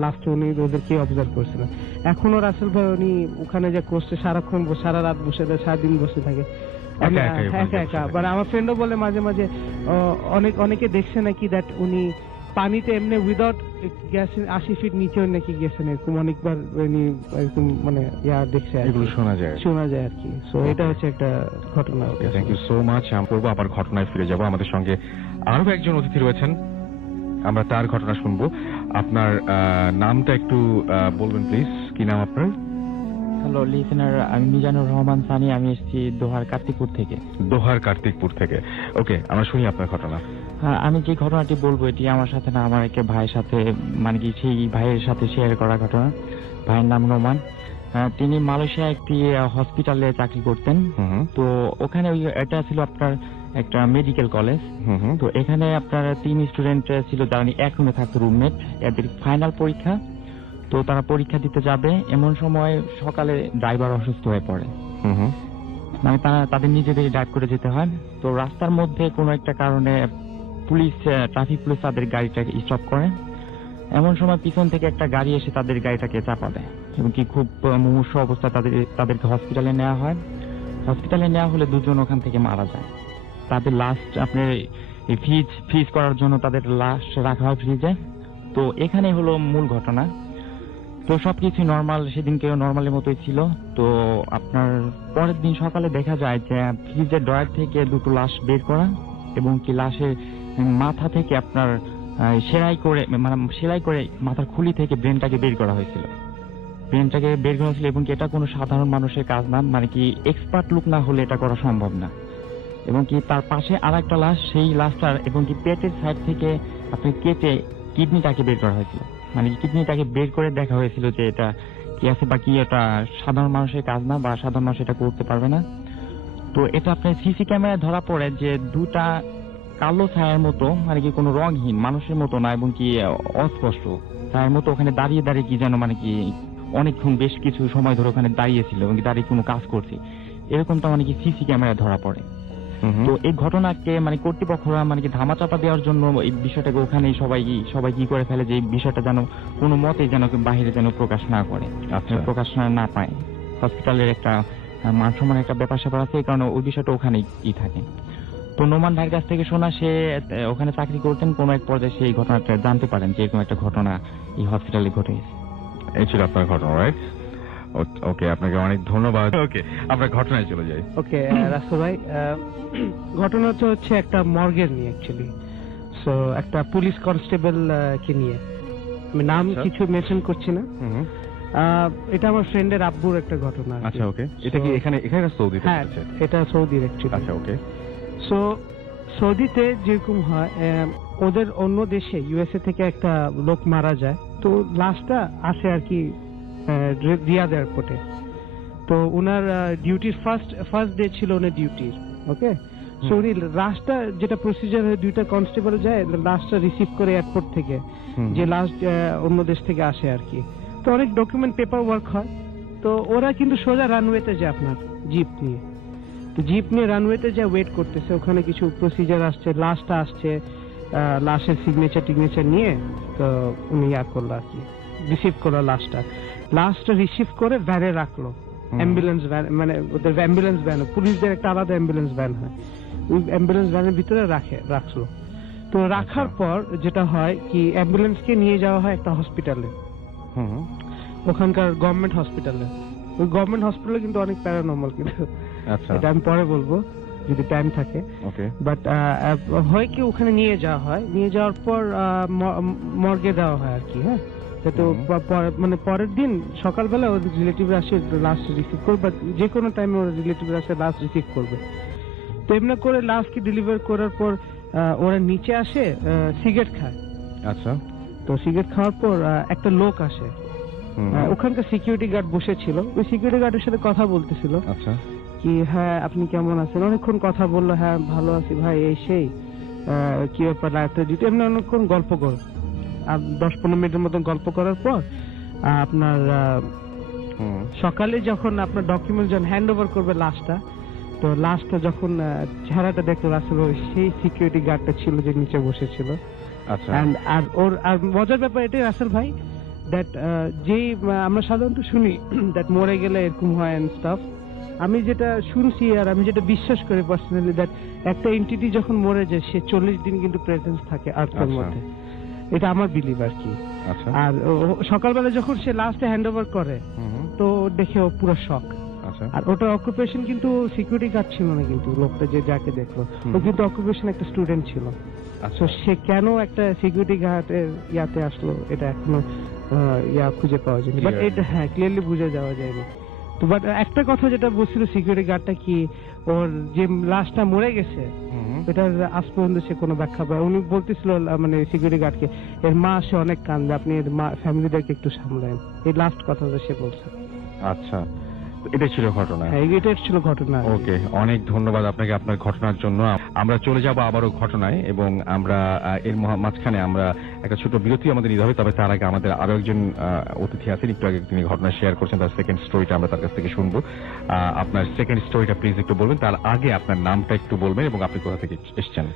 লাস্টে উনি ওদেরকেই অবজার্ভ করছিলেন। এখনো রাসেল ভাই উনি ওখানে যে কোস্টে সারাক্ষণ সারা রাত বসে থাকে, সারাদিন বসে থাকে একা। মানে আমার ফ্রেন্ডও বলে মাঝে মাঝে অনেকে দেখছে নাকি দ্যাট উনি পানিতে এমনি উইদাউট গেছেন 80 ফিট নিচেও নাকি গেছেন, এরকম অনেকবার উনি এরকম মানে দেখছে, এগুলো শোনা যায় আর কি। সো এটা হচ্ছে একটা ঘটনা। Thank you so much. আমরা করবো আবার ঘটনায় ফিরে যাব। আমাদের সঙ্গে আরো একজন অতিথি রয়েছেন, আমরা তার ঘটনা শুনবো। আপনার নামটা একটু বলবেন প্লিজ, কি নাম আপনার? হ্যালো লিসেনার, আমি মিজানুর রহমান সানি, আমি এসেছি দোহার কার্তিকপুর থেকে। ওকে, আমরা শুনি আপনার ঘটনা। আমি যে ঘটনাটি বলবো এটি আমার সাথে না, আমার এক ভাইয়ের সাথে, মানে কি সেই ভাইয়ের সাথে শেয়ার করা ঘটনা। ভাইয়ের নাম নোমান। তিনি মালয়েশিয়া একটি হসপিটালে চাকরি করতেন। তো ওখানে এটা ছিল আপনার একটা মেডিকেল কলেজ। তো এখানে আপনার 3 স্টুডেন্ট ছিল যারা এক রুমে থাকতো, রুমমেট। এদের ফাইনাল পরীক্ষা, তো তারা পরীক্ষা দিতে যাবে, এমন সময় সকালে ড্রাইভার অসুস্থ হয়ে পড়ে। মানে তাদের নিজেদের ড্রাইভ করে যেতে হয়। তো রাস্তার মধ্যে কোনো একটা কারণে ট্রাফিক পুলিশ তাদের গাড়িটাকে স্টপ করে। এমন সময় পিছন থেকে একটা গাড়ি এসে তাদের গাড়িটাকে চাপা দেয়, এবং কি খুব মুমূর্ষু অবস্থায় তাদেরকে হসপিটালে নেওয়া হয়। হসপিটালে নেওয়া হলে 2 জন ওখান থেকে মারা যায়। তাদের লাস্ট আপনার ফ্রিজ করার জন্য তাদের লাশ রাখা হয় ফ্রিজে। তো এখানে হলো মূল ঘটনা। তো সবকিছু নর্মাল, সেদিনকেও নর্মালের মতোই ছিল। তো আপনার পরের দিন সকালে দেখা যায় যে ফ্রিজের ড্রয়ার থেকে 2টো লাশ বের করা, এবং কি লাশের মাথা থেকে আপনার সেলাই করে মাথার খুলি থেকে ব্রেনটাকে বের করা হয়েছিল। এবং কি এটা কোনো সাধারণ মানুষের কাজ না, মানে কি এক্সপার্ট লোক না হলে এটা করা সম্ভব না। এবং কি তার পাশে আর একটা লাশ, সেই লাশটার এবং কি পেটের সাইড থেকে আপনি কেটে কিডনিটাকে বের করা হয়েছিল। মানে কিডনিটাকে বের করে দেখা হয়েছিল যে এটা কি আছে বা কি, এটা সাধারণ মানুষের কাজ না, বা সাধারণ মানুষ এটা করতে পারবে না। তো এটা আপনার সিসি ক্যামেরায় ধরা পড়ে যে 2টা কালো ছায়ার মতো, মানে কি কোনো রংহীন মানুষের মতো না, এবং কি অস্পষ্ট ছায়ার মতো ওখানে দাঁড়িয়ে কি যেন, মানে কি অনেকক্ষণ বেশ কিছু সময় ধরে ওখানে দাঁড়িয়েছিল, এবং দাঁড়িয়ে কোনো কাজ করছে, এরকমটা মানে কি সিসি ক্যামেরায় ধরা পড়ে। তো এই ঘটনাকে মানে কর্তৃপক্ষরা মানে কি ধামাচাপা দেওয়ার জন্য এই বিষয়টাকে ওখানে সবাই কি করে ফেলে যে এই বিষয়টা যেন কোনো মতে যেন বাহিরে যেন প্রকাশ না করে, প্রকাশ না পায়। হসপিটালের একটা মান সম্মানের একটা ব্যাপার স্যাপার আছে, এই কারণে ওই বিষয়টা ওখানেই থাকে। তো নোমান ভাইয়ের কাছ থেকে শোনা, সে ওখানে চাকরি করতেন, কোনো এক পর্যায়ে সেই ঘটনাটা জানতে পারেন যে এরকম একটা ঘটনা এই হসপিটালে ঘটে গেছে। এই ছিল আপনার ঘটনা, রাইট? ওকে, আপনাকে অনেক ধন্যবাদ। ওকে, আমরা ঘটনায় চলে যাই। ওকে রাসেল ভাই, ঘটনাটা হচ্ছে একটা মর্গের নিয়ে অ্যাকচুয়ালি। সো একটা পুলিশ কনস্টেবল কে নিয়ে, আমি নাম কিছু মেনশন করছি না। এটা আমার ফ্রেন্ডের আব্বুর একটা ঘটনা। আচ্ছা, ওকে। এটা কি এখানে সৌদিতে? হ্যাঁ, এটা সৌদির অ্যাকচুয়ালি। আচ্ছা, ওকে। সো সৌদিতে যেরকম হয়, ওদের অন্য দেশে ইউএসএ থেকে একটা লোক মারা যায়, তো লাশটা আসে আর কি রিয়াদ এয়ারপোর্টে। তো ওনার ডিউটির ফার্স্ট ডে ছিল ওনার ডিউটির, ওকে। সো উনি লাশটা, যেটা প্রসিজার হয়, 2টা কনস্টেবল যায় লাশটা রিসিভ করে এয়ারপোর্ট থেকে, যে লাশ অন্য দেশ থেকে আসে আর কি। তো অনেক ডকুমেন্ট পেপার ওয়ার্ক হয়। তো ওরা কিন্তু সোজা রানওয়েতে যায় আপনার জিপ নিয়ে রানওয়েতে যায়, ওয়েট করতেছে। ওখানে কিছু প্রসিজার আসছে, লাশটা আসছে, লাশের সিগনেচার নিয়ে তো উনি করলো আর কি, রিসিভ করলো লাশটা রিসিভ করে ভ্যানে রাখলো, অ্যাম্বুলেন্স ভ্যান, মানে ওদের অ্যাম্বুলেন্স ভ্যান, পুলিশদের একটা আলাদা অ্যাম্বুলেন্স ভ্যান হয়, ওই অ্যাম্বুলেন্স ভ্যানের ভিতরে রাখলো। তো রাখার পর যেটা হয় কি, অ্যাম্বুলেন্সকে নিয়ে যাওয়া হয় একটা হসপিটালে, ওখানকার গভর্নমেন্ট হসপিটালে। ওই গভর্নমেন্ট হসপিটালে কিন্তু অনেক প্যারানর্মাল, কিন্তু আচ্ছা এটা আমি পরে বলবো যদি টাইম থাকে। ওকে বাট হয় কি ওখানে নিয়ে যাওয়া হয়, নিয়ে যাওয়ার পর মর্গে দেওয়া হয় আর কি। হ্যাঁ, তো মানে পরের দিন সকালবেলা ওদের রিলেটিভরা আসে লাস্ট রিসিভ করবে, যে কোনো টাইমে ওরা রিলেটিভরা আসে লাস্ট রিসিভ করবে। তো এমনি করে লাস্টকে ডেলিভার করার পর ওরা নিচে আসে সিগারেট খায়। আচ্ছা তো সিগারেট খাওয়ার পর একটা লোক আসে, ওখানকার সিকিউরিটি গার্ড বসেছিল, ওই সিকিউরিটি গার্ডের সাথে কথা বলতেছিল। আচ্ছা কি হ্যাঁ আপনি কেমন আছেন, অনেকক্ষণ কথা বললো, হ্যাঁ ভালো আছি ভাই এই সেই, কি ব্যাপার রাতে ডিউটি, এমনি অনেকক্ষণ গল্প করো। আর 10-15 মিনিটের মতো গল্প করার পর আপনার সকালে যখন আপনার ডকুমেন্ট যখন হ্যান্ড ওভার করবে লাস্টটা, তো লাস্টটা যখন চেহারাটা দেখলো আসলে সেই সিকিউরিটি গার্ডটা ছিল যে নিচে বসেছিল। আচ্ছা আর ওর আর মজার ব্যাপার এটাই রাসেল ভাই, দ্যাট যেই আমরা সাধারণত শুনি দ্যাট মরে গেলে এরকম হয় এন্ড স্টাফ, আমি যেটা শুনছি আর আমি যেটা বিশ্বাস করি পার্সোনালি, দ্যাট একটা এন্টিটি যখন মরে যায় সে 40 দিন কিন্তু প্রেজেন্স থাকে আর্থের মধ্যে, এটা আমার বিলিভ আর কি। আর সকালবেলা যখন সে লাস্টে হ্যান্ড ওভার করে তো দেখে ও পুরো শক। আর ওটা অকুপেশন কিন্তু সিকিউরিটি গার্ড ছিল না, কিন্তু লোকটা যে যাকে দেখলো ও কিন্তু অকুপেশন একটা স্টুডেন্ট ছিল। তো সে কেন একটা সিকিউরিটি গার্ডের ইয়াতে আসলো এটা এখনো খুঁজে পাওয়া যায়নি, বাট এটা হ্যাঁ ক্লিয়ারলি বুঝে যাওয়া যায়নি। তো বাট একটা কথা যেটা বলছিল সিকিউরিটি গার্ডটা কি, ওর যে লাশটা মরে গেছে এটার আজ পর্যন্ত সে কোনো ব্যাখ্যা পায়। উনি বলতেছিল মানে সিকিউরিটি গার্ডকে এর মা সে অনেক কান্দে, আপনি এর মা ফ্যামিলিদেরকে একটু সামলান, এই লাস্ট কথাটা সে বলছে। আচ্ছা এটাই ছিল ঘটনা। হ্যাঁ এটাই ছিল ঘটনা। ওকে, অনেক ধন্যবাদ আপনাকে আপনার ঘটনার জন্য। আমরা চলে যাব আবারও ঘটনায়, এবং আমরা এর মাঝখানে আমরা একটা ছোট বিরতি আমাদের নিতে হবে। তবে তার আগে আমাদের আরো একজন অতিথি আছেন, একটু আগে তিনি ঘটনা শেয়ার করছেন, তার সেকেন্ড স্টোরিটা আমরা তার কাছ থেকে শুনবো। আপনার সেকেন্ড স্টোরিটা প্লিজ একটু বলবেন, তার আগে আপনার নামটা একটু বলবেন এবং আপনি কোথা থেকে এসেছেন।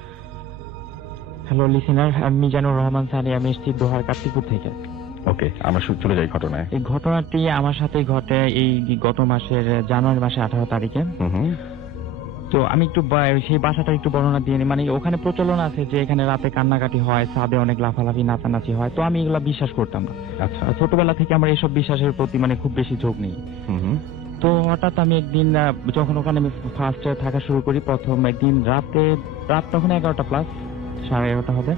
হ্যালো লিসেনার, আমি মিজানুর রহমান সানি, আমি এসেছি দোহার কার্তিকপুর থেকে। ওকে, আমরা চলে যাই ঘটনায়। এই ঘটনাটি আমার সাথে ঘটে এই গত মাসের জানুয়ারি মাসে 18 তারিখে। তো আমি একটু সেই বাসাটা একটু বর্ণনা দিয়ে নিই। মানে ওখানে প্রচলন আছে যে এখানে রাতে কান্নাকাটি হয়, ছাদে অনেক লাফালাফি নাচানাচি হয়, তো আমি এগুলা বিশ্বাস করতাম না। আচ্ছা, ছোটবেলা থেকে আমার এইসব বিশ্বাসের প্রতি মানে খুব বেশি ঝোঁক নেই। তো হঠাৎ আমি একদিন যখন ওখানে আমি ফার্স্টে থাকা শুরু করি, প্রথম একদিন রাত তখন 11টা প্লাস 11:30 হবে।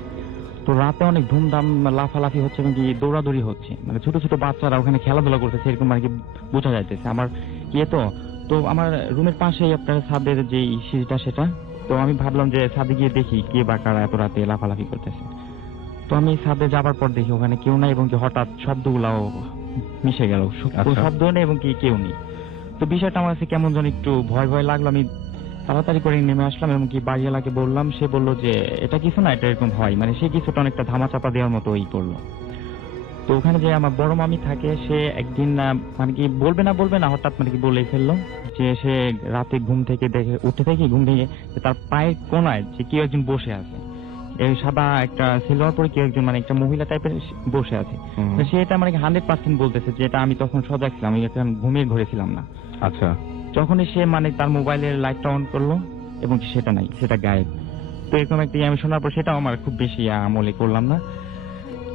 তো রাতে অনেক ধুমধাম লাফালাফি হচ্ছে এবং কি দৌড়াদৌড়ি হচ্ছে, মানে ছোট ছোট বাচ্চারা ওখানে খেলাধুলা করতেছে, এরকম মানে কি বোঝা যাইতেছে। আমার তো আমার রুমের পাশেই আপনার ছাদের যে সিঁড়িটা সেটা, তো আমি ভাবলাম যে ছাদে গিয়ে দেখি কে বা কারা এত রাতে লাফালাফি করতেছে। তো আমি ছাদে যাবার পর দেখি ওখানে কেউ নাই এবং কি হঠাৎ শব্দগুলাও মিশে গেল, শব্দ নেই এবং কি কেউ নেই। তো বিষয়টা আমার কাছে কেমন যেন একটু ভয় ভয় লাগলো। আমি তাড়াতাড়ি করে নেমে আসলাম এবং কি বাড়িওয়ালাকে বললাম, সে বললো যে এটা কিছু না, এটা এরকম হয়, মানে সে কিছুটা অনেকটা ধামাচাপা দেওয়ার মতো করলো। তো ওখানে যে আমার বড় মামি থাকে, সে একদিন মানে কি বলবে না হঠাৎ মানে কি বলেই ফেললো যে সে রাতে ঘুম থেকে তার পায়ের কোনায় যে কেউ একজন বসে আছে, এই সাদা একটা সিলভার পরে কেউ একজন মানে একটা মহিলা টাইপের বসে আছে। সে এটা মানে 100% বলতেছে যে এটা আমি তখন সজাগ ছিলাম, আমি এখন ঘুমিয়ে ঘুরেছিলাম না। আচ্ছা, যখনই সে মানে তার মোবাইলের লাইটটা অন করলো এবং সেটা নাই, সেটা গায়েব। তো এরকম একটা আমি শোনার পর সেটাও আমার খুব বেশি আমলে করলাম না।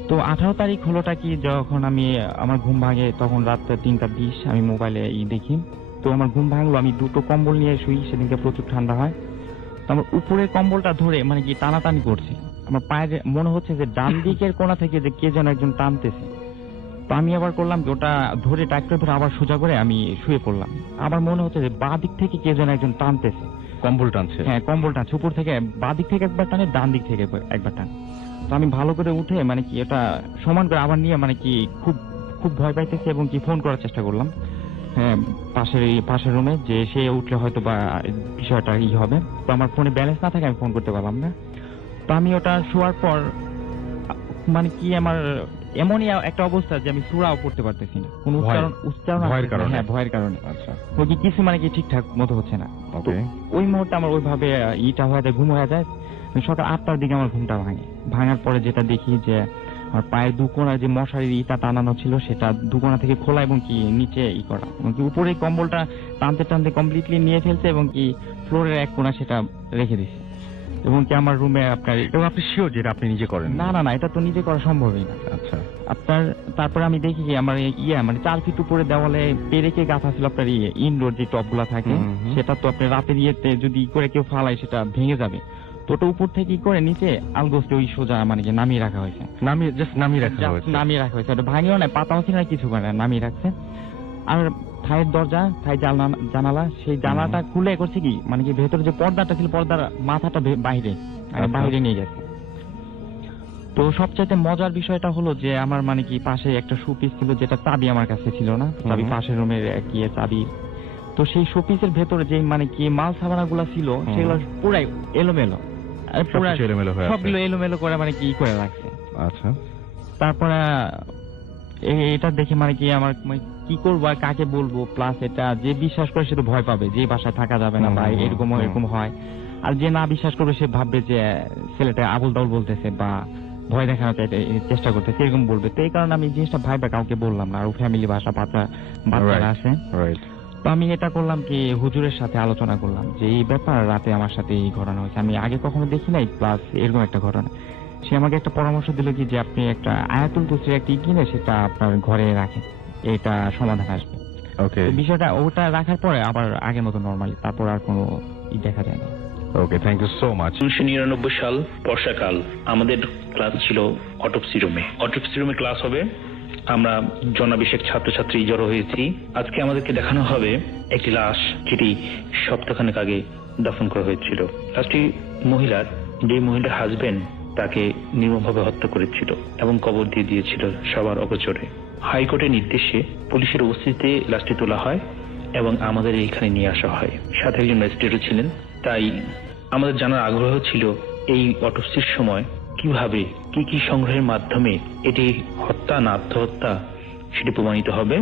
তো 18 তারিখ হলোটা কি, যখন আমি আমার ঘুম ভাঙে তখন রাত 3:20, আমি মোবাইলে দেখি। তো আমার ঘুম ভাঙলো, আমি দুটো কম্বল নিয়ে শুই, সেদিনকে প্রচুর ঠান্ডা হয়। তো আমার উপরের কম্বলটা ধরে মানে কি টানাটানি করছে, আমার পায়ের মনে হচ্ছে যে ডান দিকের কোণা থেকে যে কে যেন একজন টানতেছে। তো আমি আবার করলাম কি ওটা ধরে টাকটা ধরে আবার সোজা করে আমি শুয়ে পড়লাম। আমার মনে হচ্ছে যে বাঁ দিক থেকে কে যেন একজন টানতেছে, কম্বল টানছে। হ্যাঁ, কম্বল টানছে, উপর থেকে বাঁ দিক থেকে একবার টানে, ডান দিক থেকে একবার টানে। তো আমি ভালো করে উঠে মানে কি এটা সমান করে আবার নিয়ে মানে কি খুব খুব ভয় পাইতেছি এবং কি ফোন করার চেষ্টা করলাম হ্যাঁ পাশের রুমে, যে সে উঠলে হয়তো বা বিষয়টা হবে। তো আমার ফোনে ব্যালেন্স না থাকে, আমি ফোন করতে পারলাম না। তো আমি ওটা শোয়ার পর মানে কি আমার এমনই একটা অবস্থা যে আমি সূরাও পড়তে পারতেছি না, কোন উচ্চারণ ভয়ের কারণে। আচ্ছা, ওই কিছু মানে কি ঠিকঠাক মতো হচ্ছে না। ওই মুহূর্তে আমার ওইভাবে হয়ে যায়, ঘুম হয়ে যায়। সকাল 8টার দিকে আমার ঘুমটা ভাঙার পরে যেটা দেখি যে আমার পায়ের দুকোনা যে মশারির ইটা টানানো ছিল সেটা দুকোনা থেকে খোলা এবং কি নিচে করা, এবং কি উপরে কম্বলটা টানতে টানতে কমপ্লিটলি নিয়ে ফেলছে এবং কি ফ্লোরের এক কোণা সেটা রেখে দিছে। এবং কি আমার রুমে আপনার এবং আপনি শিওর যেটা আপনি নিজে করেন? না না না, এটা তো নিজে করা সম্ভবই না। আচ্ছা। আপনার তারপরে আমি দেখি কি আমার মানে 4 ফিট উপরে দেওয়ালে পেরেকে গাঁথা ছিল আপনার ইনডোর যে টপগুলা থাকে, সেটা তো আপনি রাতের ইয়েতে যদি করে কেউ ফালায় সেটা ভেঙে যাবে। তো ওটা উপর থেকে কি করে নিচে আলগোস্টে ওই সোজা মানে কি নামিয়ে রাখা হয়েছে। নামিয়ে রাখা হয়েছে। ওটা ভাঙিও না, পাতাও ছিল না, কিছু করে না, নামিয়ে রাখছে। আর থাইয়ের দরজা, থাই জানালা, সেই জানালাটা খুলে করছে কি মানে কি ভেতরে যে পর্দাটা ছিল, পর্দার মাথাটা বাইরে নিয়ে গেছে। তো সবচাইতে মজার বিষয়টা হলো যে আমার মানে কি পাশে একটা শোপিস ছিল, যেটা চাবি আমার কাছে ছিল না, চাবি পাশের রুমের গিয়ে চাবি। তো সেই শোপিসের ভেতরে যে মানে কি মাল সামানা গুলা ছিল সেগুলো পুরাই এলোমেলো, সবগুলো এলোমেলো করে মানে কি করে রাখছে। আচ্ছা। তারপরে এটা দেখে মানে কি আমার কি করবো আর কাকে বলবো, প্লাস এটা যে বিশ্বাস করে সে তো ভয় পাবে যে বাসায় থাকা যাবে না বা এরকম হয়, আর যে না বিশ্বাস করবে সে ভাববে যে ছেলেটা আবুল তাবুল বলতেছে বা ভয় দেখানোর চেষ্টা করতেছে, এরকম বলবে। তো এই কারণে আমি জিনিসটা ভাইবা কাউকে বললাম না। আর ফ্যামিলি বাচ্চারা আছে, তো আমি এটা করলাম কি হুজুরের সাথে আলোচনা করলাম যে এই ব্যাপার, রাতে আমার সাথে এই ঘটনা হয়েছে, আমি আগে কখনো দেখি নাই, প্লাস এরকম একটা ঘটনা। সে আমাকে একটা পরামর্শ দিল কি যে আপনি একটা আয়াতুল কুরসির একটা কিনে সেটা আপনার ঘরে রাখেন, এটা সমাধান আসবে। ওকে। বিষয়টা ওটা রাখার পরে আবার আগের মতো নরমালি, তারপর আর কোনো দেখা যায় না। ওকে, থ্যাংক ইউ সো মাচ। 1999 সাল বর্ষাকাল, আমাদের ক্লাস ছিল অটোপসি রুমে। অটোপসি রুমে ক্লাস হবে, আমরা জনাবিশেক ছাত্রছাত্রী জড়ো হয়েছি। আজকে আমাদেরকে দেখানো হবে একটি লাশ, যেটি সপ্তাহখানেক আগে দাফন করা হয়েছিল। লাশটি মহিলার, যে মহিলার হাজবেন্ড তাকে নির্মমভাবে হত্যা করেছিল এবং কবর দিয়ে দিয়েছিল সবার অগোচরে। হাইকোর্টের নির্দেশে পুলিশের উপস্থিতিতে লাশটি তোলা হয় এবং আমাদের এইখানে নিয়ে আসা হয়। সাথে একজন ম্যাজিস্ট্রেটও ছিলেন। তাই আমাদের জানার আগ্রহ ছিল এই অটোপসির সময় কিভাবে কি সংগ্রহের মাধ্যমে এটি হত্যা না আত্মহত্যা সেটি প্রমাণিত হবে,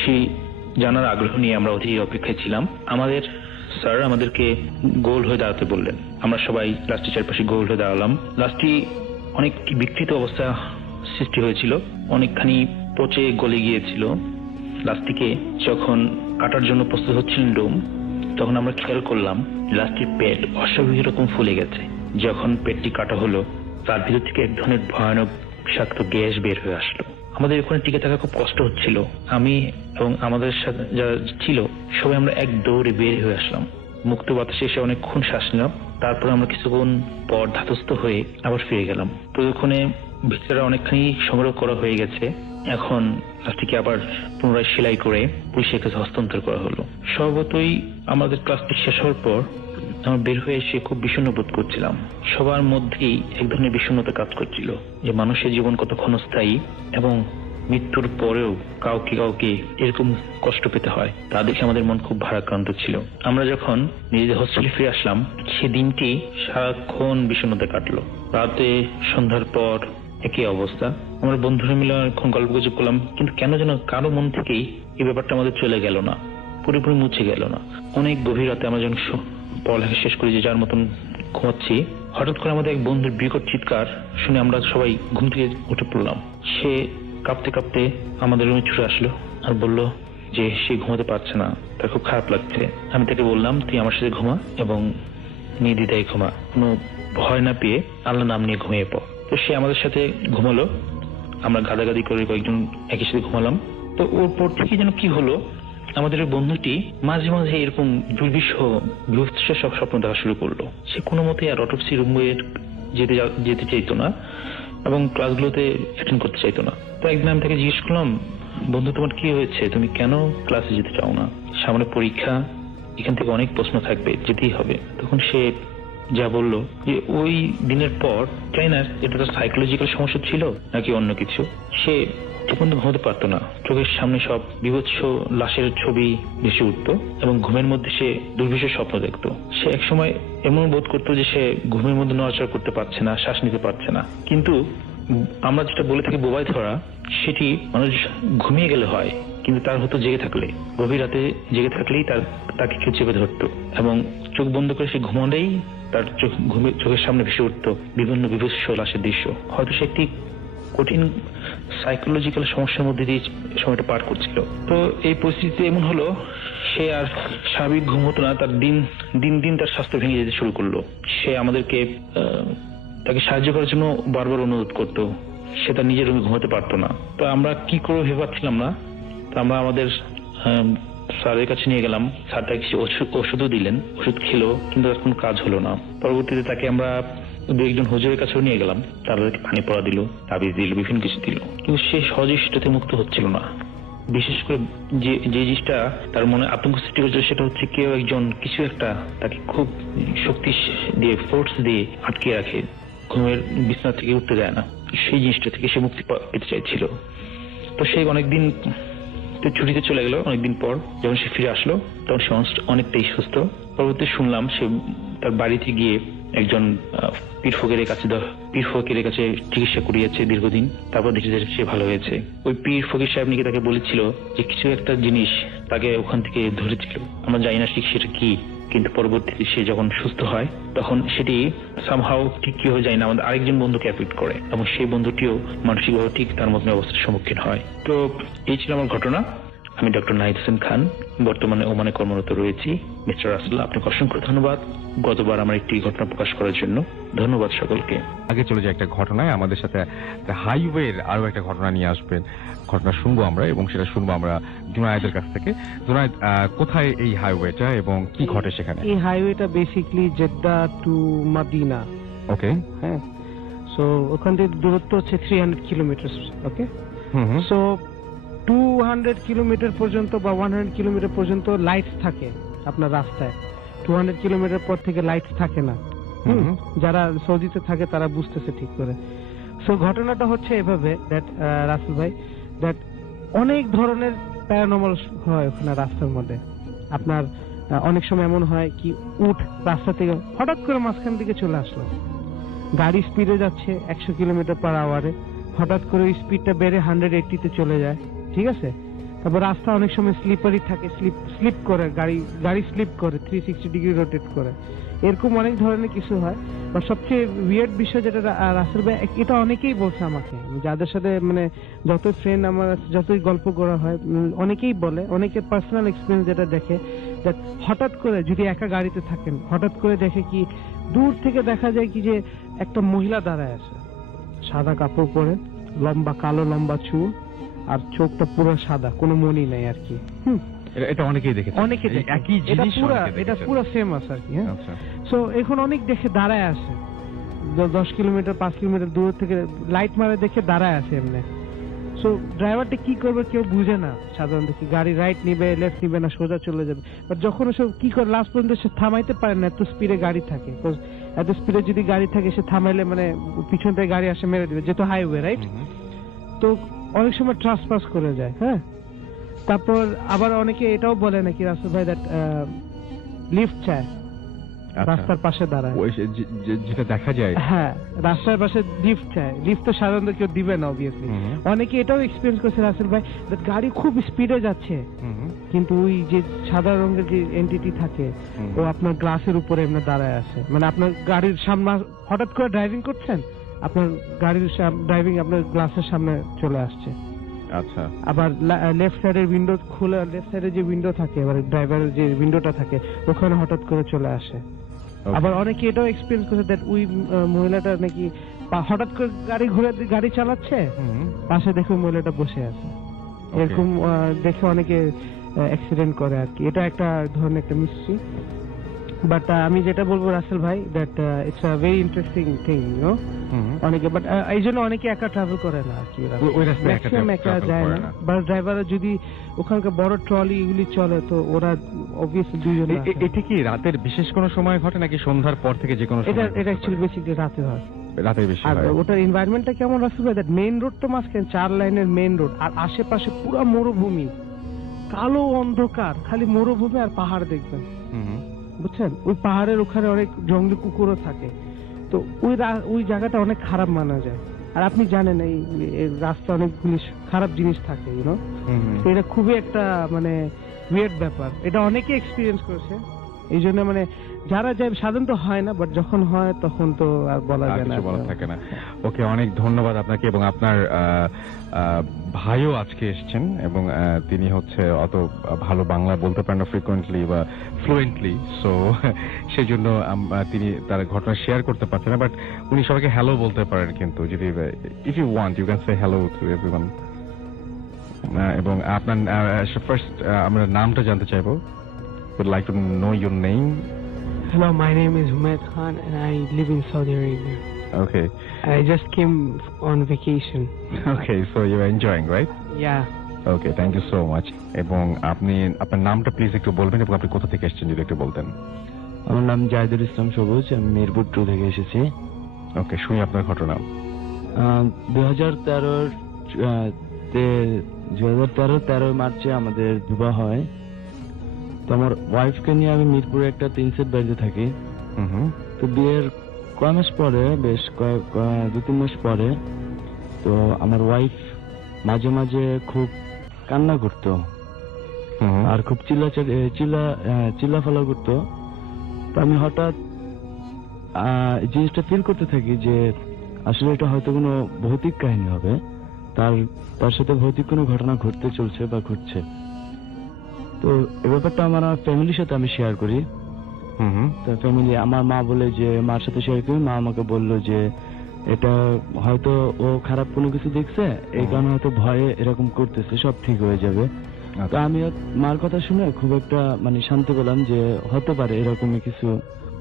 সেই জানার আগ্রহ নিয়ে আমরা অধীর অপেক্ষায় ছিলাম। আমাদের স্যার আমাদেরকে গোল হয়ে দাঁড়াতে বললেন। আমরা সবাই লাশটির চারপাশে গোল হয়ে দাঁড়ালাম। লাশটি অনেক বিকৃত অবস্থা সৃষ্টি হয়েছিল, অনেকখানি পচে গলে গিয়েছিল। লাশটিকে যখন কাটার জন্য প্রস্তুত হচ্ছিলেন ডোম, তখন আমরা খেয়াল করলাম লাশটির পেট অস্বাভাবিক রকম ফুলে গেছে। যখন পেটটি কাটা হলো, তার ভিতর থেকে এক ধরনের ভয়ানক বিষাক্ত গ্যাস বের হয়ে আসলো। আমাদের ওখানে টিকে থাকা খুব কষ্ট হচ্ছিল। আমি এবং আমাদের সাথে যারা ছিল সবাই আমরা এক দৌড়ে বের হয়ে আসলাম। মুক্ত বাতাসে এসে অনেকক্ষণ শ্বাস নিলাম। তারপর আমরা কিছুক্ষণ পর ধাতস্থ হয়ে আবার ফিরে গেলাম। তো ওখানে ভিতরে অনেকখানি সংগ্রহ করা হয়ে গেছে। এখন লাশটিকে আবার পুনরায় সেলাই করে পুলিশের কাছে হস্তান্তর করা হলো। স্বভাবতই আমাদের ক্লাসটি শেষ হওয়ার পর আমরা বের হয়ে এসে খুব বিষণ্ণ বোধ করছিলাম। সবার মধ্যেই এক ধরনের বিষণ্ণতা কাজ করছিল যে মানুষের জীবন কত ক্ষণস্থায়ী এবং মৃত্যুর পরেও কাউকে এরকম কষ্ট পেতে হয়, তা দেখে আমাদের মন খুব ভারাক্রান্ত ছিল। আমরা যখন নিজেদের হোস্টেলে ফিরে আসলাম, সেদিনটি সারাক্ষণ বিষণ্ণতা কাটলো। রাতে সন্ধ্যার পর একই অবস্থা। আমরা বন্ধুরা মিলে অনেকক্ষণ গল্প গুজব করলাম, কিন্তু কেন যেন কারো মন থেকেই এই ব্যাপারটা আমাদের চলে গেল না, পুরোপুরি মুছে গেল না। অনেক গভীর রাতে আমরা যখন পড়ালেখা শেষ করি, যে যার মতন ঘুমাচ্ছি, হঠাৎ করে আমাদের এক বন্ধুর বিকট চিৎকার শুনে আমরা সবাই ঘুম থেকে উঠে পড়লাম। সে কাঁপতে কাঁপতে আমাদের রুমে ছুটে আসলো আর বলল যে সে ঘুমাতে পারছে না, তার খুব খারাপ লাগছে। আমি তাকে বললাম তুই আমার সাথে ঘুমা এবং নির্দ্বিধায় ঘুমা, কোনো ভয় না পেয়ে আল্লাহর নাম নিয়ে ঘুমিয়ে পড়। তো সে আমাদের সাথে ঘুমালো, আমরা গাদাগাদি করে কয়েকজন একই সাথে ঘুমালাম। তো ওর পর থেকে যেন কি হলো, আমাদের বন্ধুটি মাঝে মাঝে এরকম দুর্বিষহ সব স্বপ্ন দেখা শুরু করলো। সে কোনো মতে আর অটোপসি রুমে যেতে চাইতো না এবং ক্লাসগুলোতে অ্যাটেন্ড করতে চাইতো না। তো একদিন আমি তাকে জিজ্ঞেস করলাম, বন্ধু তোমার কি হয়েছে, তুমি কেন ক্লাসে যেতে চাও না? সামনে পরীক্ষা, এখান থেকে অনেক প্রশ্ন থাকবে, যেতেই হবে। তখন সে যা বললো যে ওই দিনের পর চাই না এটা তার সাইকোলজিক্যাল সমস্যা ছিল নাকি অন্য কিছু, সে ঠিকমতো ঘুমাতে পারতো না। চোখের সামনে সব বিভৎস লাশের ছবি ভেসে উঠতো এবং ঘুমের মধ্যে সে দুর্বিষহ স্বপ্ন দেখতো। সে একসময় এমন বোধ করতো যে সে ঘুমের মধ্যে নড়াচড়া করতে পারছে না, শ্বাস নিতে পারছে না। কিন্তু আমরা যেটা বলে থাকি বোবায় ধরা, সেটি মানুষ ঘুমিয়ে গেলে হয়, কিন্তু তার হতো জেগে থাকলে, গভীর রাতে জেগে থাকলেই তাকে কেউ চেপে ধরতো এবং চোখ বন্ধ করে সে ঘুমালেই তার চোখের সামনে ভেসে উঠতো বিভিন্ন বিভৎস লাশের দৃশ্য। হয়তো সে একটি কঠিন সাইকোলজিক্যাল সমস্যার মধ্যে দিয়ে সময়টা পার করছিল। তো এই পরিস্থিতিতে এমন হলো, সে আর স্বাভাবিক ঘুম হতো না, তার দিন দিন তার স্বাস্থ্য ভেঙে যেতে শুরু করলো। সে আমাদেরকে তাকে সাহায্য করার জন্য বারবার অনুরোধ করতো, সে তার নিজের রুমে ঘুমাতে পারতো না। তো আমরা কি করবো ভেবে পাচ্ছিলাম না। তো আমরা আমাদের স্যারের কাছে নিয়ে গেলাম, স্যার তাকে কিছু ওষুধও দিলেন, ওষুধ খেলো, কিন্তু তার কোনো কাজ হলো না। পরবর্তীতে তাকে আমরা দু একজন হুজুরের কাছেও নিয়ে গেলাম, তাদেরকে পানি পড়া দিল, তাবিজ দিল, বিভিন্ন কিছু দিল, কিন্তু সে সহজেই সেটাতে মুক্ত হচ্ছিল না। বিশেষ করে যে জিনিসটা তার মনে আতঙ্ক সৃষ্টি করছিল সেটা হচ্ছে কেউ একজন কিছু একটা তাকে খুব শক্তি দিয়ে, ফোর্স দিয়ে আটকে রাখে, ঘুমের বিছানা থেকে উঠতে দেয় না। সেই জিনিসটা থেকে সে মুক্তি পেতে চাইছিল। তো সে অনেকদিন ছুটিতে চলে গেল। অনেকদিন পর যখন সে ফিরে আসলো তখন সে অনেকটাই সুস্থ। পরবর্তী শুনলাম সে তার বাড়িতে গিয়ে একজন পীর ফকিরের কাছে চিকিৎসা করিয়েছে দীর্ঘদিন। তারপর দেখি যে সে ভালো হয়েছে। ওই পীর ফকির সাহেব নাকি তাকে বলেছিল যে কিছু একটা জিনিস তাকে ওখান থেকে ধরেছিল, আমরা জানি না ঠিক সেটা কি, কিন্তু পরবর্তীতে সে যখন সুস্থ হয় তখন সেটি সামহাও ঠিক কি হয়ে যায় না, আমাদের আরেকজন বন্ধুকে এফেক্ট করে এবং সেই বন্ধুটিও মানসিকভাবে ঠিক তার মতন অবস্থার সম্মুখীন হয়। তো এই ছিল আমার ঘটনা। আমি ডক্টর নাহিদ হোসেন খান, বর্তমানে ওমানে কর্মরত রয়েছি। মিস্টার রাসেল, আপনাকে অসংখ্য ধন্যবাদ গতবার আমার একটি ঘটনা প্রকাশ করার জন্য। ধন্যবাদ সকলকে। আগে চলে যায় একটা ঘটনায়, আমাদের সাথে হাইওয়ের আরো একটা ঘটনা নিয়ে আসবেন। ঘটনা শুনবো আমরা এবং সেটা শুনবো আমরা জুনায়েদের কাছ থেকে। জুনায়েদ, কোথায় এই হাইওয়েটা এবং কি ঘটে সেখানে? এই হাইওয়েটা বেসিক্যালি জেদ্দা টু মাদিনা। ওকে, হ্যাঁ। সো ওখান থেকে দূরত্ব হচ্ছে 300 কিলোমিটার। ওকে, সো 200 কিলোমিটার পর্যন্ত বা 100 কিলোমিটার পর্যন্ত লাইটস থাকে আপনার রাস্তায়। 200 কিলোমিটার পর থেকে লাইটস থাকে না। যারা সৌদিতে থাকে তারা বুঝতেছে ঠিক করে। সো ঘটনাটা হচ্ছে এভাবে, দ্যাট রাসেল ভাই, দ্যাট অনেক ধরনের প্যারানর্মাল হয় ওখানে রাস্তার মধ্যে। আপনার অনেক সময় এমন হয় কি উট রাস্তা থেকে হঠাৎ করে মাঝখান দিকে চলে আসলো, গাড়ি স্পিডে যাচ্ছে 100 কিলোমিটার পার আওয়ারে, হঠাৎ করে ওই স্পিডটা বেড়ে 180-তে চলে যায়। ঠিক আছে, তারপর রাস্তা অনেক সময় স্লিপারি থাকে, স্লিপ করে, গাড়ি স্লিপ করে, 360 ডিগ্রি রোটেট করে, এরকম অনেক ধরনের কিছু হয়। বা সবচেয়ে উইয়ার্ড বিষয় যেটা রাসেল ভাই, এটা অনেকেই বলছে আমাকে, যাদের সাথে মানে যতই ফ্রেন্ড আমার যতই গল্প করা হয়, অনেকেই বলে, অনেকের পার্সোনাল এক্সপিরিয়েন্স যেটা দেখে, হঠাৎ করে যদি একা গাড়িতে থাকেন, হঠাৎ করে দেখে কি দূর থেকে দেখা যায় কি যে একটা মহিলা দাঁড়ায় আছে, সাদা কাপড় পরে, লম্বা কালো লম্বা চুল, আর চোখটা পুরো সাদা, কোনো মনি নাই আর কি। এটা অনেকেই দেখেছে, অনেকে একই জিনিস, এটা পুরো ফেমাস আর কি। হ্যাঁ, সো এখন অনেক দেখে দাঁড়ায় আসে, 10 কিলোমিটার 5 কিলোমিটার দূর থেকে লাইট মারে দেখে দাঁড়ায় আসে এমনি। সো ড্রাইভারটা কি করবে কেউ বুঝে না সাধারণত, কি গাড়ি রাইট নিবে, লেফট নিবে না সোজা চলে যাবে। বাট যখন সে কি করে লাস্ট পর্যন্ত সে থামাইতে পারে না, এত স্পিডে গাড়ি থাকে। এত স্পিডে যদি গাড়ি থাকে সে থামাইলে মানে পিছন থেকে গাড়ি আসে মেরে দিবে, যেহেতু হাইওয়ে রাইট। তো অনেক সময় ট্রান্সপাস করে যায়। হ্যাঁ, তারপর আবার অনেকে এটাও বলে নাকি রাসেল ভাই, দ্যাট লিফট চায়, রাস্তার পাশে দাঁড়ায়, যেটা দেখা যায়। হ্যাঁ, রাস্তার পাশে লিফট চায়। লিফট তো সাধারণত কেউ দিবে না অবভিয়াসলি। অনেকে এটাও এক্সপিরিয়েন্স করছে রাসেল ভাই, গাড়ি খুব স্পিডে যাচ্ছে, কিন্তু ওই যে সাদা রঙের যে এন্টিটি থাকে ও আপনার গ্লাসের উপরে এমনি দাঁড়ায় আছে, মানে আপনার গাড়ির সামনে হঠাৎ করে ড্রাইভিং করছেন, আপনার গাড়ির ড্রাইভিং আপনার গ্লাসের সামনে চলে আসছে। আচ্ছা, আবার লেফট সাইডের উইন্ডো খুলে, লেফট সাইডে যে উইন্ডো থাকে, এবার ড্রাইভারের যে উইন্ডোটা থাকে ওখানে হঠাৎ করে চলে আসে। আবার অনেকে এটাও এক্সপিরিয়েন্স করছে দ্যাট ওই মহিলাটা নাকি হঠাৎ করে গাড়ি চালাচ্ছে, পাশে দেখে মহিলাটা বসে আছে, এরকম দেখে অনেকে অ্যাক্সিডেন্ট করে আর কি। এটা একটা ধরনের একটা মিস্ট্রি। বাট আমি যেটা বলবো রাসেল ভাই, that it's a very interesting thing, you know. অনেকে বাট এই জন্য অনেকে একা ট্রাভেল করে না আর কি, ম্যাক্সিমাম একা যায় না। বাস ড্রাইভাররা যদি ওখানকার বড় ট্রলি এগুলি চলে তো ওরা অবভিয়াসলি দুইজন। এটা কি রাতের বিশেষ কোনো সময় ঘটে নাকি সন্ধ্যার পর থেকে যে কোনো সময়? এটা অ্যাকচুয়ালি বেসিক্যালি রাতে হয়, রাতে বেশি আর হয়। ওটার এনভায়রনমেন্টটা কেমন রাসেল ভাই, দ্যাট মেইন রোড তো মাঝখানে 4 লাইনের মেইন রোড, আর আশেপাশে পুরো মরুভূমি, কালো অন্ধকার, খালি মরুভূমি আর পাহাড় দেখবেন, বুঝছেন। ওই পাহাড়ের ওখানে অনেক জঙ্গলি কুকুরও থাকে, তো ওই জায়গাটা অনেক খারাপ মানা যায়। আর আপনি জানেন এই রাস্তা অনেকগুলি খারাপ জিনিস থাকে, ইউ নো। এটা খুবই একটা মানে উইয়ার্ড ব্যাপার, এটা অনেকে এক্সপিরিয়েন্স করেছে এই জন্য মানে যারা যায় সাধারণত হয় না, বাট যখন হয় তখন তো আর বলা যায় না, কিছু বলা থাকে না। ওকে, অনেক ধন্যবাদ আপনাকে। এবং আপনার ভাইও আজকে এসেছেন এবং তিনি হচ্ছে অত ভালো বাংলা বলতে পারেন না ফ্রিকোয়েন্টলি বা ফ্লুয়েন্টলি, সো সেই জন্য তিনি তার ঘটনা শেয়ার করতে পারছেন না, বাট উনি সবাইকে হ্যালো বলতে পারেন। কিন্তু যদি if you want you can say hello to everyone. এবং আপনার ফার্স্ট আমরা নামটা জানতে চাইবো। would like to know your name. Hello, my name is Humaid Khan and I live in Saudi Arabia. Okay. I just came on vacation. Okay, so you're enjoying, right? Yeah. Okay, thank you so much. এবং আপনি আপনার নামটা please একটু বলবেন এবং আপনি কোথা থেকে এসেছেন যদি একটু বলতেন। আমার নাম জাহিদুল ইসলাম সবুজ, আমি মিরপুর 2 থেকে এসেছি। ওকে, শুনি আপনার ঘটনা। 2013 মার্চে আমাদের বিবাহ হয়। তো আমার ওয়াইফকে নিয়ে আমি মিরপুরে একটা 3 সেট বাড়িতে থাকি। তো বিয়ের কয় মাস পরে, বেশ 2-3 মাস পরে, তো আমার ওয়াইফ মাঝে মাঝে খুব কান্না করতো আর খুব চিল্লাফালা করতো। তো আমি হঠাৎ জিনিসটা ফিল করতে থাকি যে আসলে এটা হয়তো কোনো ভৌতিক কাহিনী হবে, তার সাথে ভৌতিক কোনো ঘটনা ঘটতে চলছে বা ঘটছে। তো এই ব্যাপারটা আমার ফ্যামিলির সাথে আমি শেয়ার করি। তো ফ্যামিলি, আমার মা বলে যে মার সাথে শেয়ার করি, মা আমাকে বললো যে এটা হয়তো ও খারাপ কোনো কিছু দেখছে, এই কারণে হয়তো ভয়ে এরকম করতেছে, সব ঠিক হয়ে যাবে। তো আমি মার কথা শুনে খুব একটা মানে শান্তি পেলাম যে হতে পারে, এরকমই কিছু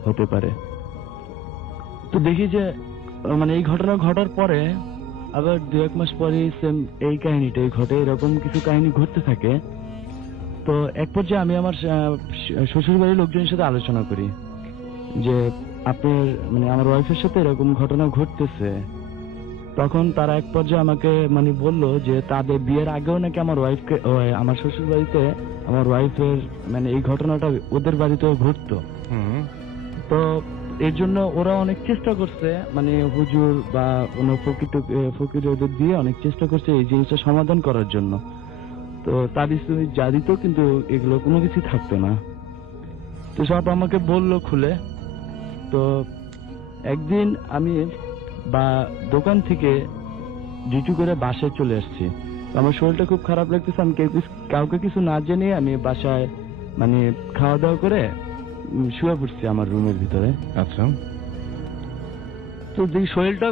হতে পারে। তো দেখি যে মানে এই ঘটনা ঘটার পরে আবার 2-1 মাস পরে সেম এই কাহিনীটাই ঘটে, এরকম কিছু কাহিনী ঘটতে থাকে। তো এক পর্যায়ে আমি আমার শ্বশুর বাড়ির লোকজনের সাথে আলোচনা করি যে আপনার মানে আমার ওয়াইফের সাথে এরকম ঘটনা ঘটতেছে। তখন তারা এক পর্যায়ে আমাকে মানে বললো যে তাদের বিয়ের আগেও নাকি আমার ওয়াইফকে, আমার শ্বশুর বাড়িতে আমার ওয়াইফের মানে এই ঘটনাটা ওদের বাড়িতেও ঘটতো। তো এর জন্য ওরা অনেক চেষ্টা করছে, মানে হুজুর বা কোনো ফকির ওদের দিয়ে অনেক চেষ্টা করছে এই জিনিসটা সমাধান করার জন্য। তো তাবিজ যা দিত কিন্তু এগুলো কোনো কিছু থাকতো না। তো সব আমাকে বললো খুলে। তো একদিন আমি দোকান থেকে ডিউটি করে বাসায় চলে আসছি। আমার শরীরটা খুব খারাপ লাগতেছে, আমি কাউকে কিছু না জেনে আমি বাসায় মানে খাওয়া দাওয়া করে শুয়ে পড়ছি আমার রুমের ভিতরে। আচ্ছা। তো দেখি শরীরটা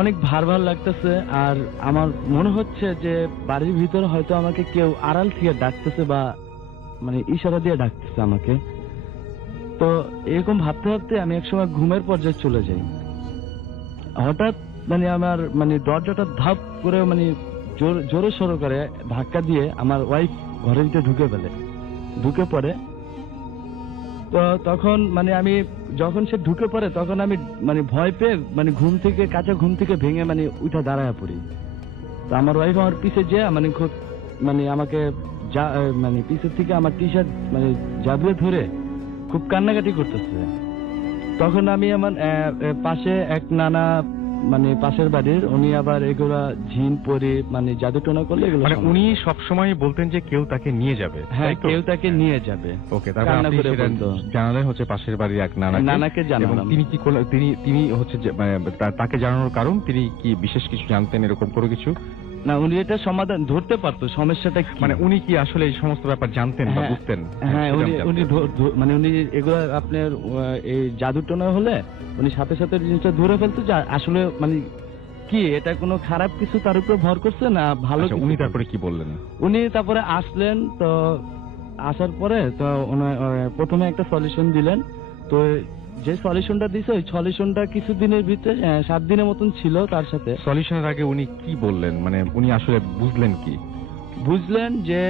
অনেক ভার লাগতেছে, আর আমার মনে হচ্ছে যে বাড়ির ভিতরে হয়তো আমাকে কেউ আড়াল থেকে ডাকতেছে বা মানে ইশারা দিয়ে ডাকতেছে আমাকে। তো এরকম ভাবতে ভাবতে আমি একসময় ঘুমের পর্যায়ে চলে যাই। হঠাৎ মানে আমার মানে দরজাটা ধাপ করে মানে জোরে সরো করে ধাক্কা দিয়ে আমার ওয়াইফ ঘরের ভিতরে ঢুকে পড়ে। তো তখন মানে আমি যখন সে ঢুকে পড়ে তখন আমি মানে ভয় পেয়ে মানে কাঁচা ঘুম থেকে ভেঙে মানে উঠে দাঁড়ায় পড়ি। তো আমার ওয়াইফ আমার পিছে যে মানে খুব মানে আমাকে মানে পিছের থেকে আমার টি শার্ট মানে জাবিয়ে ধরে খুব কান্নাকাটি করতেছে। তখন আমি আমার পাশে এক নানা মানে পাশের বাড়ির, উনি আবার এগুলা ঝিন পরে মানে জাদু টোনা করলে এগুলো মানে উনি সবসময় বলতেন যে কেউ তাকে নিয়ে যাবে। হ্যাঁ, কেউ তাকে নিয়ে যাবে। ওকে, তারপর আপনি জানালেন হচ্ছে পাশের বাড়ির এক নানাকে জানালাম। তিনি কি তিনি হচ্ছে তাকে জানানোর কারণ তিনি কি বিশেষ কিছু জানতেন এরকম কোনো কিছু? না, উনি এটা সমাধান ধরতে পারতো সমস্যাটা কি, মানে উনি কি আসলে এই সমস্ত ব্যাপার জানতেন বা বুঝতেন? হ্যাঁ, উনি এগুলো আপনার এই জাদু টোনা হলে উনি সাথে সাথে জিনিসটা ধরে ফেলতো যে আসলে মানে কি এটা কোনো খারাপ কিছু তার উপর ভর করছে না ভালো। উনি তারপরে কি বললেন? উনি তারপরে আসলেন। তো আসার পরে তো প্রথমে একটা সলিউশন দিলেন। তো যে সলিউশনটা দিছে ওই সলিউশনটা কিছুদিনের ভিতরে 7 দিনের মতন ছিল তার সাথে। সলিউশনের আগে উনি কি বললেন, মানে উনি আসলে বুঝলেন কি? বুঝলেন যে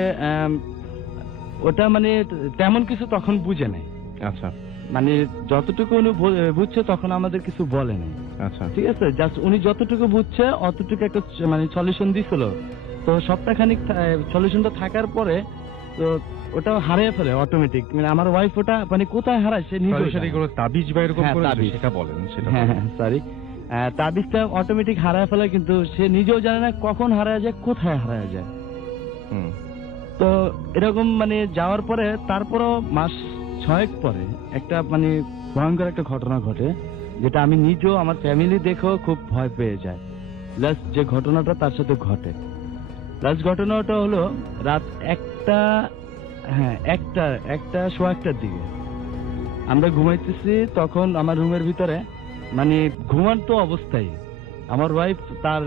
ওটা মানে তেমন কিছু তখন বুঝে নাই। আচ্ছা, মানে যতটুকু উনি বুঝছে তখন আমাদের কিছু বলে নাই। আচ্ছা, ঠিক আছে, জাস্ট উনি যতটুকু বুঝছে অতটুকু একটা মানে সলিউশন দিছিল। তো সপ্তাহখানিক সলিউশনটা থাকার পরে তো ওটা হারিয়ে ফেলে অটোমেটিক। মানে আমার ওয়াইফ ওটা মানে কোথায় হারায় সে নিজেও জানে না। তাবিজ বা এরকম সেটা বলেন সেটা। হ্যাঁ, সরি, তাবিজটা অটোমেটিক হারায় ফেলে, কিন্তু সে নিজেও জানে না কখন হারায় যায়, কোথায় হারায় যায়। তো এরকম মানে যাওয়ার পরে তারপরও মাস 6 পরে একটা মানে ভয়ঙ্কর একটা ঘটনা ঘটে, যেটা আমি নিজেও আমার ফ্যামিলি দেখেও খুব ভয় পেয়ে যায়। লাস্ট যে ঘটনাটা তার সাথে ঘটে, লাস্ট ঘটনাটা হলো রাত 1টার দিকে আমরা ঘুমাইতেছি। তখন আমার রুমের ভিতরে মানে ঘুমান্ত অবস্থায় আমার ওয়াইফ তার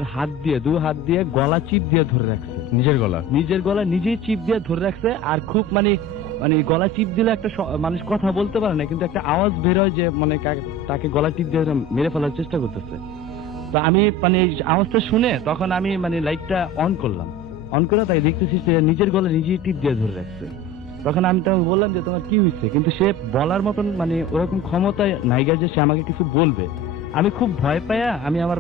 দু হাত দিয়ে গলা চিপ দিয়ে ধরে রাখছে, নিজের গলা নিজেই চিপ দিয়ে ধরে রাখছে। আর খুব মানে গলা চিপ দিলে একটা মানুষ কথা বলতে পারে না, কিন্তু একটা আওয়াজ বের হয় যে মানে তাকে গলা চিপ দিয়ে মেরে ফেলার চেষ্টা করতেছে। তো আমি মানে এই আওয়াজটা শুনে তখন আমি মানে লাইটটা অন করে তাই দেখতেছি সে নিজের গলা নিজেই টিপ দিয়ে ধরে রাখছে। তখন আমি তাকে বললাম যে তোমার কি হয়েছে, কিন্তু সে বলার মতন মানে ওরকম ক্ষমতা নাই যে সে আমাকে কিছু বলবে। আমি খুব ভয় পাইয়া আমি আমার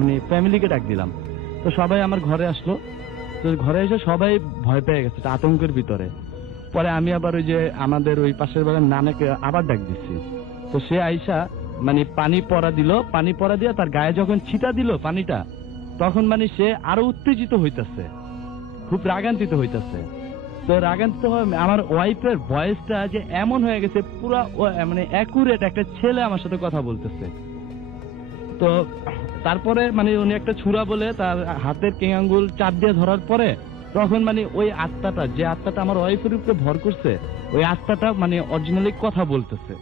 মানে ফ্যামিলিকে ডাক দিলাম। তো সবাই আমার ঘরে আসলো। তো ঘরে এসে সবাই ভয় পেয়ে গেছে আতঙ্কের ভিতরে। পরে আমি আবার ওই যে আমাদের ওই পাশের বাড়ির নানাকে আবার ডাক দিচ্ছি। তো সে আইসা মানে পানি পরা দিয়ে তার গায়ে যখন ছিটা দিল পানিটা, তখন মানে সে আরো উত্তেজিত হইতাছে, খুব রাগান্বিত হইতাছে। তো রাগান্বিত হয় আমার ওয়াইফের ভয়েসটা যে এমন হয়ে গেছে পুরা মানে অ্যাকুরেট একটা ছেলে আমার সাথে কথা বলতেছে। তো তারপরে মানে উনি একটা ছুরা বলে তার হাতের কিং আঙ্গুল চাপ দিয়ে ধরার পরে তখন মানে ওই আত্মাটা, যে আত্মাটা আমার ওয়াইফের উপরে ভর করছে, ওই আত্মাটা মানে অরিজিনালি কথা বলতেছে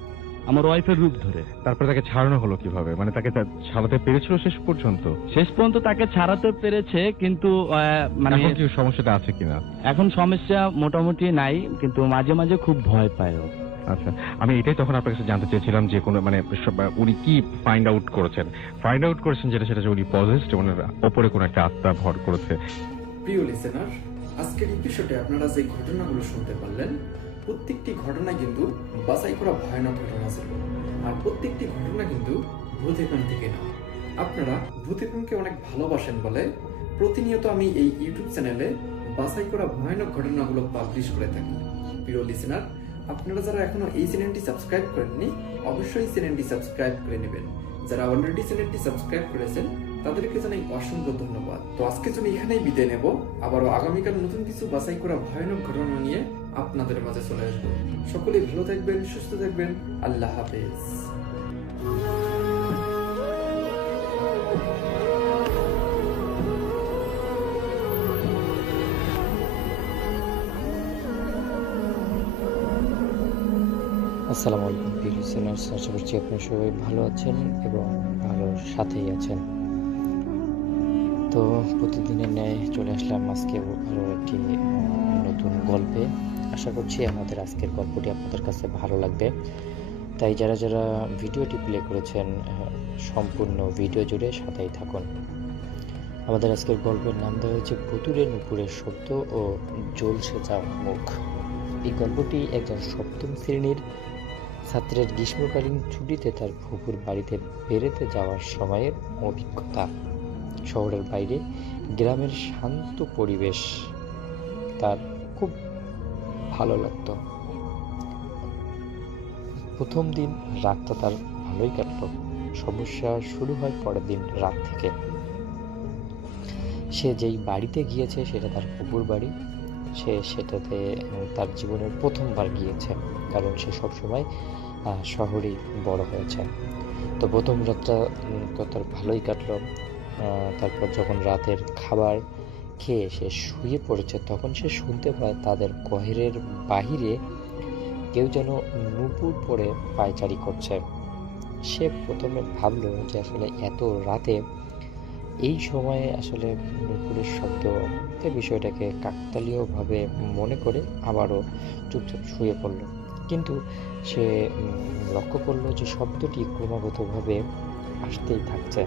আমার ওয়াইফের রূপ ধরে। তারপরে তাকে ছাড়ানো হলো কিভাবে, মানে তাকে ছাড়াতে পেরেছিল শেষ পর্যন্ত তাকে ছাড়াতে পেরেছে, কিন্তু মানে এখন কি সমস্যাটা আছে কিনা? এখন সমস্যা মোটামুটি নাই, কিন্তু মাঝে মাঝে খুব ভয় পায়। আচ্ছা, আমি এটাই তখন আপনার কাছে জানতে চেয়েছিলাম যে কোন মানে উনি কি ফাইন্ড আউট করেছেন যেটা সেটা যে উনি পজেসড, ওনার ওপরে কোন একটা আত্মা ভর করেছে। প্রিয় লিসেনার, আজকের এপিসোডে আপনারা যে ঘটনাগুলো শুনতে পারলেন, প্রত্যেকটি ঘটনা কিন্তু বাছাই করা ভয়ানক ঘটনা ছিল। আর প্রত্যেকটি ঘটনা কিন্তু ভূত এফএম থেকে না। আপনারা ভূত এফএমকে অনেক ভালোবাসেন বলে প্রতিনিয়ত আমি এই ইউটিউব চ্যানেলে বাছাই করা ভয়ানক ঘটনাগুলো পাবলিশ করে থাকি। প্রিয় লিসেনার, আপনারা যারা এখনো এই চ্যানেলটি সাবস্ক্রাইব করেননি, অবশ্যই চ্যানেলটি সাবস্ক্রাইব করে নেবেন। যারা অলরেডি চ্যানেলটি সাবস্ক্রাইব করেছেন তাদেরকে জানাই অসংখ্য ধন্যবাদ। তো আজকের জন্য এখানেই বিদায় নেব। আবারও আগামীকাল নতুন কিছু বাছাই করা ভয়ানক ঘটনা নিয়ে আপনাদের মাঝে চলে আসবো। সকলেই ভালো থাকবেন, সুস্থ থাকবেন। আল্লাহ হাফেজ। আসসালামু আলাইকুম প্রিয় লিসেনার্স, আশা করছি আপনারা সবাই ভালো আছেন এবং ভালোর সাথেই আছেন। তো প্রতিদিনের ন্যায় চলে আসলাম আজকে আরও একটি নতুন গল্পে। আশা করছি আমাদের আজকের গল্পটি আপনাদের কাছে ভালো লাগবে। তাই যারা যারা ভিডিওটি প্লে করেছেন সম্পূর্ণ ভিডিও জুড়ে সাথেই থাকুন। আমাদের আজকের গল্পের নাম দেওয়া হয়েছে ভুতুরে নুপুরের শব্দ ও জ্বলসে যাওয়া মুখ। এই গল্পটি একজন 7ম শ্রেণীর ছাত্রের গ্রীষ্মকালীন ছুটিতে তার ফুপুর বাড়িতে বেড়াতে যাওয়ার সময়ের অভিজ্ঞতা। শহরের বাইরে গ্রামের শান্ত পরিবেশ তার খুব ভালো লাগত। প্রথম দিন রাতটা তার ভালোই কাটল। সমস্যা শুরু হয় পরের দিন রাত থেকে। সে যেই বাড়িতে গিয়েছে সেটা তার ফুপুর বাড়ি। সে সেটাতে তার জীবনের প্রথমবার গিয়েছে, কারণ সে সবসময় শহরেই বড় হয়েছে। তো প্রথম রাতটা তো তার ভালোই কাটলো। তারপর যখন রাতের খাবার খেয়ে সে শুয়ে পড়েছে, তখন সে শুনতে পায় তাদের ঘরের বাহিরে কেউ যেন নুপুর পরে পায়চারি করছে। সে প্রথমে ভাবলো যে আসলে এত রাতে এই সময়ে আসলে নুপুরের শব্দ, বিষয়টাকে কাকতালীয়ভাবে মনে করে আবারও চুপচাপ শুয়ে পড়ল। কিন্তু সে লক্ষ্য করলো যে শব্দটি ক্রমাগতভাবে আসতেই থাকছে।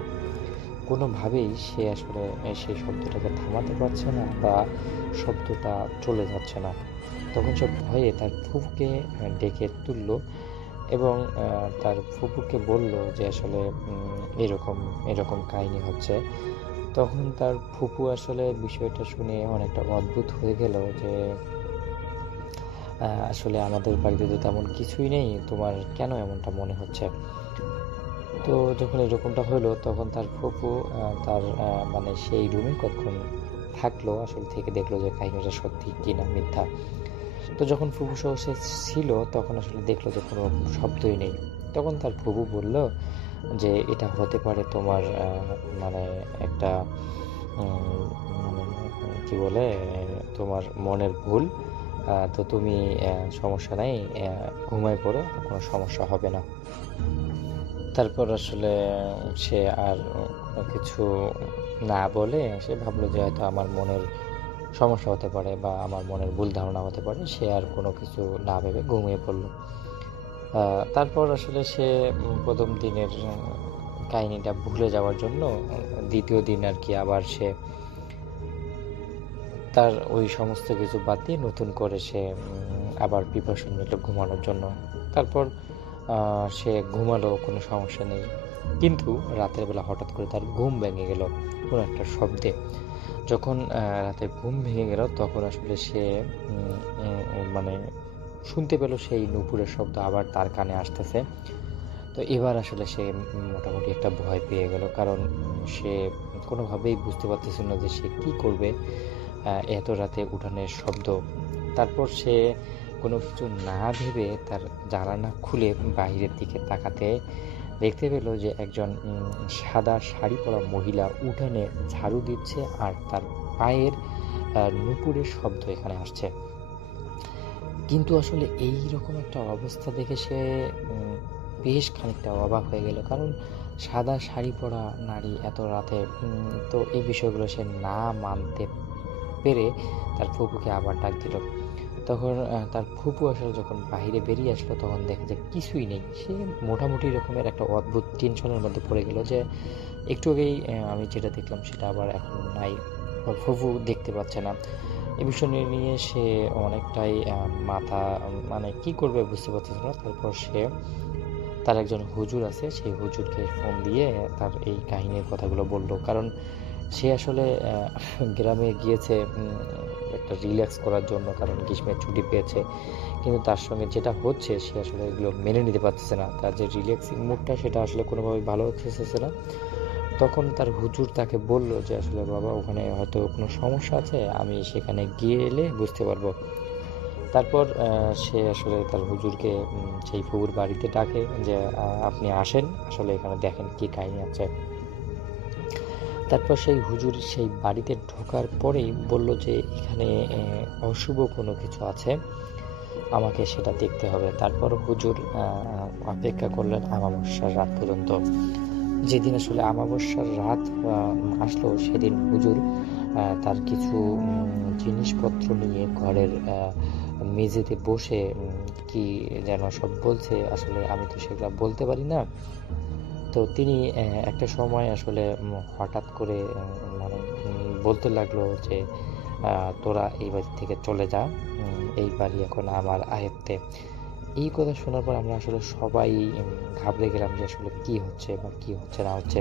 কোনোভাবেই সে আসলে সেই শব্দটাকে থামাতে পারছে না বা শব্দটা চলে যাচ্ছে না। তখন সে ভয়ে তার ফুপুকে ডেকে তুলল এবং তার ফুপুকে বলল যে আসলে এরকম কাহিনী হচ্ছে। তখন তার ফুপু আসলে বিষয়টা শুনে অনেকটা অদ্ভুত হয়ে গেল যে আসলে আমাদের বাড়িতে তো তেমন কিছুই নেই, তোমার কেন এমনটা মনে হচ্ছে। তো যখন এরকমটা হলো তখন তার ফুপু তার মানে সেই রুমে কতক্ষণ থাকলো, আসলে থেকে দেখলো যে কাহিনীটা সত্যি কিনা মিথ্যা। তো যখন ফুপু সহ সে ছিল তখন আসলে দেখলো যে কোনো রকম শব্দই নেই। তখন তার ফুপু বলল যে এটা হতে পারে তোমার মানে একটা মানে কি বলে তোমার মনের ভুল। তো তুমি সমস্যা নাই, ঘুমায় পড়ো, কোনো সমস্যা হবে না। তারপর আসলে সে আর কিছু না বলে সে ভাবলো যে হয়তো আমার মনের সমস্যা হতে পারে বা আমার মনের ভুল ধারণা হতে পারে, সে আর কোনো কিছু না ভেবে ঘুমিয়ে পড়লো। তারপর আসলে সে প্রথম দিনের কাহিনীটা ভুলে যাওয়ার জন্য দ্বিতীয় দিন আর কি আবার সে তার ওই সমস্ত কিছু বাদ দিয়ে নতুন করে সে আবার প্রিপারেশন নিল ঘুমানোর জন্য। তারপর সে ঘুমালো, কোনো সমস্যা নেই। কিন্তু রাতের বেলা হঠাৎ করে তার ঘুম ভেঙে গেল কোনো একটা শব্দে। যখন রাতে ঘুম ভেঙে গেল তখন আসলে সে মানে শুনতে পেল সেই নূপুরের শব্দ আবার তার কানে আসতেছে। তো এবার আসলে সে মোটামুটি একটা ভয় পেয়ে গেল, কারণ সে কোনোভাবেই বুঝতে পারতেছিল না যে সে কী করবে এত রাতে উঠানের শব্দ। তারপর সে কোনো কিছু না ভেবে তার জানালা খুলে বাইরের দিকে তাকাতে দেখতে পেল যে একজন সাদা শাড়ি পরা মহিলা উঠানে ঝাড়ু দিচ্ছে আর তার পায়ের নূপুরের শব্দ এখানে আসছে। কিন্তু আসলে এই রকম একটা অবস্থা দেখে সে বেশ খানিকটা অবাক হয়ে গেল, কারণ সাদা শাড়ি পরা নারী এত রাতে। তো এই বিষয়গুলো সে না মানতে পেরে তার ফুপুকে আবার ডাক দিল। তখন তার ফুপু আসলে যখন বাইরে বেরিয়ে আসলো তখন দেখে যে কিছুই নেই। সে মোটামুটি রকমের একটা অদ্ভুত টেনশনের মধ্যে পড়ে গেল যে একটু আগেই আমি যেটা দেখলাম সেটা আবার এখন নাই, ফুপু দেখতে পাচ্ছে না। এই বিষয় নিয়ে সে অনেকটাই মাথা মানে কি করবে বুঝতে পারছিল না। তারপর সে তার একজন হুজুর আছে, সেই হুজুরকে ফোন দিয়ে তার এই কাহিনীর কথাগুলো বলল, কারণ সে আসলে গ্রামে গিয়েছে একটা রিল্যাক্স করার জন্য, কারণ গ্রীষ্মের ছুটি পেয়েছে। কিন্তু তার সঙ্গে যেটা হচ্ছে সে আসলে এগুলো মেনে নিতে পারতেছে না, তার যে রিল্যাক্সিং মুডটা সেটা আসলে কোনোভাবেই ভালো হচ্ছে না। তখন তার হুজুর তাকে বলল যে আসলে বাবা ওখানে হয়তো কোনো সমস্যা আছে, আমি সেখানে গিয়ে এলে বুঝতে পারবো। তারপর সে আসলে তার হুজুরকে সেই ফুপুর বাড়িতে ডাকে যে আপনি আসেন, আসলে এখানে দেখেন কি কাহিনী আছে। তারপর সেই হুজুর সেই বাড়িতে ঢোকার পরেই বলল যে এখানে অশুভ কোনো কিছু আছে, আমাকে সেটা দেখতে হবে। তারপর হুজুর অপেক্ষা করলেন আমাবস্যার রাত পর্যন্ত। যেদিন আসলে আমাবস্যার রাত আসলো সেদিন হুজুর তার কিছু জিনিসপত্র নিয়ে ঘরের মেঝেতে বসে কি যেন সব বলছে, আসলে আমি তো সেগুলো বলতে পারি না। তো তিনি একটা সময় আসলে হঠাৎ করে মানে বলতে লাগলো যে তোরা এই বাড়ি থেকে চলে যা, এই বাড়ি এখন আমার আয়ত্তে। এই কথা শোনার পর আমরা আসলে সবাই ঘাবড়ে গেলাম যে আসলে কি হচ্ছে বা কি হচ্ছে না হচ্ছে।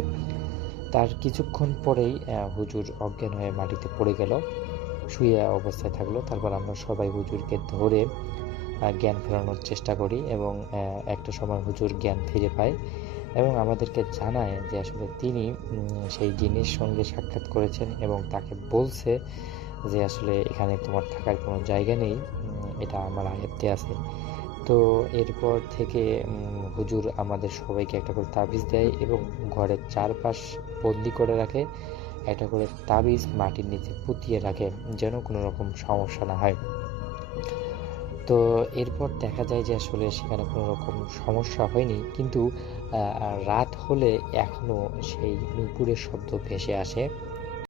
তার কিছুক্ষণ পরেই হুজুর অজ্ঞান হয়ে মাটিতে পড়ে গেল, শুয়ে অবস্থায় থাকলো। তারপর আমরা সবাই হুজুরকে ধরে জ্ঞান ফেরানোর চেষ্টা করি এবং একটা সময় হুজুর জ্ঞান ফিরে পায় এবং আমাদেরকে জানায় যে আসলে তিনি সেই জিনের সঙ্গে সাক্ষাৎ করেছেন এবং তাকে বলছে যে আসলে এখানে তোমার থাকার কোনো জায়গা নেই, এটা আমার আয়ত্তে আছে। তো এরপর থেকে হুজুর আমাদের সবাইকে একটা করে তাবিজ দেয় এবং ঘরের চারপাশ বন্দি করে রাখে, একটা করে তাবিজ মাটির নিচে পুঁতিয়ে রাখে যেন কোনো রকম সমস্যা না হয়। তো এরপর দেখা যায় যে আসলে সেখানে কোনো রকম সমস্যা হয়নি, কিন্তু রাত হলে এখনও সেই নূপুরের শব্দ ভেসে আসে।